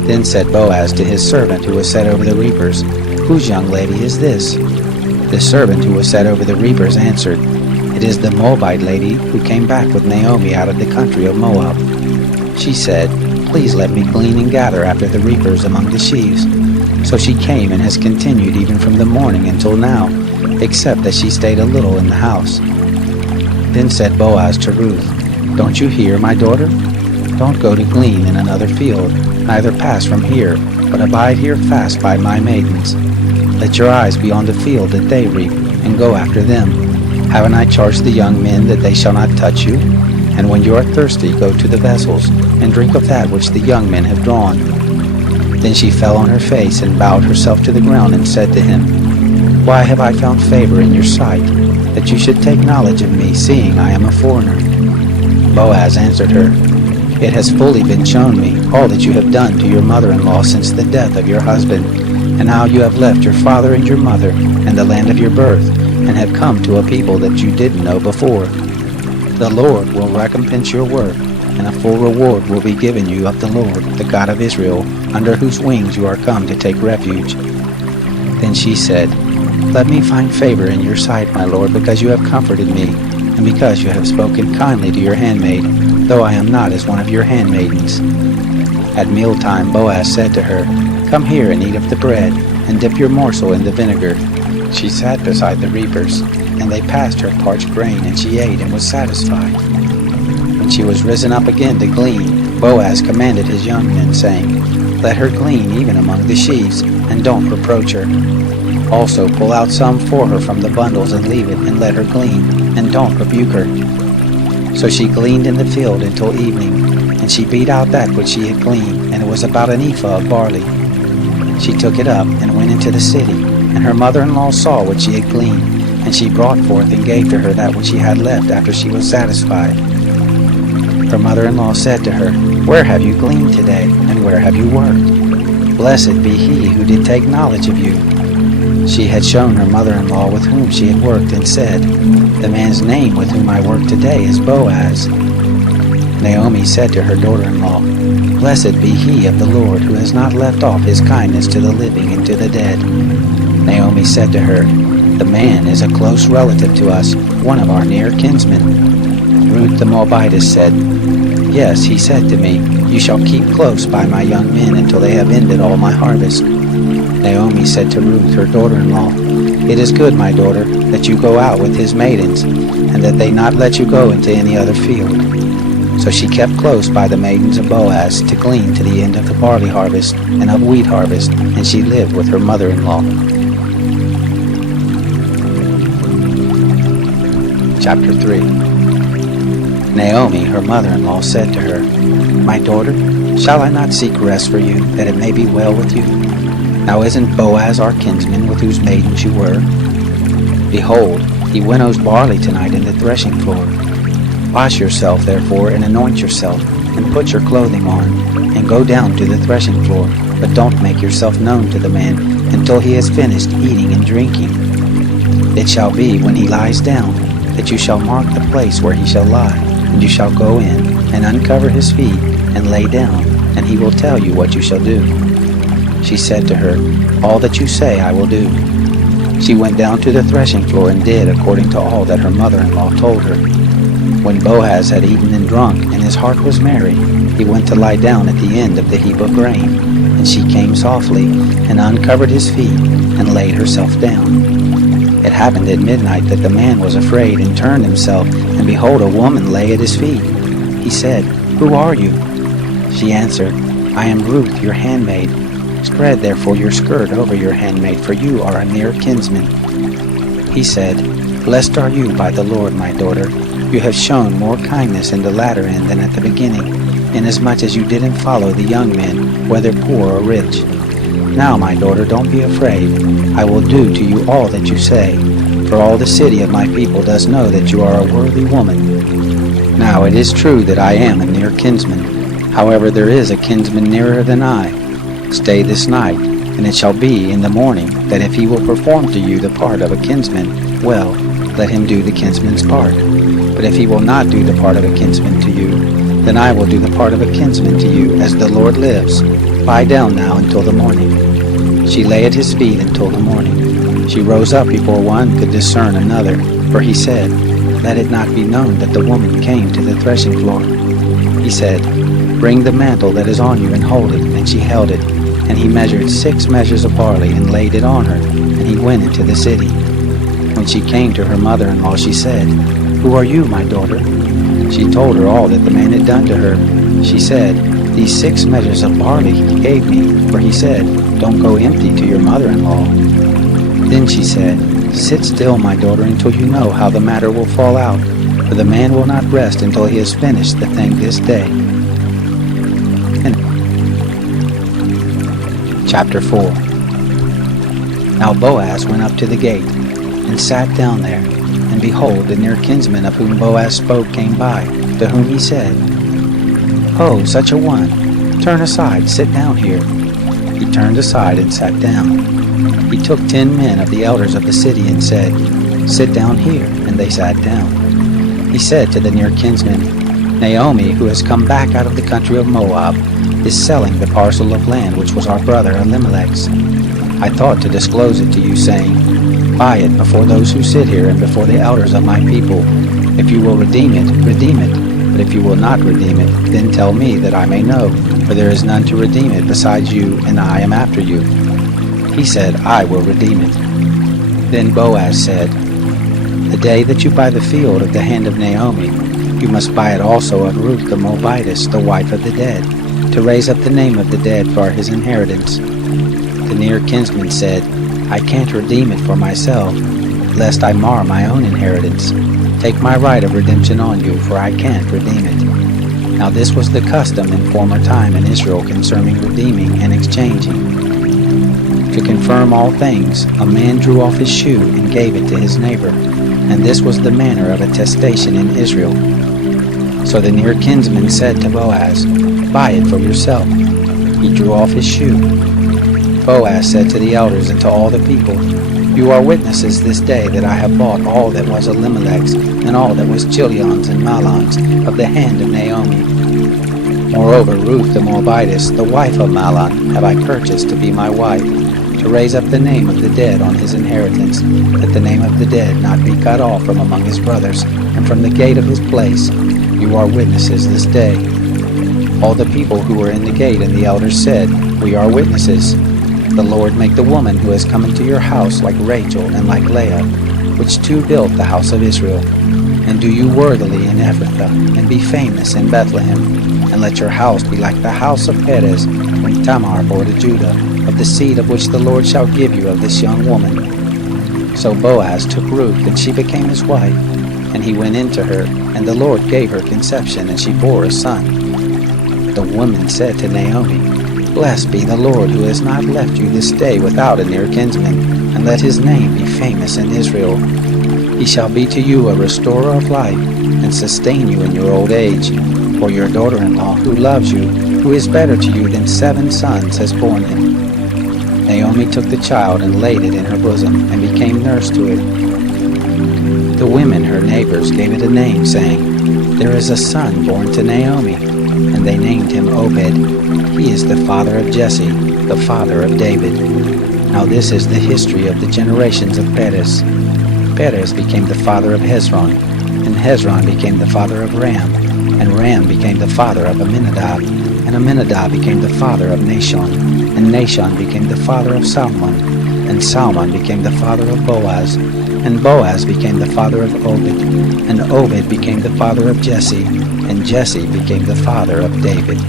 Then said Boaz to his servant who was set over the reapers, "Whose young lady is this?" The servant who was set over the reapers answered, "It is the Moabite lady who came back with Naomi out of the country of Moab." She said, "Please let me glean and gather after the reapers among the sheaves." So she came and has continued even from the morning until now, except that she stayed a little in the house. Then said Boaz to Ruth, "Don't you hear, my daughter? Don't go to glean in another field, neither pass from here, but abide here fast by my maidens. Let your eyes be on the field that they reap, and go after them. Haven't I charged the young men that they shall not touch you? And when you are thirsty, go to the vessels, and drink of that which the young men have drawn." Then she fell on her face and bowed herself to the ground and said to him, "Why have I found favor in your sight, that you should take knowledge of me, seeing I am a foreigner?" Boaz answered her, "It has fully been shown me all that you have done to your mother-in-law since the death of your husband, and how you have left your father and your mother and the land of your birth, and have come to a people that you didn't know before. The Lord will recompense your work, and a full reward will be given you of the Lord, the God of Israel, under whose wings you are come to take refuge." Then she said, "Let me find favor in your sight, my lord, because you have comforted me, and because you have spoken kindly to your handmaid, though I am not as one of your handmaidens." At mealtime Boaz said to her, "Come here and eat of the bread, and dip your morsel in the vinegar." She sat beside the reapers, and they passed her parched grain, and she ate and was satisfied. When she was risen up again to glean, Boaz commanded his young men, saying, "Let her glean even among the sheaves, and don't reproach her. Also pull out some for her from the bundles and leave it, and let her glean, and don't rebuke her." So she gleaned in the field until evening, and she beat out that which she had gleaned, and it was about an ephah of barley. She took it up and went into the city, and her mother-in-law saw what she had gleaned, and she brought forth and gave to her that which she had left after she was satisfied. Her mother-in-law said to her, "Where have you gleaned today, and where have you worked? Blessed be he who did take knowledge of you." She had shown her mother-in-law with whom she had worked and said, "The man's name with whom I work today is Boaz." Naomi said to her daughter-in-law, "Blessed be he of the Lord who has not left off his kindness to the living and to the dead." Naomi said to her, "The man is a close relative to us, one of our near kinsmen." Ruth the Moabitess said, "Yes, he said to me, 'You shall keep close by my young men until they have ended all my harvest.'" Naomi said to Ruth, her daughter-in-law, "It is good, my daughter, that you go out with his maidens, and that they not let you go into any other field." So she kept close by the maidens of Boaz to glean to the end of the barley harvest and of wheat harvest, and she lived with her mother-in-law. Chapter 3. Naomi, her mother-in-law, said to her, "My daughter, shall I not seek rest for you, that it may be well with you? Now isn't Boaz our kinsman, with whose maidens you were? Behold, he winnows barley tonight in the threshing floor. Wash yourself, therefore, and anoint yourself, and put your clothing on, and go down to the threshing floor, but don't make yourself known to the man until he has finished eating and drinking. It shall be, when he lies down, that you shall mark the place where he shall lie, and you shall go in, and uncover his feet, and lay down, and he will tell you what you shall do." She said to her, "All that you say I will do." She went down to the threshing floor and did according to all that her mother-in-law told her. When Boaz had eaten and drunk, and his heart was merry, he went to lie down at the end of the heap of grain, and she came softly, and uncovered his feet, and laid herself down. It happened at midnight that the man was afraid, and turned himself, and behold, a woman lay at his feet. He said, "Who are you?" She answered, "I am Ruth, your handmaid. Spread therefore your skirt over your handmaid, for you are a near kinsman." He said, "Blessed are you by the Lord, my daughter. You have shown more kindness in the latter end than at the beginning, inasmuch as you didn't follow the young men, whether poor or rich. Now, my daughter, don't be afraid. I will do to you all that you say, for all the city of my people does know that you are a worthy woman. Now it is true that I am a near kinsman. However, there is a kinsman nearer than I. Stay this night, and it shall be in the morning that if he will perform to you the part of a kinsman, well, let him do the kinsman's part. But if he will not do the part of a kinsman to you, then I will do the part of a kinsman to you, as the Lord lives. Lie down now until the morning." She lay at his feet until the morning. She rose up before one could discern another, for he said, "Let it not be known that the woman came to the threshing floor." He said, "Bring the mantle that is on you and hold it." And she held it. And he measured 6 measures of barley and laid it on her, and he went into the city. When she came to her mother-in-law, she said, "Who are you, my daughter?" She told her all that the man had done to her. She said, "These 6 measures of barley he gave me, for he said, 'Don't go empty to your mother-in-law.'" Then she said, "Sit still, my daughter, until you know how the matter will fall out, for the man will not rest until he has finished the thing this day." Chapter 4. Now Boaz went up to the gate, and sat down there, and behold, the near kinsman of whom Boaz spoke came by, to whom he said, "Oh, such a one, turn aside, sit down here." He turned aside and sat down. He took 10 men of the elders of the city and said, "Sit down here," and they sat down. He said to the near kinsman, "Naomi, who has come back out of the country of Moab, is selling the parcel of land which was our brother Elimelech's. I thought to disclose it to you, saying, 'Buy it before those who sit here and before the elders of my people. If you will redeem it, redeem it. But if you will not redeem it, then tell me, that I may know, for there is none to redeem it besides you, and I am after you.' He said, 'I will redeem it.' Then Boaz said, 'The day that you buy the field of the hand of Naomi, you must buy it also of Ruth the Moabitess, the wife of the dead, to raise up the name of the dead for his inheritance.' The near kinsman said, 'I can't redeem it for myself, lest I mar my own inheritance. Take my right of redemption on you, for I can't redeem it.' Now this was the custom in former time in Israel concerning redeeming and exchanging. To confirm all things, a man drew off his shoe and gave it to his neighbor, and this was the manner of attestation in Israel. So the near kinsman said to Boaz, 'Buy it for yourself.' He drew off his shoe. Boaz said to the elders and to all the people, "You are witnesses this day that I have bought all that was Elimelech's and all that was Chilion's and Mahlon's of the hand of Naomi. Moreover, Ruth the Moabitess, the wife of Mahlon, have I purchased to be my wife, to raise up the name of the dead on his inheritance, that the name of the dead not be cut off from among his brothers, and from the gate of his place. You are witnesses this day." All the people who were in the gate and the elders said, "We are witnesses. The Lord make the woman who has come into your house like Rachel and like Leah, which two built the house of Israel. And do you worthily in Ephrathah, and be famous in Bethlehem, and let your house be like the house of Perez, when Tamar bore to Judah, of the seed of which the Lord shall give you of this young woman." So Boaz took Ruth, and she became his wife, and he went into her, and the Lord gave her conception, and she bore a son. The woman said to Naomi, "Blessed be the Lord, who has not left you this day without a near kinsman, and let his name be famous in Israel. He shall be to you a restorer of life, and sustain you in your old age. For your daughter-in-law, who loves you, who is better to you than 7 sons, has borne him." Naomi took the child and laid it in her bosom, and became nurse to it. The women, her neighbors, gave it a name, saying, "There is a son born to Naomi." And they named him Obed. He is the father of Jesse, the father of David. Now this is the history of the generations of Perez. Perez became the father of Hezron, and Hezron became the father of Ram, and Ram became the father of Amminadab, and Amminadab became the father of Nahshon, and Nahshon became the father of Salmon, and Salmon became the father of Boaz, and Boaz became the father of Obed, and Obed became the father of Jesse, and Jesse became the father of David.